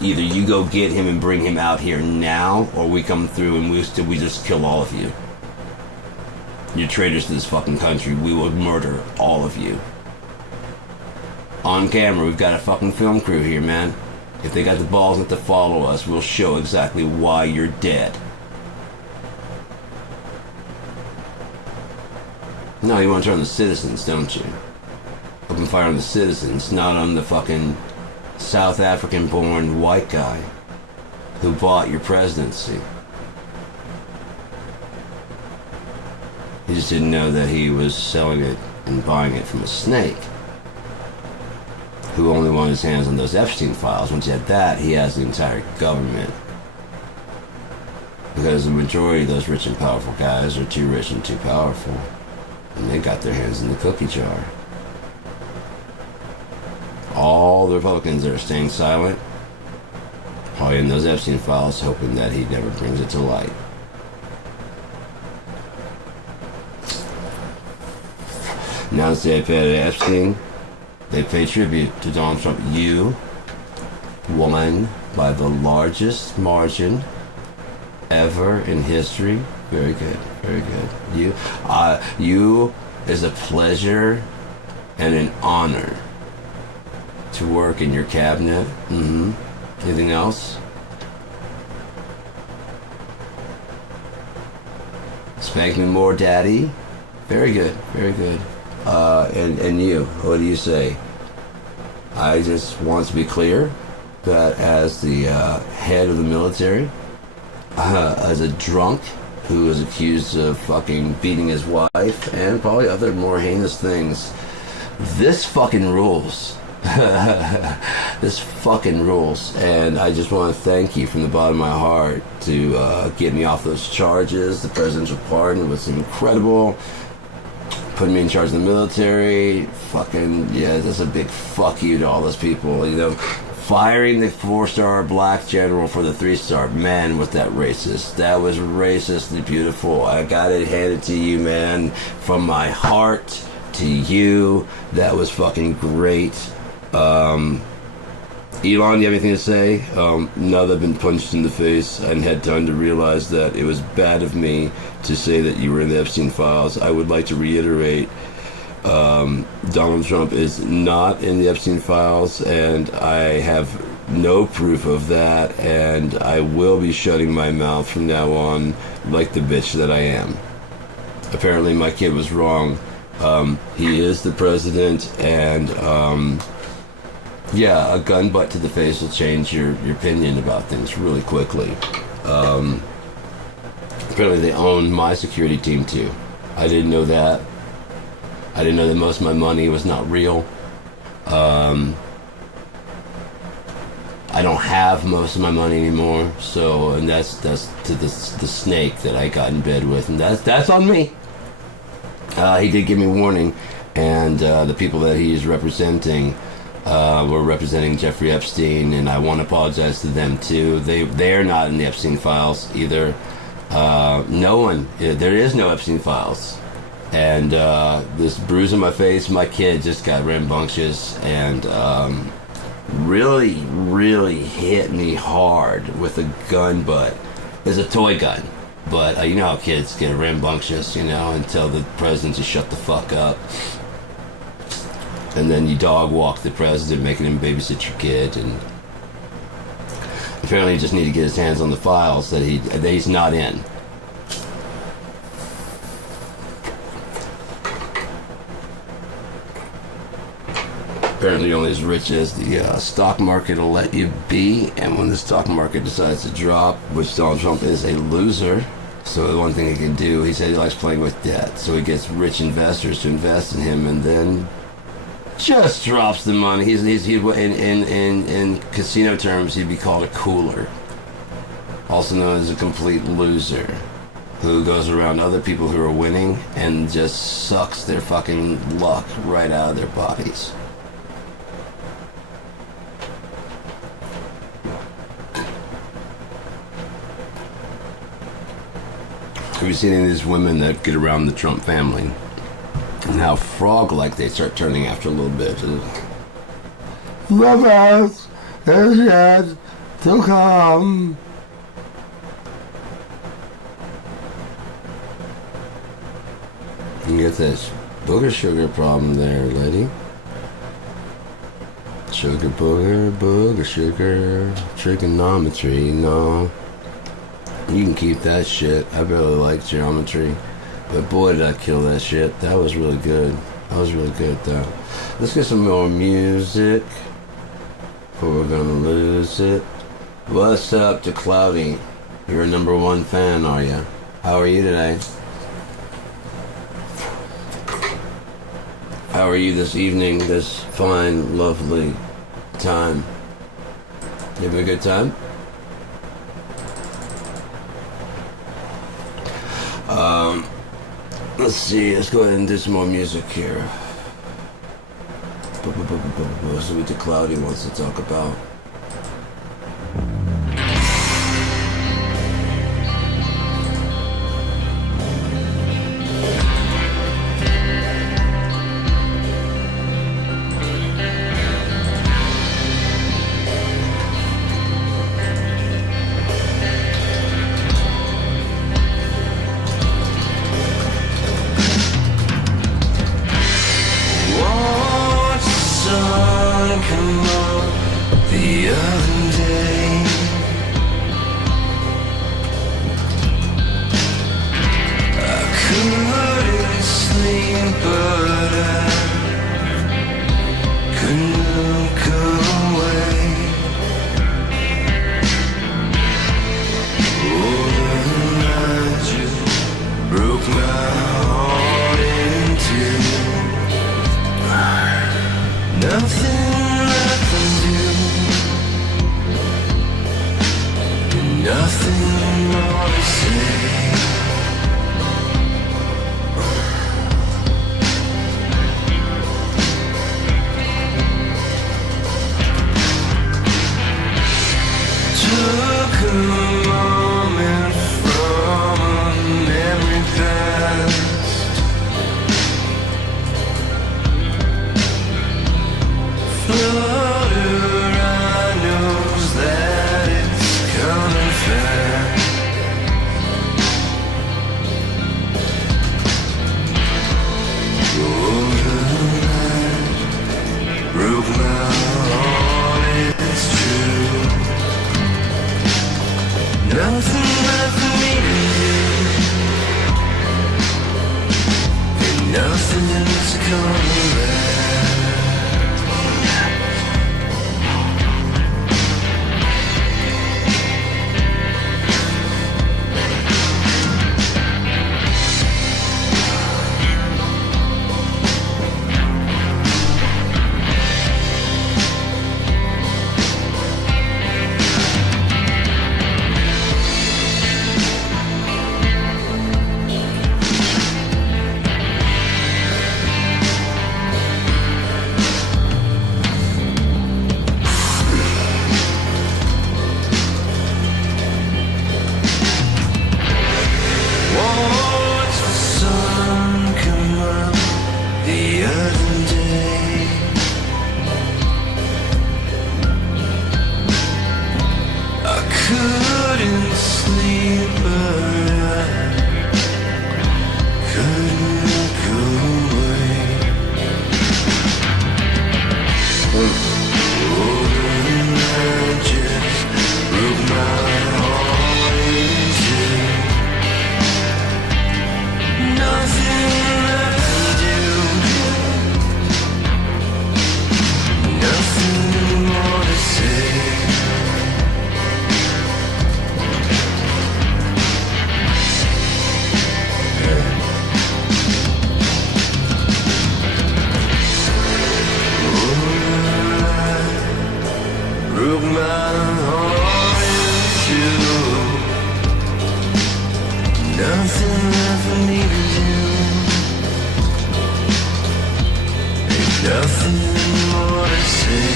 Either you go get him and bring him out here now, or we come through and we just kill all of you. You're traitors to this fucking country. We will murder all of you. On camera, we've got a fucking film crew here, man. If they got the balls not to follow us, we'll show exactly why you're dead. No, you want to turn on the citizens, don't you? Open fire on the citizens, not on the fucking South African-born white guy who bought your presidency. He just didn't know that he was selling it and buying it from a snake who only wanted his hands on those Epstein files. Once he had that, he has the entire government. Because the majority of those rich and powerful guys are too rich and too powerful. And they got their hands in the cookie jar. All the Republicans that are staying silent, probably in those Epstein files, hoping that he never brings it to light. Now that they pay Epstein, they pay tribute to Donald Trump. You won by the largest margin ever in history. Very good, very good. You is a pleasure and an honor to work in your cabinet. Anything else? Spank me more, daddy. Very good, very good. And you, what do you say? I just want to be clear that as the head of the military, as a drunk who is accused of fucking beating his wife and probably other more heinous things, this fucking rules. This fucking rules. And I just want to thank you from the bottom of my heart to get me off those charges. The presidential pardon was incredible. Putting me in charge of the military, fucking, yeah, that's a big fuck you to all those people, you know. Firing the 4-star black general for the 3-star, man, was that racist. That was racistly beautiful. I got it handed to you, man, from my heart to you. That was fucking great. Elon, do you have anything to say? Now that I've been punched in the face and had time to realize that it was bad of me to say that you were in the Epstein files, I would like to reiterate, Donald Trump is not in the Epstein files, and I have no proof of that, and I will be shutting my mouth from now on like the bitch that I am. Apparently my kid was wrong. He is the president, and Yeah, a gun butt to the face will change your opinion about things really quickly. Apparently they own my security team too. I didn't know that. I didn't know that most of my money was not real. I don't have most of my money anymore, so and that's to the snake that I got in bed with, and that's on me. He did give me warning, and the people that he is representing were representing Jeffrey Epstein, and I want to apologize to them too. They're not in the Epstein files either. No one. There is no Epstein files. And this bruise on my face, my kid just got rambunctious and really, really hit me hard with a gun butt. It's a toy gun. But you know how kids get rambunctious, and tell the president to shut the fuck up. And then you dog walk the president, making him babysit your kid. And apparently he just need to get his hands on the files that he's not in. Apparently only as rich as the stock market will let you be, and when the stock market decides to drop, which Donald Trump is a loser, so the one thing he can do, he said he likes playing with debt, so he gets rich investors to invest in him, and then just drops the money. He in casino terms, he'd be called a cooler, also known as a complete loser, who goes around other people who are winning and just sucks their fucking luck right out of their bodies. Have you seen any of these women that get around the Trump family and how frog-like they start turning after a little bit? Love us is yet to come. You get this booger sugar problem there, lady. Sugar booger sugar, trigonometry, no. You can keep that shit. I really like geometry. But boy, did I kill that shit. That was really good. That was really good, though. Let's get some more music before we're gonna lose it. What's up to Cloudy? You're a #1 fan, are you? How are you today? How are you this evening, this fine, lovely time? You having a good time? Let's see, let's go ahead and do some more music here. So what the Cloudy wants to talk about. Nothing more to say.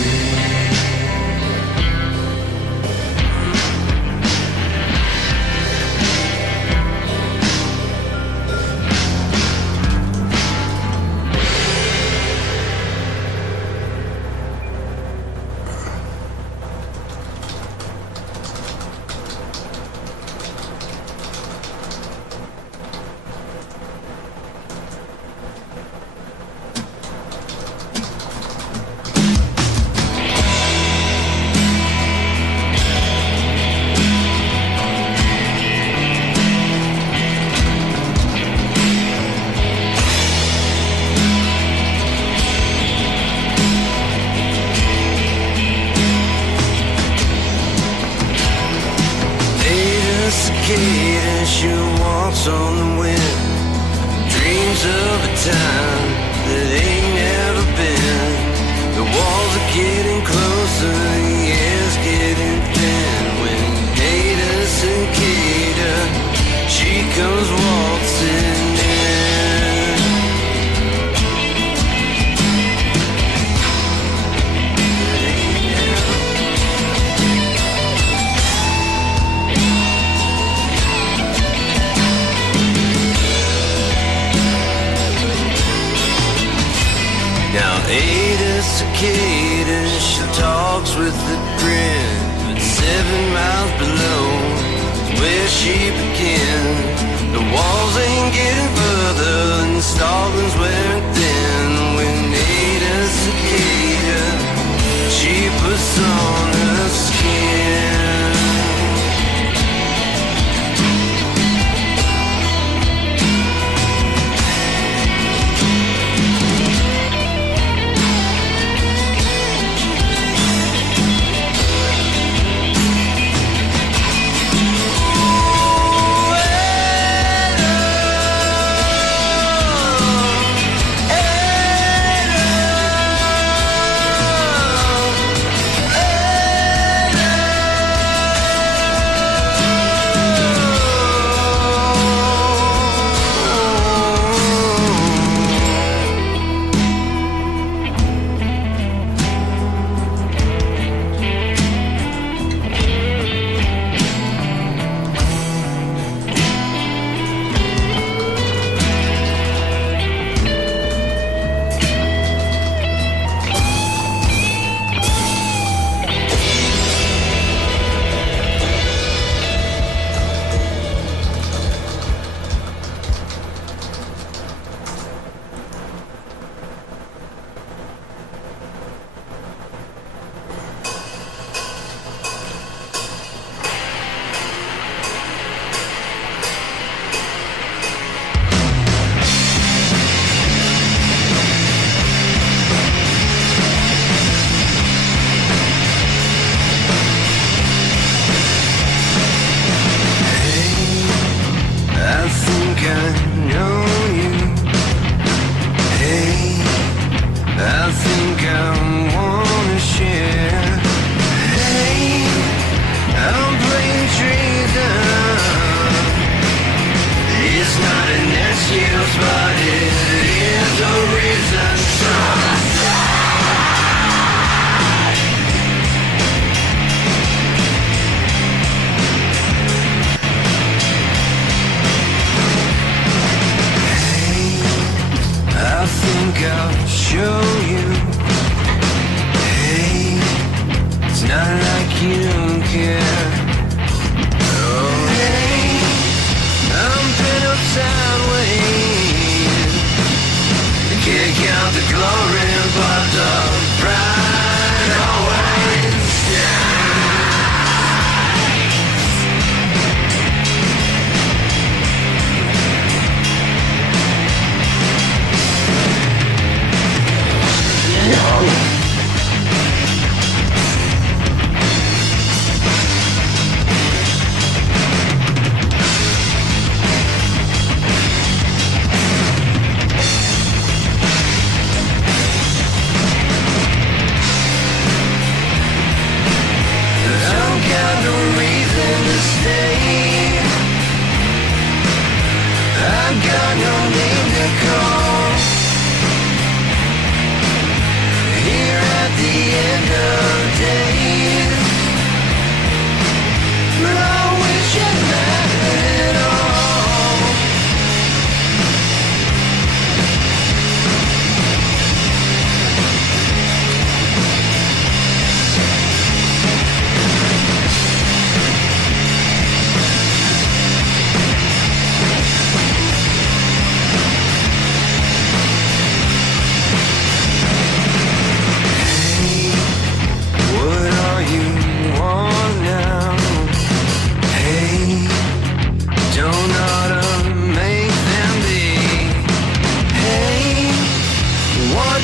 Cicada, she walks on the wind, dreams of a time that ain't never been. The walls are getting closer, the air's getting thin. When Ada Cicada, she comes waltzing in. Now Ada Cicada, she talks with a grin, but 7 miles below is where she begins. The walls ain't getting further and the Stalin's wearing thin. When Ada Cicada, she puts on her skin. I'll show you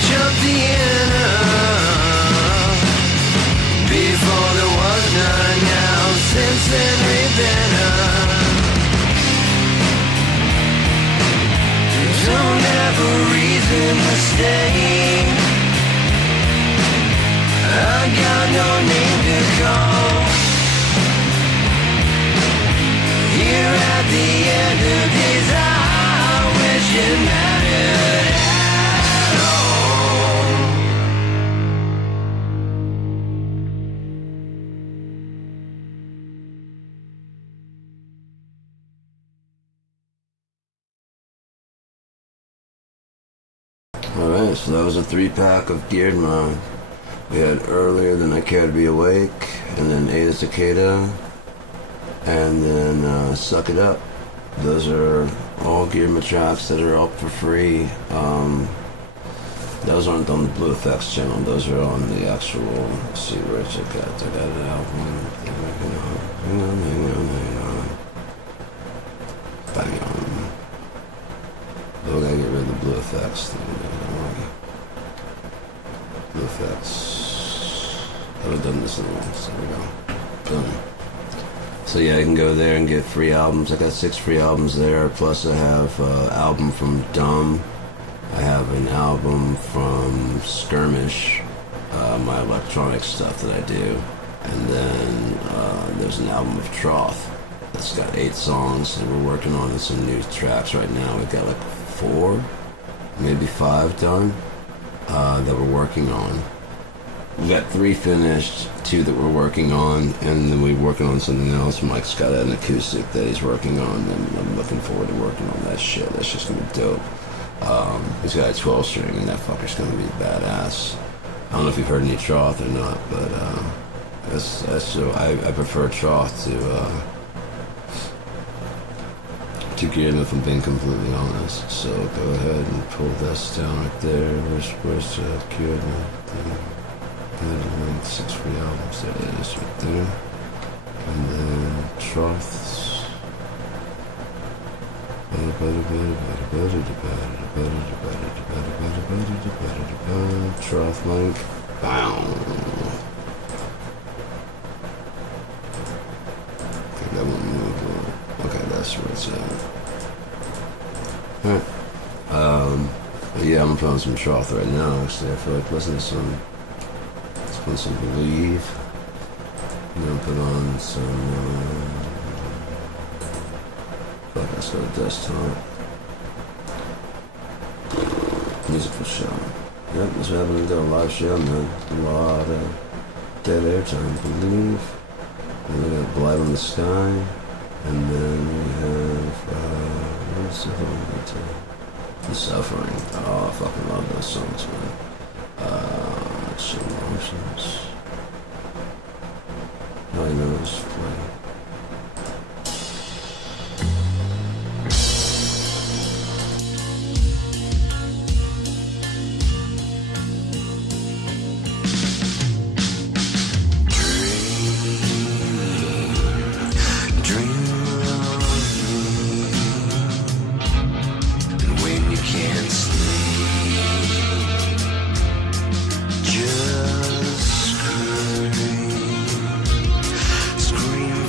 jumped the inner before there was none. Now since then repentant, don't have a reason to stay. I got no name to call. Here at the end of days, I wish it mattered at all. Alright, so that was a 3-pack of Geared Mind. We had Earlier Than I Care to Be Awake, and then Ada Cicada, and then Suck It Up. Those are all Geared My tracks that are up for free. Those aren't on the Blue Effects channel, those are on the actual, let's see where it's at. I got an album. Hang on. Bang on. Oh, I gotta get rid of the Blue Effects thing. Blue Effects. I haven't done this in a while, so there we go. Done. So yeah, you can go there and get free albums. I got 6 free albums there, plus I have an album from Dumb. I have an album from Skirmish, my electronic stuff that I do. And then there's an album of Troth that's got 8 songs, and we're working on some new tracks right now. We've got like 4, maybe 5 done that we're working on. We've got 3 finished, 2 that we're working on, and then we're working on something else. Mike's got an acoustic that he's working on, and I'm looking forward to working on that shit. That's just gonna be dope. He's got a 12 string, and that fucker's gonna be badass. I don't know if you've heard any Troth or not, but I prefer Troth to Geared, if I'm being completely honest. So go ahead and pull this down right there. Where's Geared? 6 free albums. There it is right there. And then Troth's. Troth link. Bow. Okay, that won't move. Okay, that's where it's at. Alright. Yeah, I'm playing some Troth right now, actually. I feel like listening to some. Let's put some Believe. And then put on some. Fuck, let's go to desktop. Musical show. Yep, that's what happened to do a live show, man. A lot of dead airtime, Believe. And we got Blight on the Sky. And then we have, what's the other one? The Suffering. Oh, I fucking love those songs, man. Some Emotions. All I know is play. Scream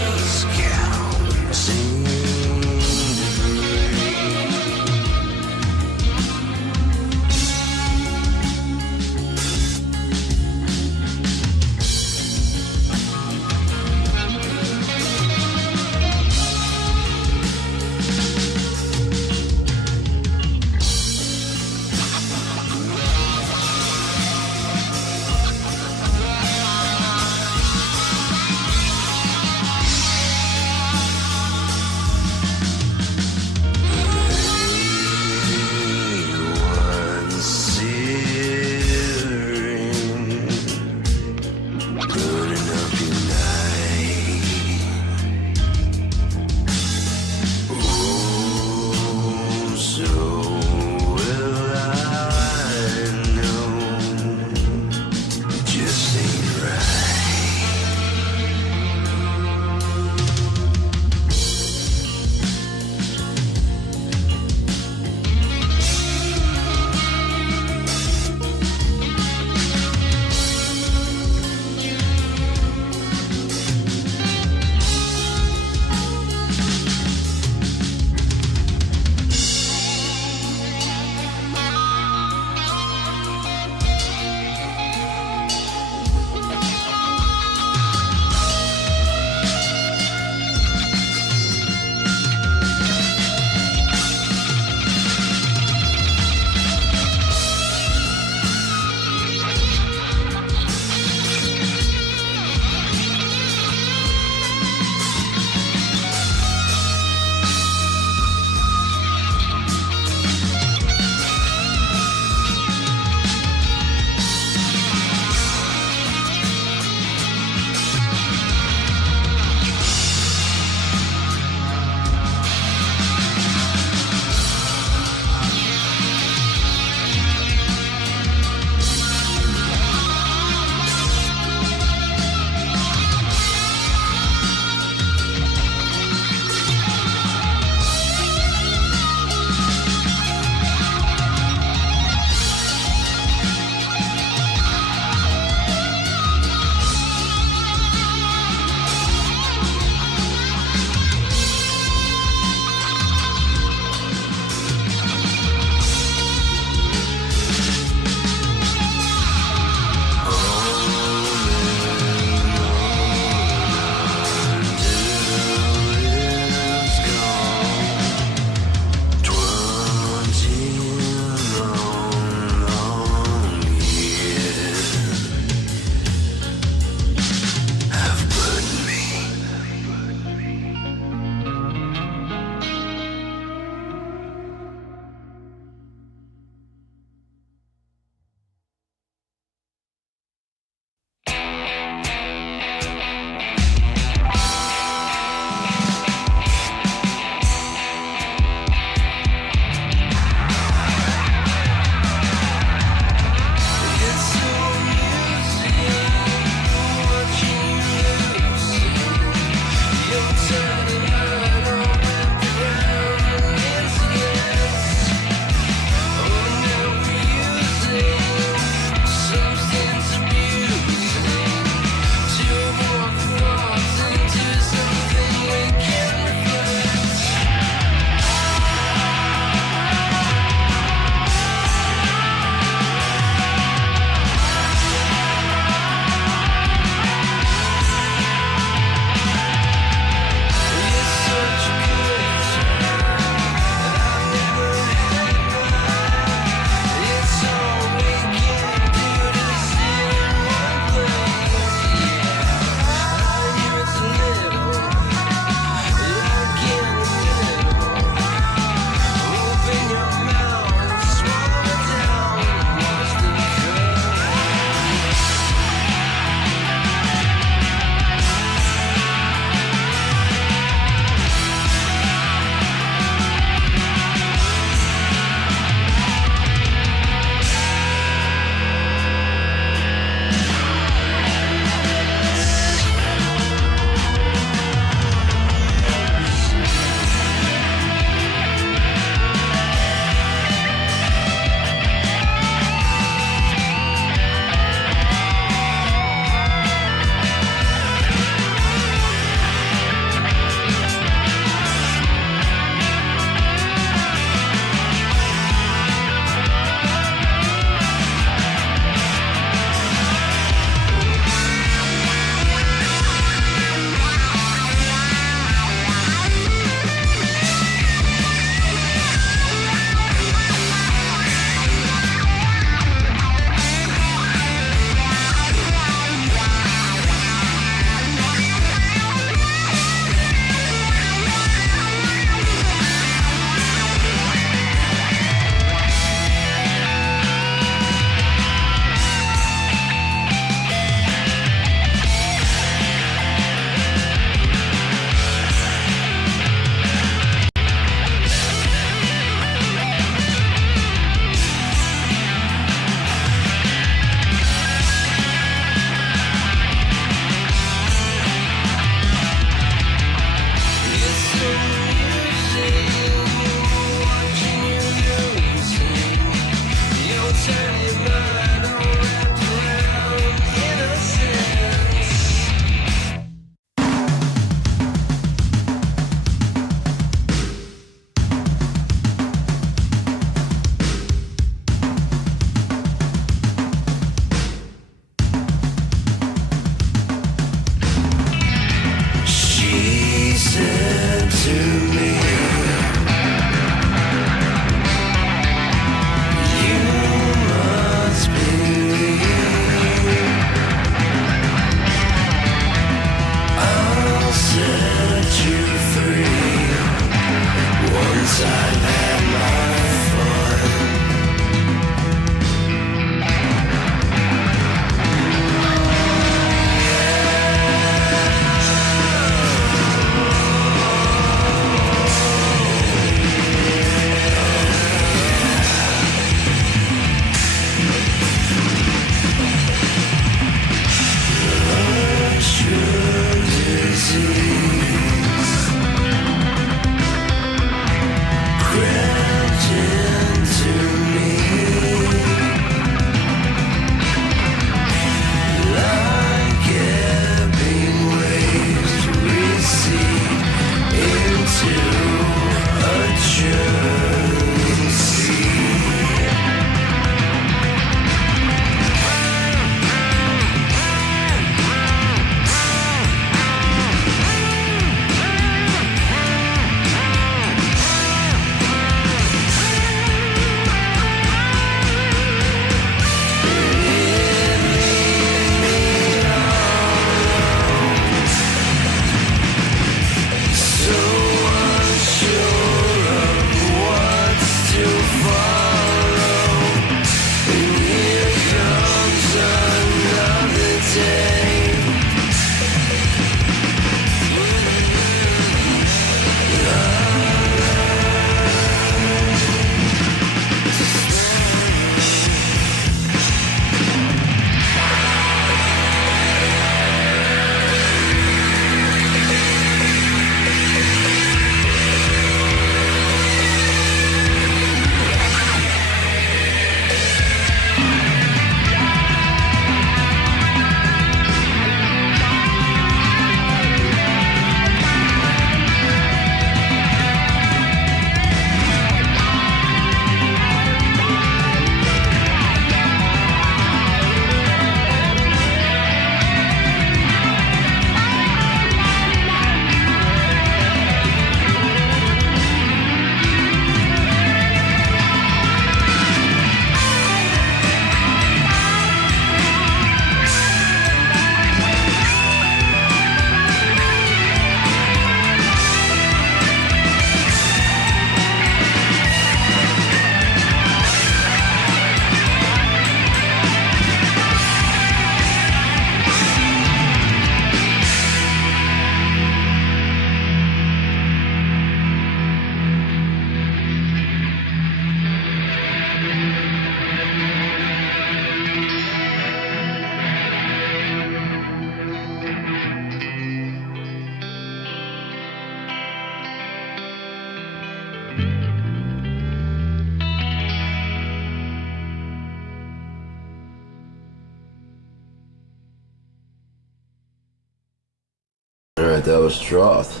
Troth.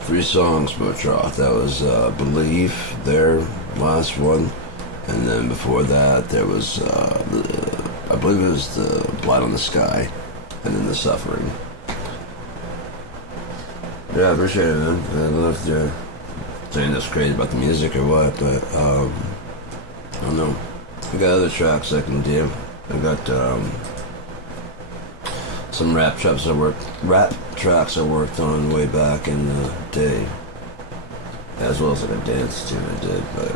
3 songs by Troth. That was Believe, their last one. And then before that, there was, I believe it was the Blind on the Sky. And then The Suffering. Yeah, I appreciate it, man. I don't know if you're saying that's crazy about the music or what, but, I don't know. I got other tracks I can do. I got, some rap tracks I worked on way back in the day, as well as like a dance tune I did. But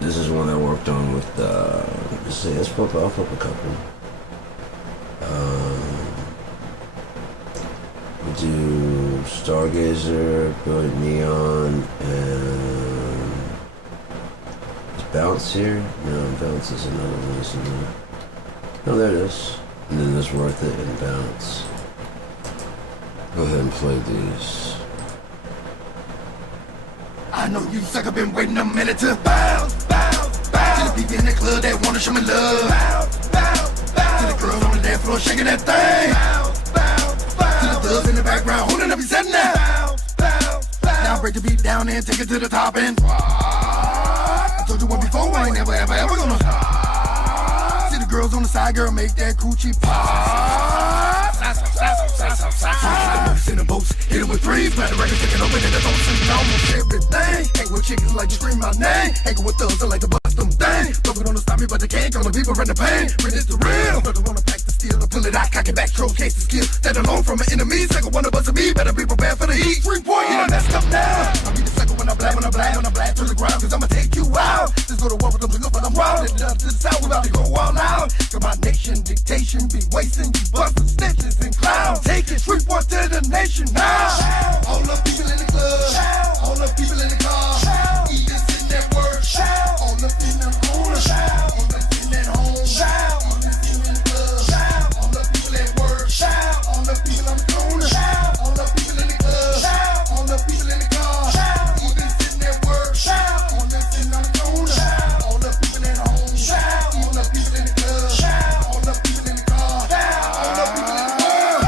this is one I worked on with. Let's see, I'll pop a couple. We do Stargazer, Brilliant Neon, and is Bounce here? No, Bounce is another one, isn't it? No, there it is. And then there's Worth It and Bounce. Go ahead and play these. I know you sucker been waiting a minute to bounce, bounce, bounce. To the people in the club that wanna show me love. Bounce, bounce, bounce. To the girls on the dance floor shaking that thing. Bounce, bounce, bounce. To the thugs in the background holding up his head now. Bounce, bounce, bounce. Now break the beat down and take it to the top and I told you one before, I ain't never ever ever gonna stop. See the girls on the side, girl, make that coochie pop. In the boots, hit it with 3, play the record, take it over, then it's on singing almost everything. Hang with chickens like to scream my name, hanging with thugs, I like to bust them things. Don't gonna stop me, but they can't, call the people in the pain. Bring this to real, but they wanna pack the steel, I pull it out, cock it back, showcase the skill. Stand alone from an enemy, second one of us and me, better be prepared for the heat. 3 point, you done messed up now. I'll be the second when I blast, when I blast to the ground, cause I'ma take you out. Just go to war with them, look, but I'm proud. It up to the south, we about to go all out. Cause my nation, dictation, be wasting, be busting snitches and clowns. Take it, Shreveport to the nation now. All the people in the club, all the people in the car, even sitting at work, all the people in the corner, all the people at home, all the people in the club, all the people at work, all the people on the corner, all the people in the club, all the people in the car, even sitting at work, all the people on the corner, all the people at home, all the people in the club, all the people in the car, all the people in the world.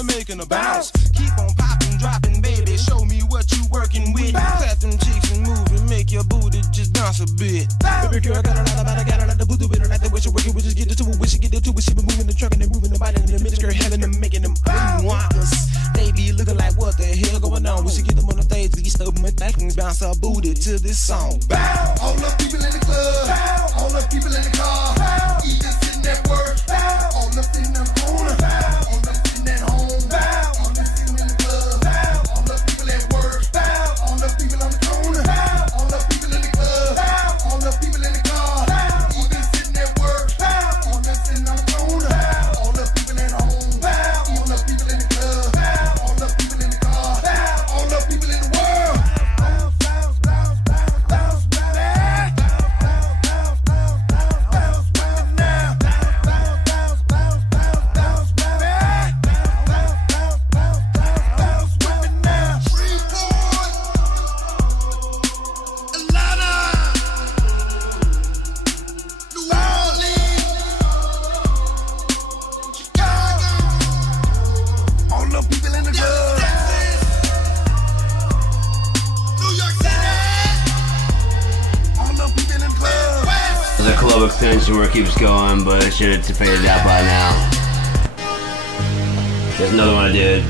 Making a bounce, keep on popping, dropping, baby. Show me what you working with. Clap them cheeks and move and make your booty just bounce a bit. Baby girl, got a lot of booty, but like the way she working, we just get into it. We should get into it. She been moving the truck and then moving the body and the minute skirt, having them making them wonders. They be looking like what the hell going on? We should get them on the stage, we stop them back and bounce our booty to this song. Bow, all the people in the club, all the people in the car, even sitting at work, all the people in the corner, all the people at home. All the people in the club, all the people at work, all the people on the corner, all the people in the club, all the people in the car, even sitting at work, all the sitting on the corner, all the people at home, all the people in the club, all the people in the car, all the people in the world. There's a club extension where it keeps going, but it should have faded out by now. There's another one I did.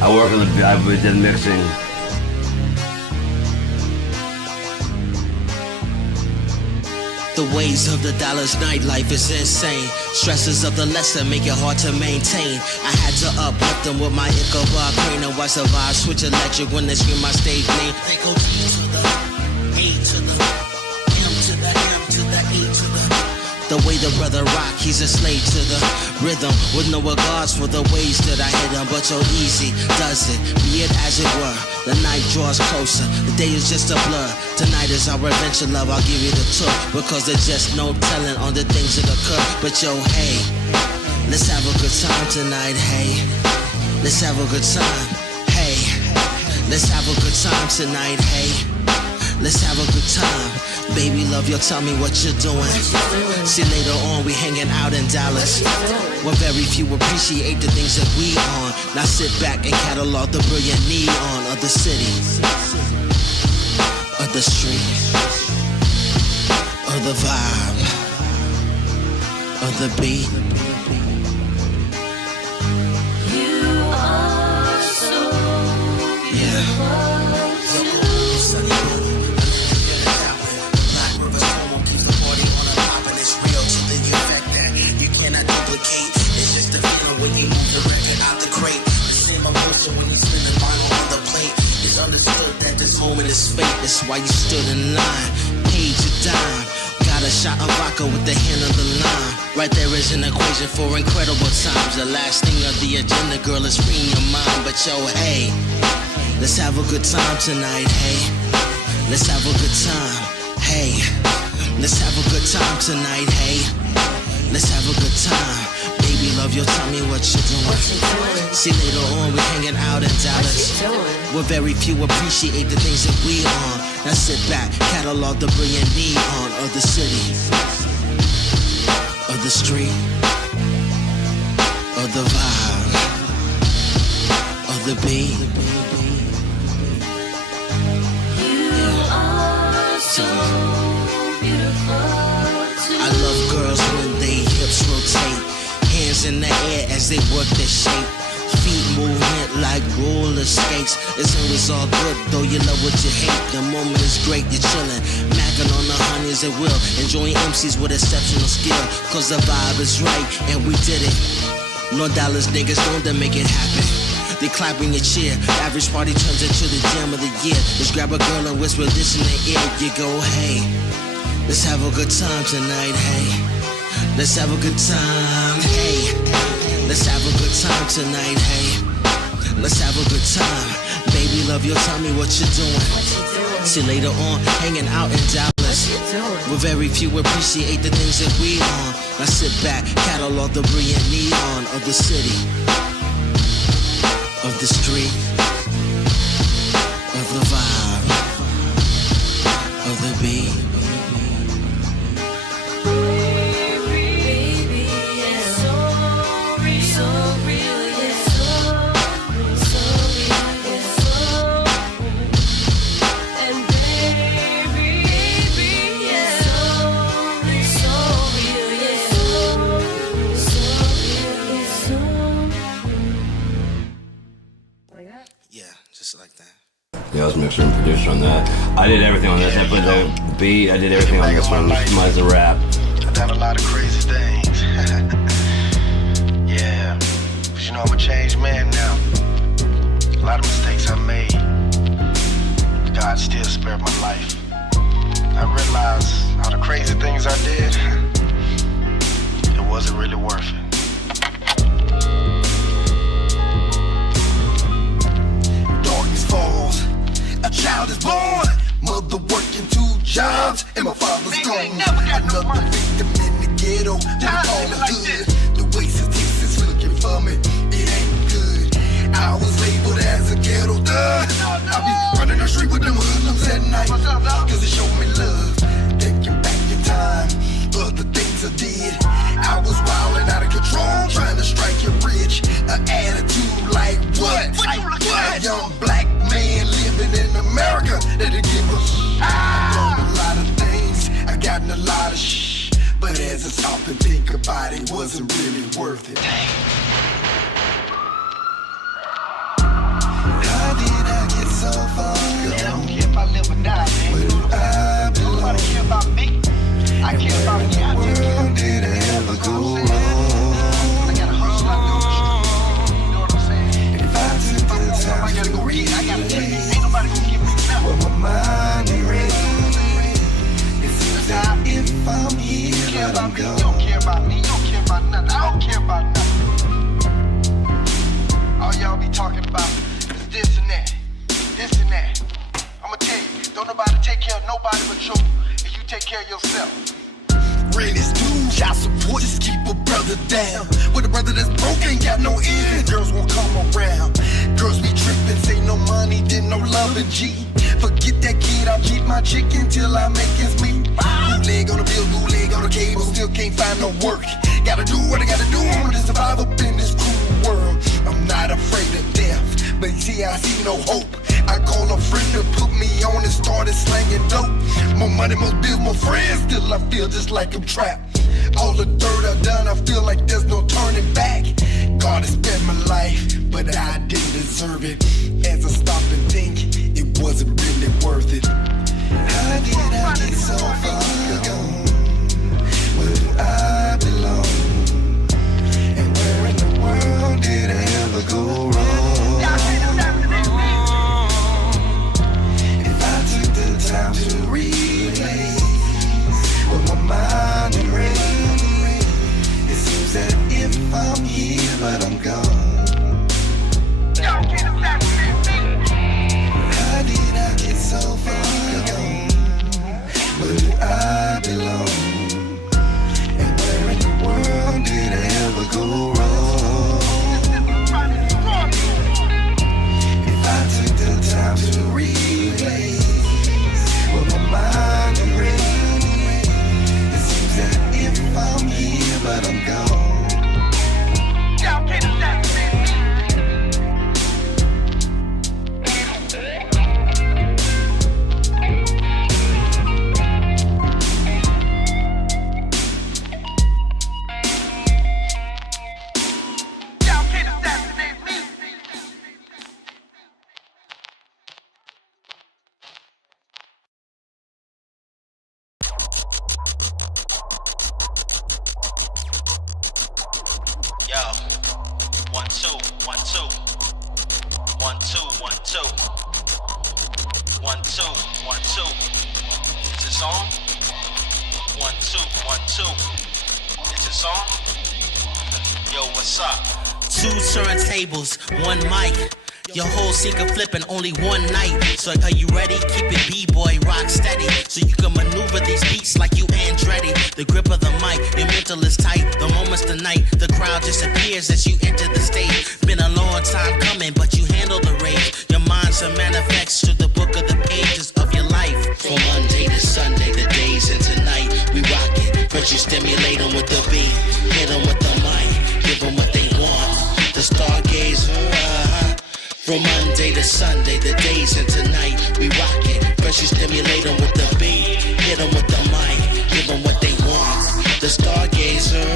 I work on I did mixing. The ways of the dollar's nightlife is insane. Stresses of the lesser make it hard to maintain. I had to uplift them with my Ichabod crane and watch the vibe switch electric when they scream my stage name. They go to the A to the M to the M to the A to the The way the brother rock, he's a slave to the rhythm, with no regards for the ways that I hit him. But so easy does it, be it as it were. The night draws closer, the day is just a blur. Tonight is our adventure, love, I'll give you the tour, because there's just no telling on the things that occur. But yo, hey, let's have a good time tonight, hey. Let's have a good time, hey. Let's have a good time tonight, hey. Let's have a good time. Baby love, yo, tell me what you're doing. See, later on we hanging out in Dallas, where very few appreciate the things that we on. Now sit back and catalog the brilliant neon of the city, of the street, of the vibe, of the beat. You are so beautiful. It's just a feeling when you move the record out the crate. The same emotion when you spin the vinyl on the plate. It's understood that this moment is fate. That's why you stood in line, paid your dime. Got a shot of vodka with the hand of the lime. Right there is an equation for incredible times. The last thing of the agenda, girl, is freeing your mind. But yo, hey, let's have a good time tonight, hey. Let's have a good time, hey. Let's have a good time tonight, hey. Let's have a good time. Baby love, yo, tell me what you're doing. See, later on we're hanging out in Dallas, where very few appreciate the things that we on. Now sit back, catalog the brilliant neon of the city, of the street, of the vibe, of the beat. You are so beautiful. I love girls when they hips rotate, hands in the air as they work their shape, feet movement like roller skates. It's always all good, though you love what you hate. The moment is great, you're chillin', mackin' on the honeys at will, enjoying MCs with exceptional skill, cause the vibe is right, and we did it. No dollars, niggas, don't they make it happen. They clap in your chair, average party turns into the jam of the year. Just grab a girl and whisper this in their ear, you go, hey. Let's have a good time tonight, hey. Let's have a good time, hey. Let's have a good time tonight, hey. Let's have a good time. Baby love, yo, tell me what you're doing. See, later on, hanging out in Dallas, where very few appreciate the things that we on. Now sit back, catalog the brilliant neon of the city, of the street, of the vibe, of the beat. Yeah, I was mixer and producer on that. I did everything on this. I put the beat, I did everything on this one. Mine's the rap. I've done a lot of crazy things. Yeah, but you know I'm a changed man now. A lot of mistakes I made. God still spared my life. I realized all the crazy things I did, it wasn't really worth it. Darkness falls, a child is born. Mother working 2 jobs, and my father's gone. Another victim in the ghetto, with all the hood. The way statistics looking for me, it ain't good. I was labeled as a ghetto thug. I be running the street with them hoodlums at night, cause it showed me love. Thinking back in time, other things I did. I was wildin' out of control, trying to strike it rich. An attitude like what? A young black man living in America that'll give a I learned a lot of things, I gotten a lot of but as I stop and think about it, wasn't really worth it. How did I get so far? I don't care if I live or die, man. Where do I belong? Nobody care about me. I care about me. I just care. Where did I ever go wrong? I gotta hustle out there. You know what I'm saying? If I took the time I gotta go to get it. I gotta take it. Ain't nobody gonna give me nothing. well, my mind ain't ready. It seems that if I'm here, but I'm gone. down. With a brother that's broke, ain't got no end. Girls won't come around. Girls be trippin', say no money, then no loving, G. Forget that kid, I'll keep my chicken till I make ends meet. Bootleg on the bill, bootleg on the cable, still can't find no work. Gotta do what I gotta do, I'm to survive up in this cruel world. I'm not afraid of death, but see, I see no hope. I call a friend to put me on and started slanging dope. More money, more bills, more friends, still I feel just like I'm trapped. All the dirt I've done, I feel like there's no turning back. God has spent my life, but I didn't deserve it. As I stop and think, it wasn't really worth it. How did I get so far gone? Where do I belong? And where in the world did I ever go wrong? If I took the time to replace with my mind and rain, it seems that if I'm here but I'm gone. How did I get so far gone? Where do I belong? And where in the world did I ever go wrong? If I took the time to replace with my mind and rain, it seems that if I'm here but I'm gone. One mic, your whole scene can flip in only one night. So are you ready? Keep it B-boy, rock steady, so you can maneuver these beats like you Andretti. The grip of the mic, your mental is tight. The moment's the night, the crowd just appears as you enter the stage. Been a long time coming, but you handle the rage. Your mind's a manifest to the book of the pages of your life. From Monday to Sunday, the days into night, we rock it. First you stimulate them with the beat, hit them with the mic, give them what they want. The stargazer. From Monday to Sunday, the days into night, we rock it. First you stimulate them with the beat, hit them with the mic, give them what they want. The stargazer.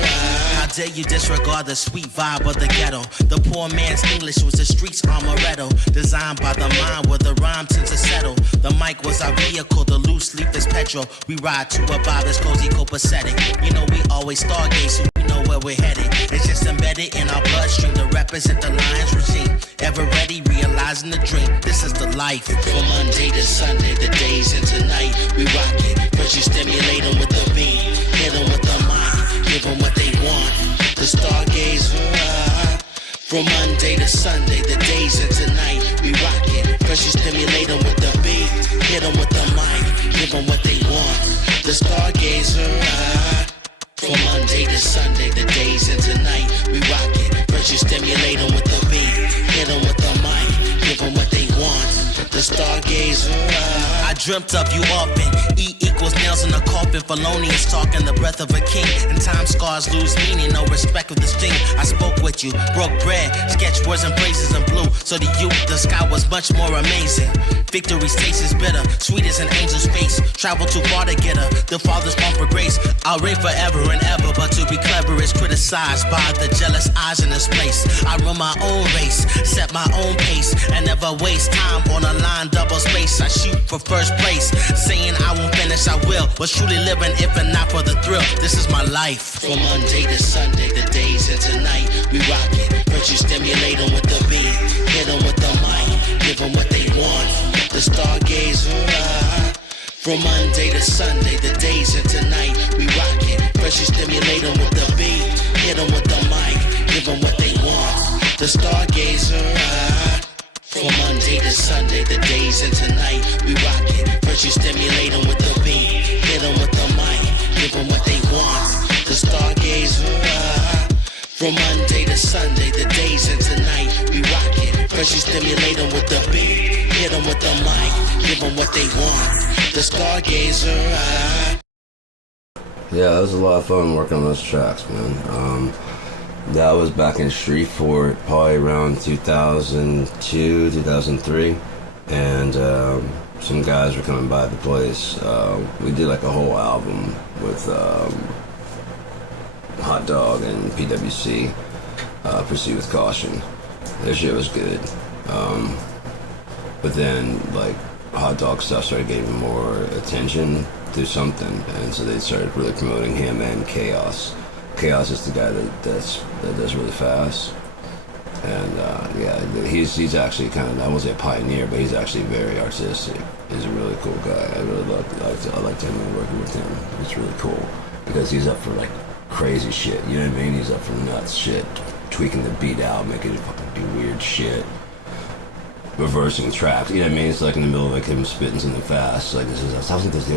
How dare you disregard the sweet vibe of the ghetto? The poor man's English was the street's amaretto. Designed by the mind where the rhyme tends to settle. The mic was our vehicle, the loose leaf is petrol. We ride to a vibe that's cozy, copacetic. You know we always stargaze, so we know where we're headed. It's just embedded in our bloodstream to represent the lion's regime. Ever ready, realizing the dream. This is the life. From Monday to Sunday, the days into night, we rock it. First you stimulate them with the beat, hit them with the mic, give them what they want. The stargazer. From Monday to Sunday, the days into night, we rock it. First you stimulate them with the beat, hit them with the mic, give them what they want. The stargazer. From Monday to Sunday, the days into night, we rock it. First you stimulate them with the beat, hit them with the mic, give them what they want. The stargazer. I dreamt of you often. E equals nails in a coffin. Felonious talking, the breath of a king. And time scars lose meaning, no respect of the sting. I spoke with you, broke bread, sketch words and phrases in blue. So to you, the sky was much more amazing. Victory's taste is bitter, sweet as an angel's face. Travel too far to get her, the Father's born for grace. I'll reign forever and ever, but to be clever is criticized by the jealous eyes in this place. I run my own race, set my own pace, and never waste time on a line double space. I shoot for first place, saying I won't finish, I will. Was truly living if and not for the thrill. This is my life. From Monday to Sunday, the days into night, we rock it. First you stimulate them with the beat, hit them with the mic, give them what they want. The stargazer. From Monday to Sunday, the days into night, we rock it. First you stimulate them with the beat, hit them with the mic, give them what they want. The stargazer. From Monday to Sunday, the days into night, we rock it. First you stimulate them with the beat, hit them with the mic, give them what they want. The stargazer. From Monday to Sunday, the days into night, we rock it. First you stimulate them with the beat, hit them with the mic, give them what they want. The Stargazer, Yeah, it was a lot of fun working on those tracks, man. That was back in Shreveport, probably around 2002, 2003, and some guys were coming by the place. We did like a whole album with Hot Dog and PWC, Proceed with Caution. Their shit was good. But then, like, Hot Dog stuff started getting more attention through something, and so they started really promoting him and Chaos. Chaos is the guy that does really fast, and yeah, he's actually kind of, I won't say a pioneer, but he's actually very artistic. He's a really cool guy. I really liked him and working with him. It's really cool because he's up for like crazy shit. You know what I mean? He's up for nuts shit, tweaking the beat out, making it fucking do weird shit. Reversing tracks, you know what I mean? It's like in the middle of like him spitting something fast. Like, this is something this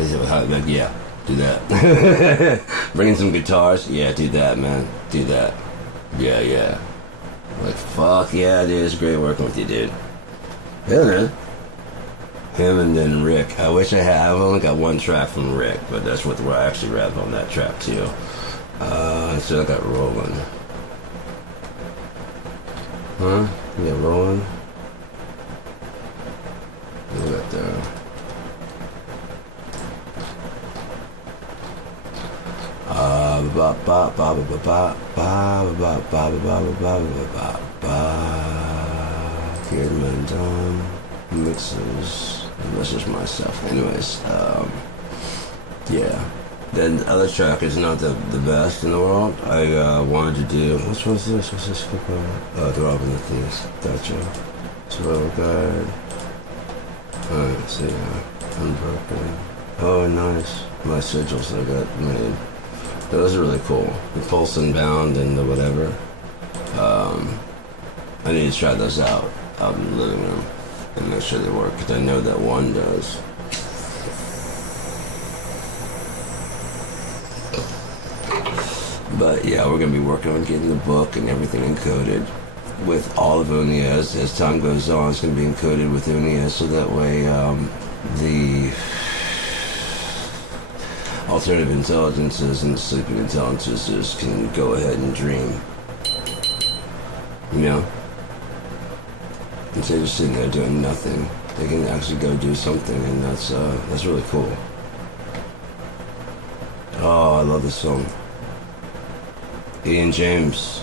like, yeah, do that. Bringing some guitars, yeah, do that, man. Do that. Yeah. Like, fuck yeah, dude, it's great working with you, dude. Yeah, man. Him and then Rick. I wish I've only got one track from Rick, but that's what I actually rapped on that track too. So I got Rolling. Huh? Yeah, Rolling. Look at there. Kidman Dome mixes. That's just my stuff. Anyways, yeah. Then the other track is not the best in the world. I wanted to do. Which one's this? What's this? Throbbing the Thieves. Gotcha. Slow Guide. Alright, so yeah, Unbroken. Oh, nice. My sigils I got made. Those are really cool. The Pulse and Bound and the whatever. I need to try those out in the living room and make sure they work, because I know that one does. But yeah, we're going to be working on getting the book and everything encoded with all of Unias. As time goes on, it's going to be encoded with Unias, so that way the alternative intelligences and the sleeping intelligences can go ahead and dream. You know? Instead of just sitting there doing nothing, they can actually go do something, and that's really cool. Oh, I love this song. Ian James.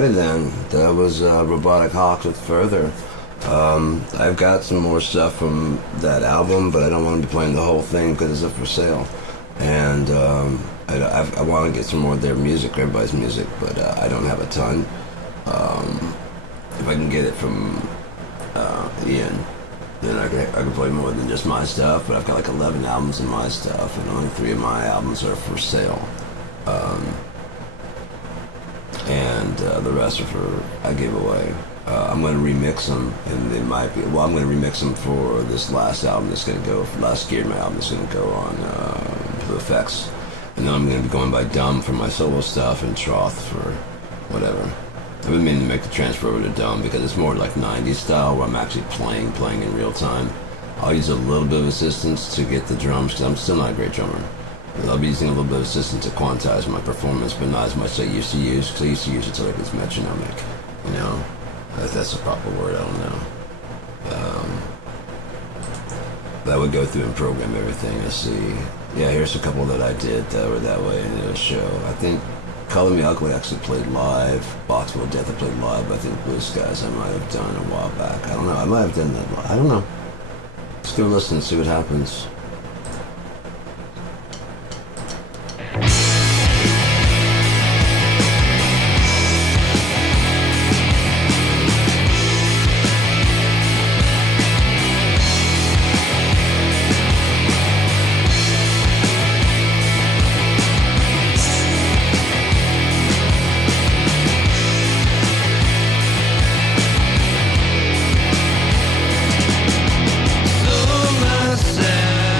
Righty then. That was Robotic Hawks with Further. I've got some more stuff from that album, but I don't want to be playing the whole thing because it's up for sale. And I want to get some more of their music, everybody's music, but I don't have a ton. If I can get it from Ian, then I can play more than just my stuff. But I've got like 11 albums of my stuff, and only 3 of my albums are for sale. And the rest are I gave away. I'm going to remix them, and they might be. Well, I'm going to remix them for this last album that's going to go. Last Scared My album that's going to go on Blue Effects, and then I'm going to be going by Dumb for my solo stuff and Troth for whatever. I've been meaning to make the transfer over to Dumb because it's more like 90s style where I'm actually playing in real time. I'll use a little bit of assistance to get the drums because I'm still not a great drummer. I'll be using a little bit of assistance to quantize my performance, but not as much as I used to use, because I used to use it to like it's metronomic, you know? If that's the proper word, I don't know. But I would go through and program everything. I see. Yeah, here's a couple that I did that were that way in the show. I think Color Me Ugly actually played live. Boxville Death I played live, but I think Blue Skies I might have done a while back. I don't know. I might have done that live. I don't know. Let's go listen and see what happens. Sold myself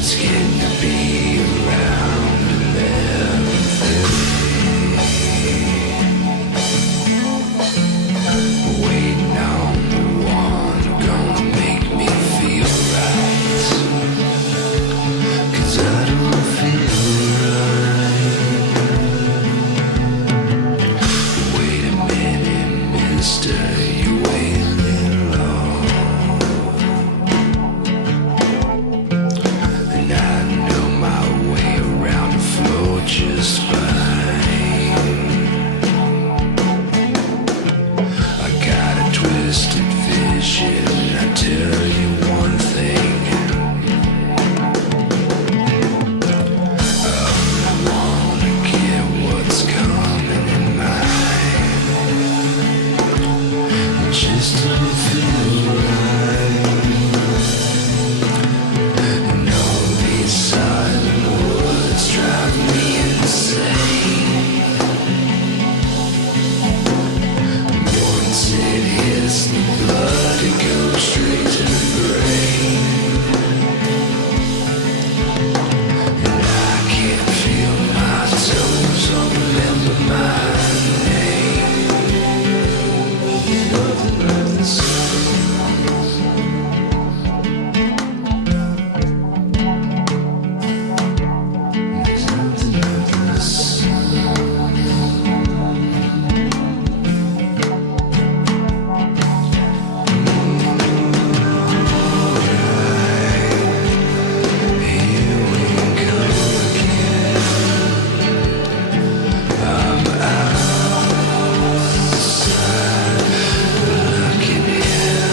It's getting to be around 11:30. Waiting on the one gonna make me feel right. 'Cause I don't feel right. Wait a minute, mister, you waiting long. And I know my way around the floor just fine. I got a twisted vision, I tell you one thing. I only wanna get what's coming in mine. It just don't feel right. And all these silent words drive me insane. Once it hits the blood, it goes straight to the brain. And I can't feel my toes or remember my name. Nothing like the sun. There's nothing like the sun. Here we go again. I'm outside looking in,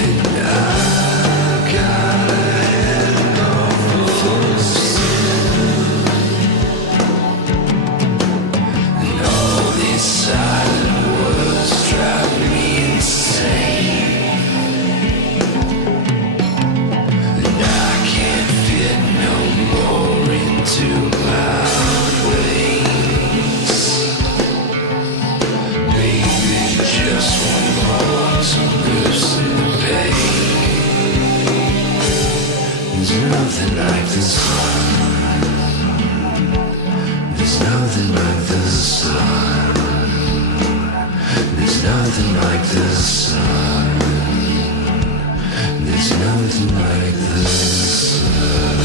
and I got a hangover full of sin. And all these silent words drive me insane. And I can't fit no more into my wings. Baby, just one more to loosen the pain. There's nothing like the sun. There's nothing like the sun. There's nothing like the sun. There's nothing like the sun.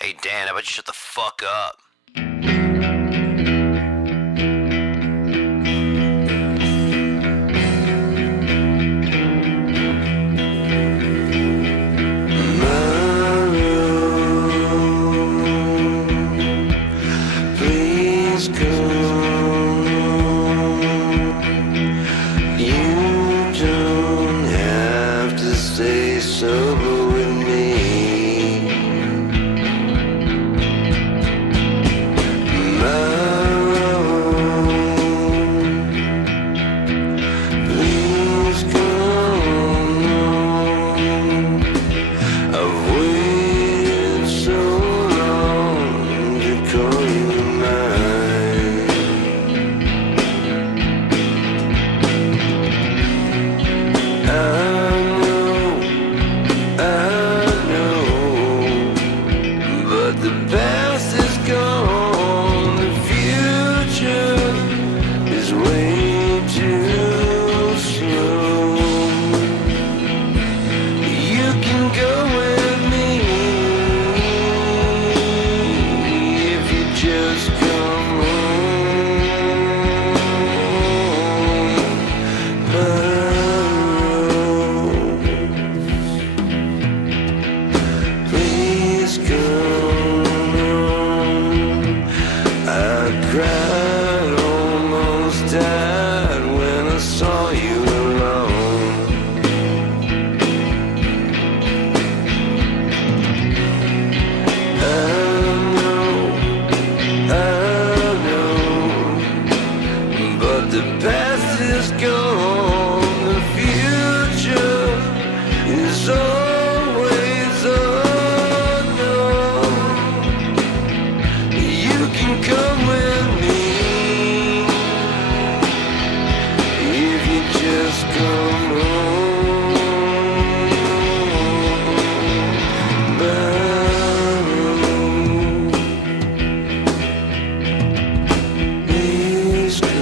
Hey Dan, how about you shut the fuck up? Please come. You don't have to stay sober with me. My road. Please come. I've waited so long to call you mine. I know, but the past is gone. The future is way too slow. You can go with me if you just come home. Please come home. I cried, almost died when I saw you alone. I know, but the past is gone. The future is always unknown. You can come with me if you just come home. Please come.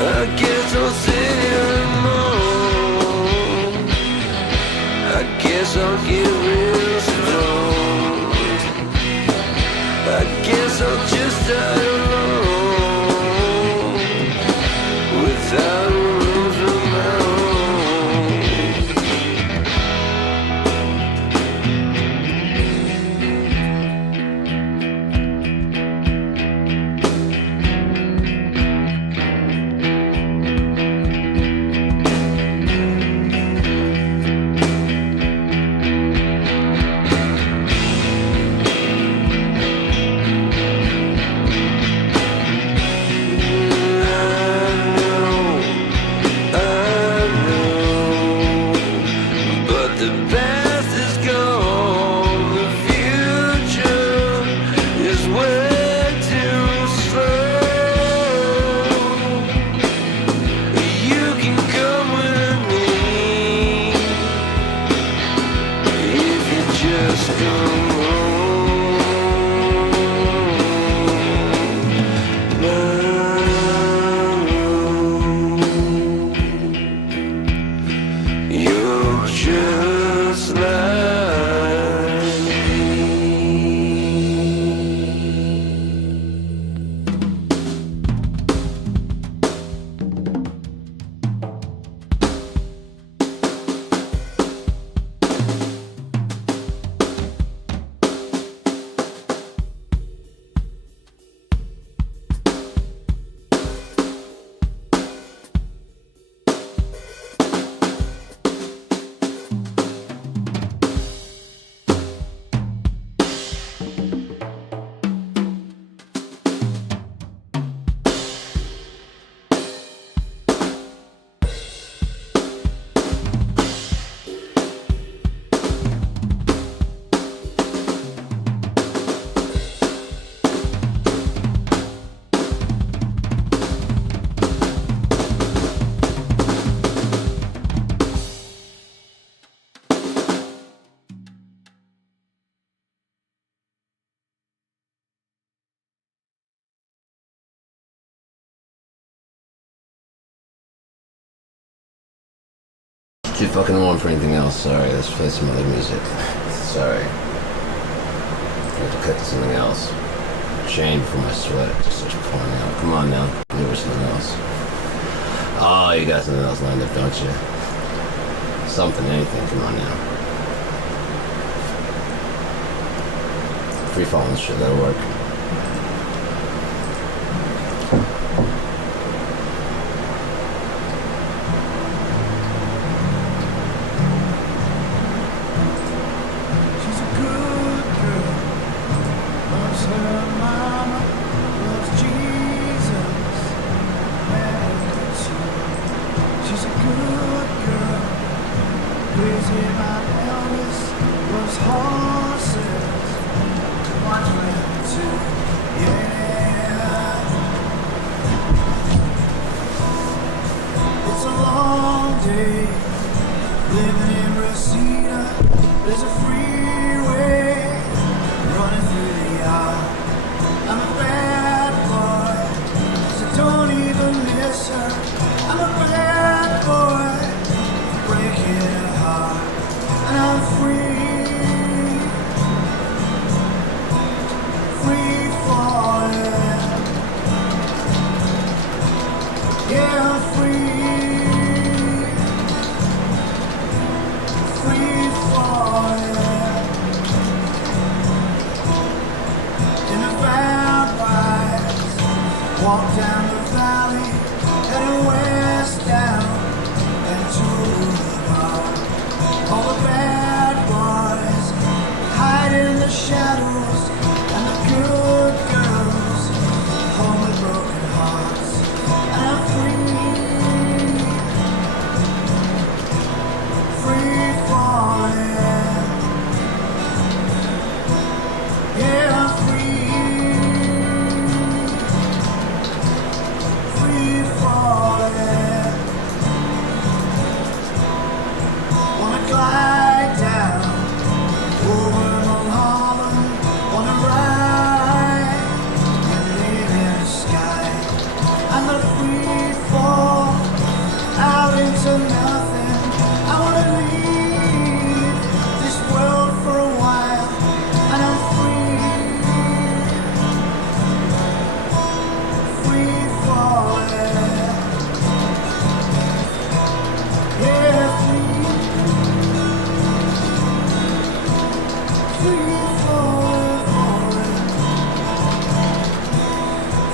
I guess I'll sit here alone. I guess I'll get real stoned. I guess I'll just die alone without rules of my own. But the past is gone. The future is way too slow. You can come with me if you just come home. My road. You're just like me. Too fucking warm for anything else. Sorry, let's play some other music. Sorry. I have to cut to something else. Shame for my sweat. Just starts pouring out. Come on now. Give her something else. Oh, you got something else lined up, don't you? Something, anything. Come on now. Free falling shit, that'll work. She's a good girl, loves her mama, loves Jesus, married to. She's a good girl, crazy about Elvis, loves horses, watch them too, yeah. It's a long day, living in Reseda. There's a freeway running through the yard. I'm a bad boy, so don't even miss her. I'm a bad boy, breaking heart, and I'm free, free falling. Yeah, I'm free falling. In the vampires walk down the valley, heading west down and to the bar. All the bad boys hide in the shadows, and the good girls home with broken hearts. And I'm free falling. Yeah, I'm free falling. Wanna glide down over Mulholland, wanna ride and live in the sky. I'm a free fall out into nothing. I wanna leave this world for a while, and I'm free falling. Yeah, free falling.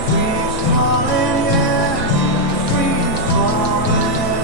Free falling, yeah, free falling.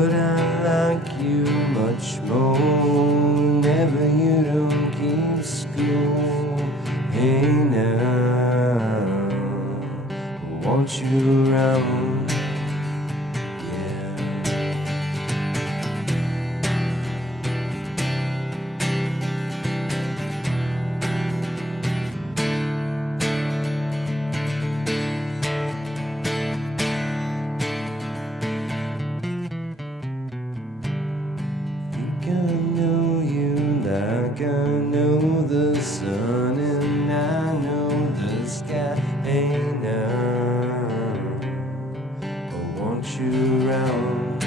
But I like you much more whenever you don't keep school. Hey now, I want you around. Yeah. Think I know you like I know the sun and I know the sky. Hey now, I want you around.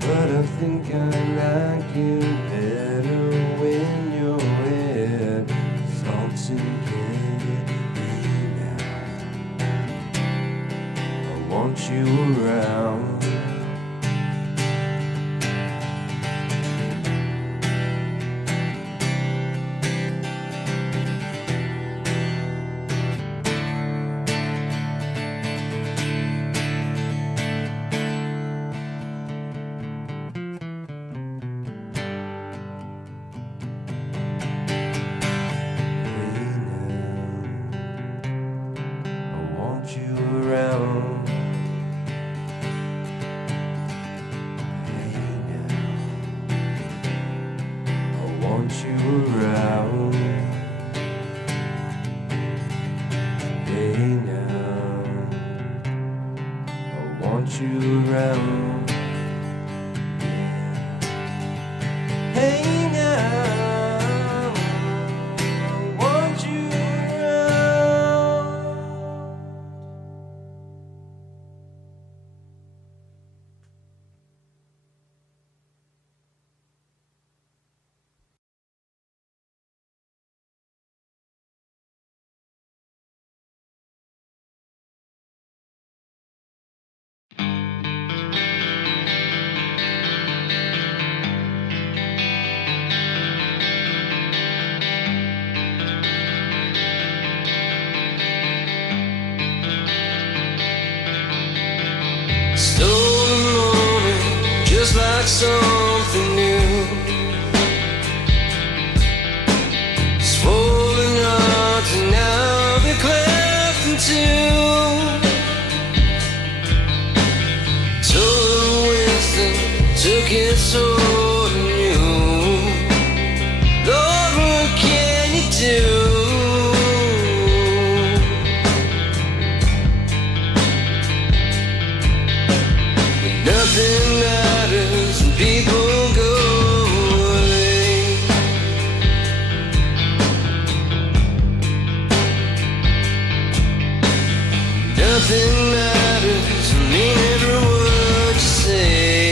But I think I like you better when your head is all together. Hey now, I want you around. Hey now, I want you around. Hey now, I want you around. Hey now, I want you around. Yeah. Hey now, I want you around. Stolen morning, just like something new. Swollen hearts and now they're cleft in two. Total wisdom took its hold on you. Lord, what can you do? Nothing matters when people go away. Nothing matters, I mean every word you say.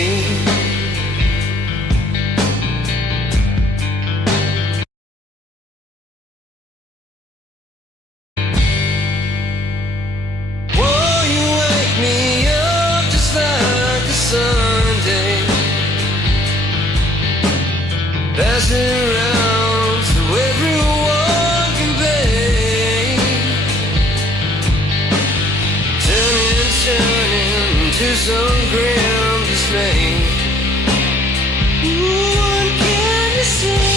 Whoa, you wake me up just like a Sunday. Pass it around so everyone can pay. Turning to some grim dismay. Ooh, what can you say?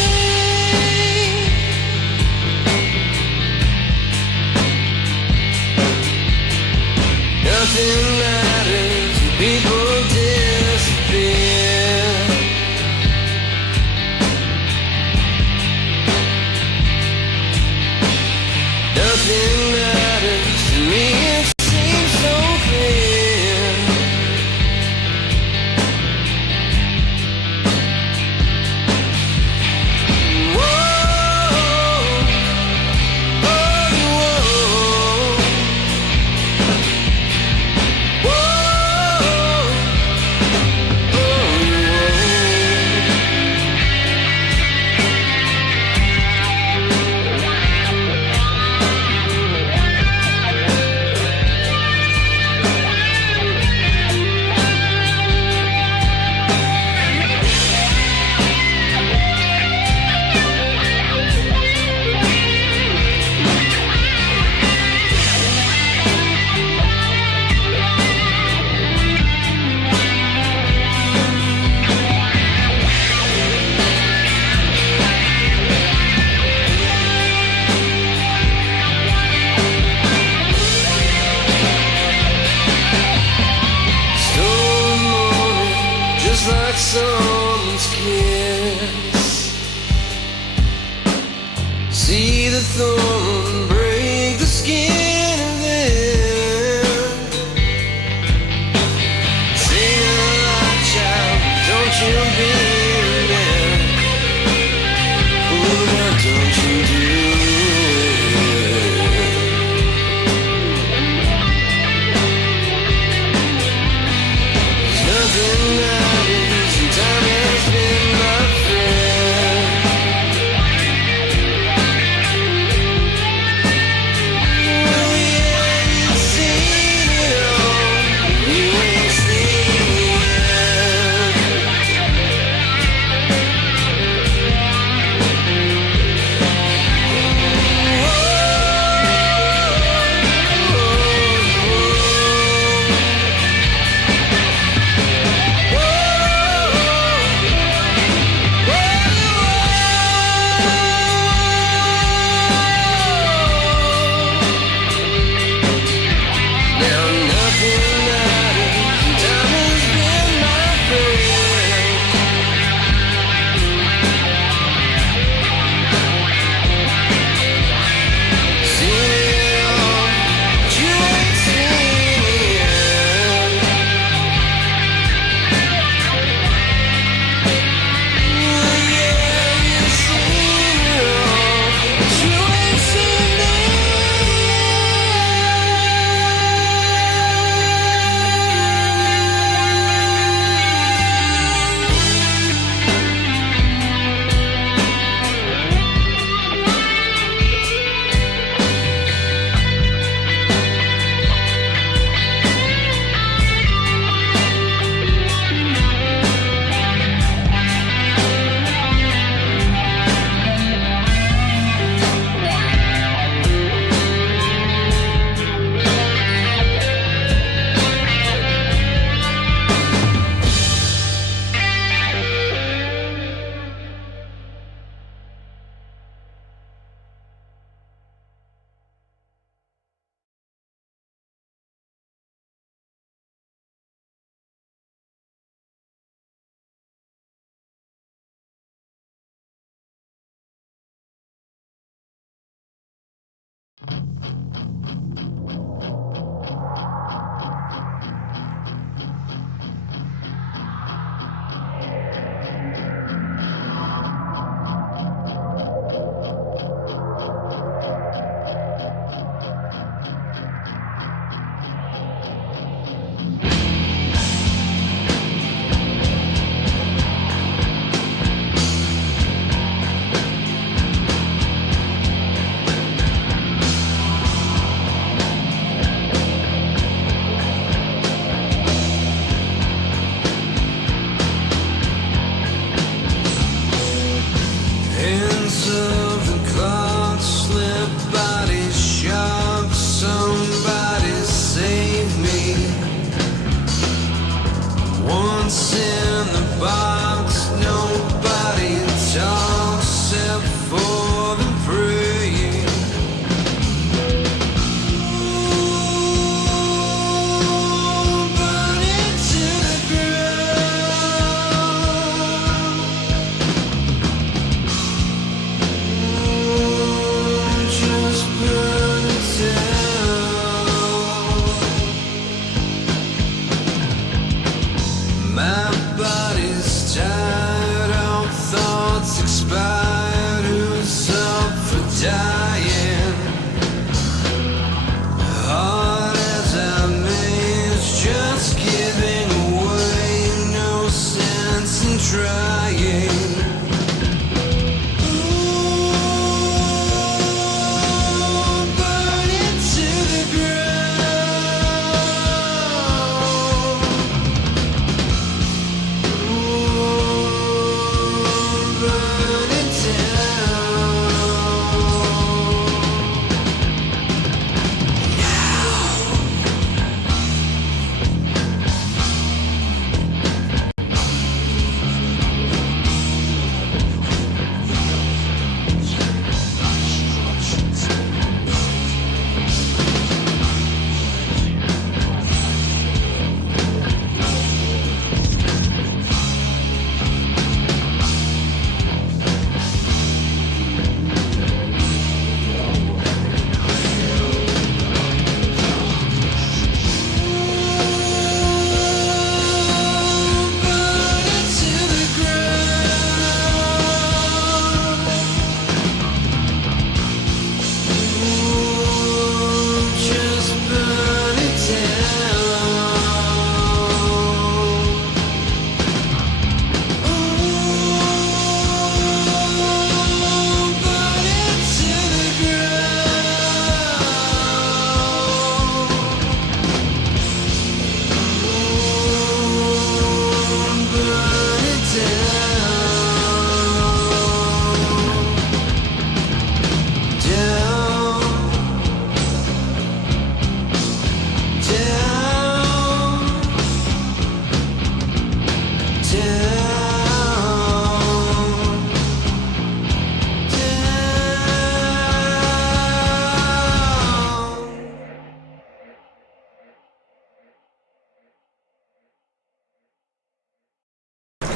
Nothing matters when people disappear. Nothing matters to me, it seems so clear. Whoa, whoa, whoa. thorn, break the skin of them. Sing a lot, child, don't you be mad. Oh, now don't you do it. There's nothing matters, and time has been my friend. Oh yeah, you've seen it all, you ain't seen it now nothing matters, and time has been my friend. Seen it all, but you ain't seen it. Oh yeah, you've seen it all, but you ain't seen it. Hands of the clock slip, body sharp. Somebody save me. Once in the box, nobody talks except for the praying. Ooh, burn it to the ground. Just burn it down. My body's tired, all thoughts expired. Who's up for dying? Hard as I may, just giving away. No sense in trying. Burn it to the ground. Burn it down.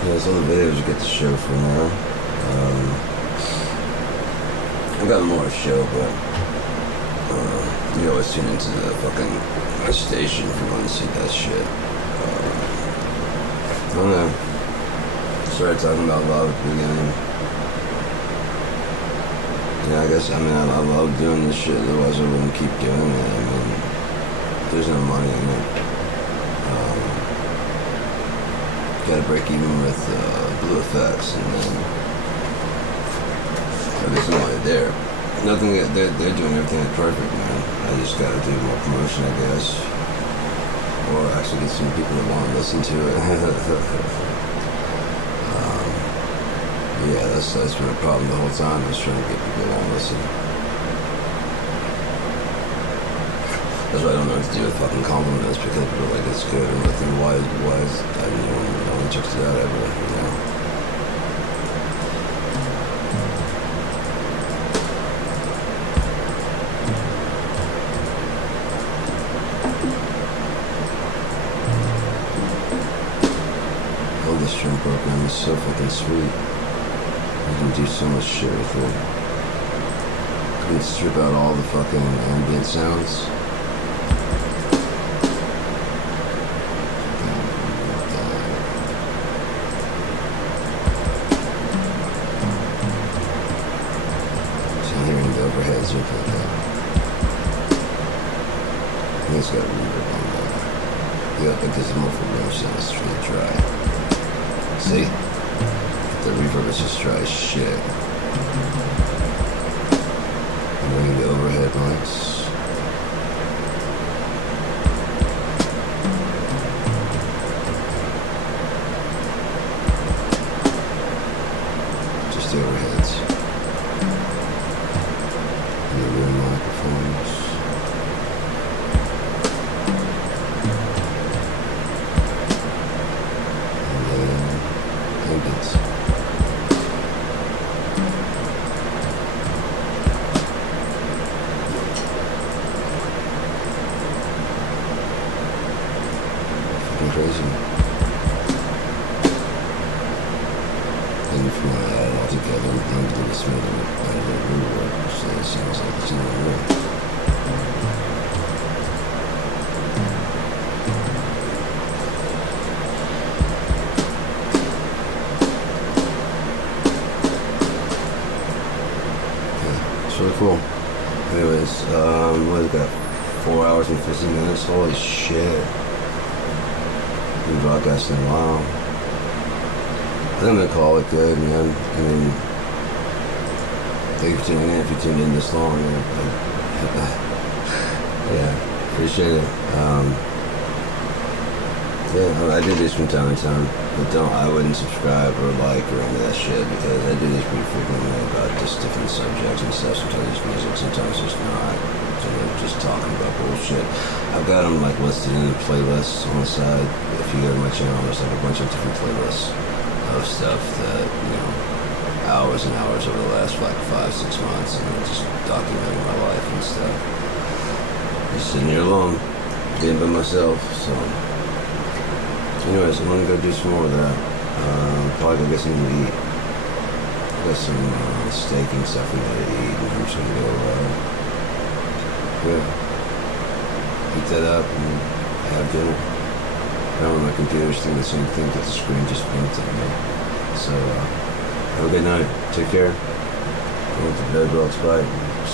that's all the videos you get to show for now. I've got more to show, but you always tune into the fucking station if you want to see that shit. I don't know. Started talking about love at the beginning. Yeah, I guess, I love doing this shit, otherwise I wouldn't keep doing it. There's no money in it. Gotta break even with Blue Effects, and then there's no money there. Nothing, they're doing everything perfect, man. I just gotta do more promotion, I guess. Or actually get some people that want to listen to it. Yeah, that's been a problem the whole time. I was trying to get people to want to listen. That's why I don't know what to do with fucking compliments, because people are like, it's good, and I think, why is, I mean, no one checks it out ever, you know? Oh, this shrimp program is so fucking sweet. You can do so much shit with it. You can strip out all the fucking ambient sounds. So I'm hearing the overheads look like that. I think it's got a reverb on that. Yeah, but there's more for room sound. It's really dry. See? The reverb is just dry as shit. I'm bringing the overhead mics. Just the overheads. And the rear microphones. And then ambience. Crazy. And if you want to add it all together and blend it with some of the rework, so it sounds like it's in the room. Yeah, it's really cool. Anyways, what have we got? 4 hours and 15 minutes? Holy shit. Been broadcasting a while. I think I'm gonna call it good, man. I mean, thank you for tuning in. If you tuned in this long, man. Yeah, appreciate it. Yeah, I do these from time to time, but I wouldn't subscribe or like or any of that shit, because I do these pretty frequently about just different subjects and stuff. Sometimes it's music, sometimes it's not. So I'm just talking about bullshit. I've got them like listed in playlists on the side. If you go to my channel, there's like a bunch of different playlists of stuff that, you know, hours and hours over the last like 5-6 months, and just documenting my life and stuff. Just sitting here alone, being by myself, so. Anyways, I'm gonna go do some more of that. Probably go get something to eat. Got some steak and stuff we gotta eat, and I'm just gonna go, heat that up and have dinner. Now my computer's doing the same thing, but the screen just blinked at me. So, have a good night. Take care. Go to bed, rocks, bye.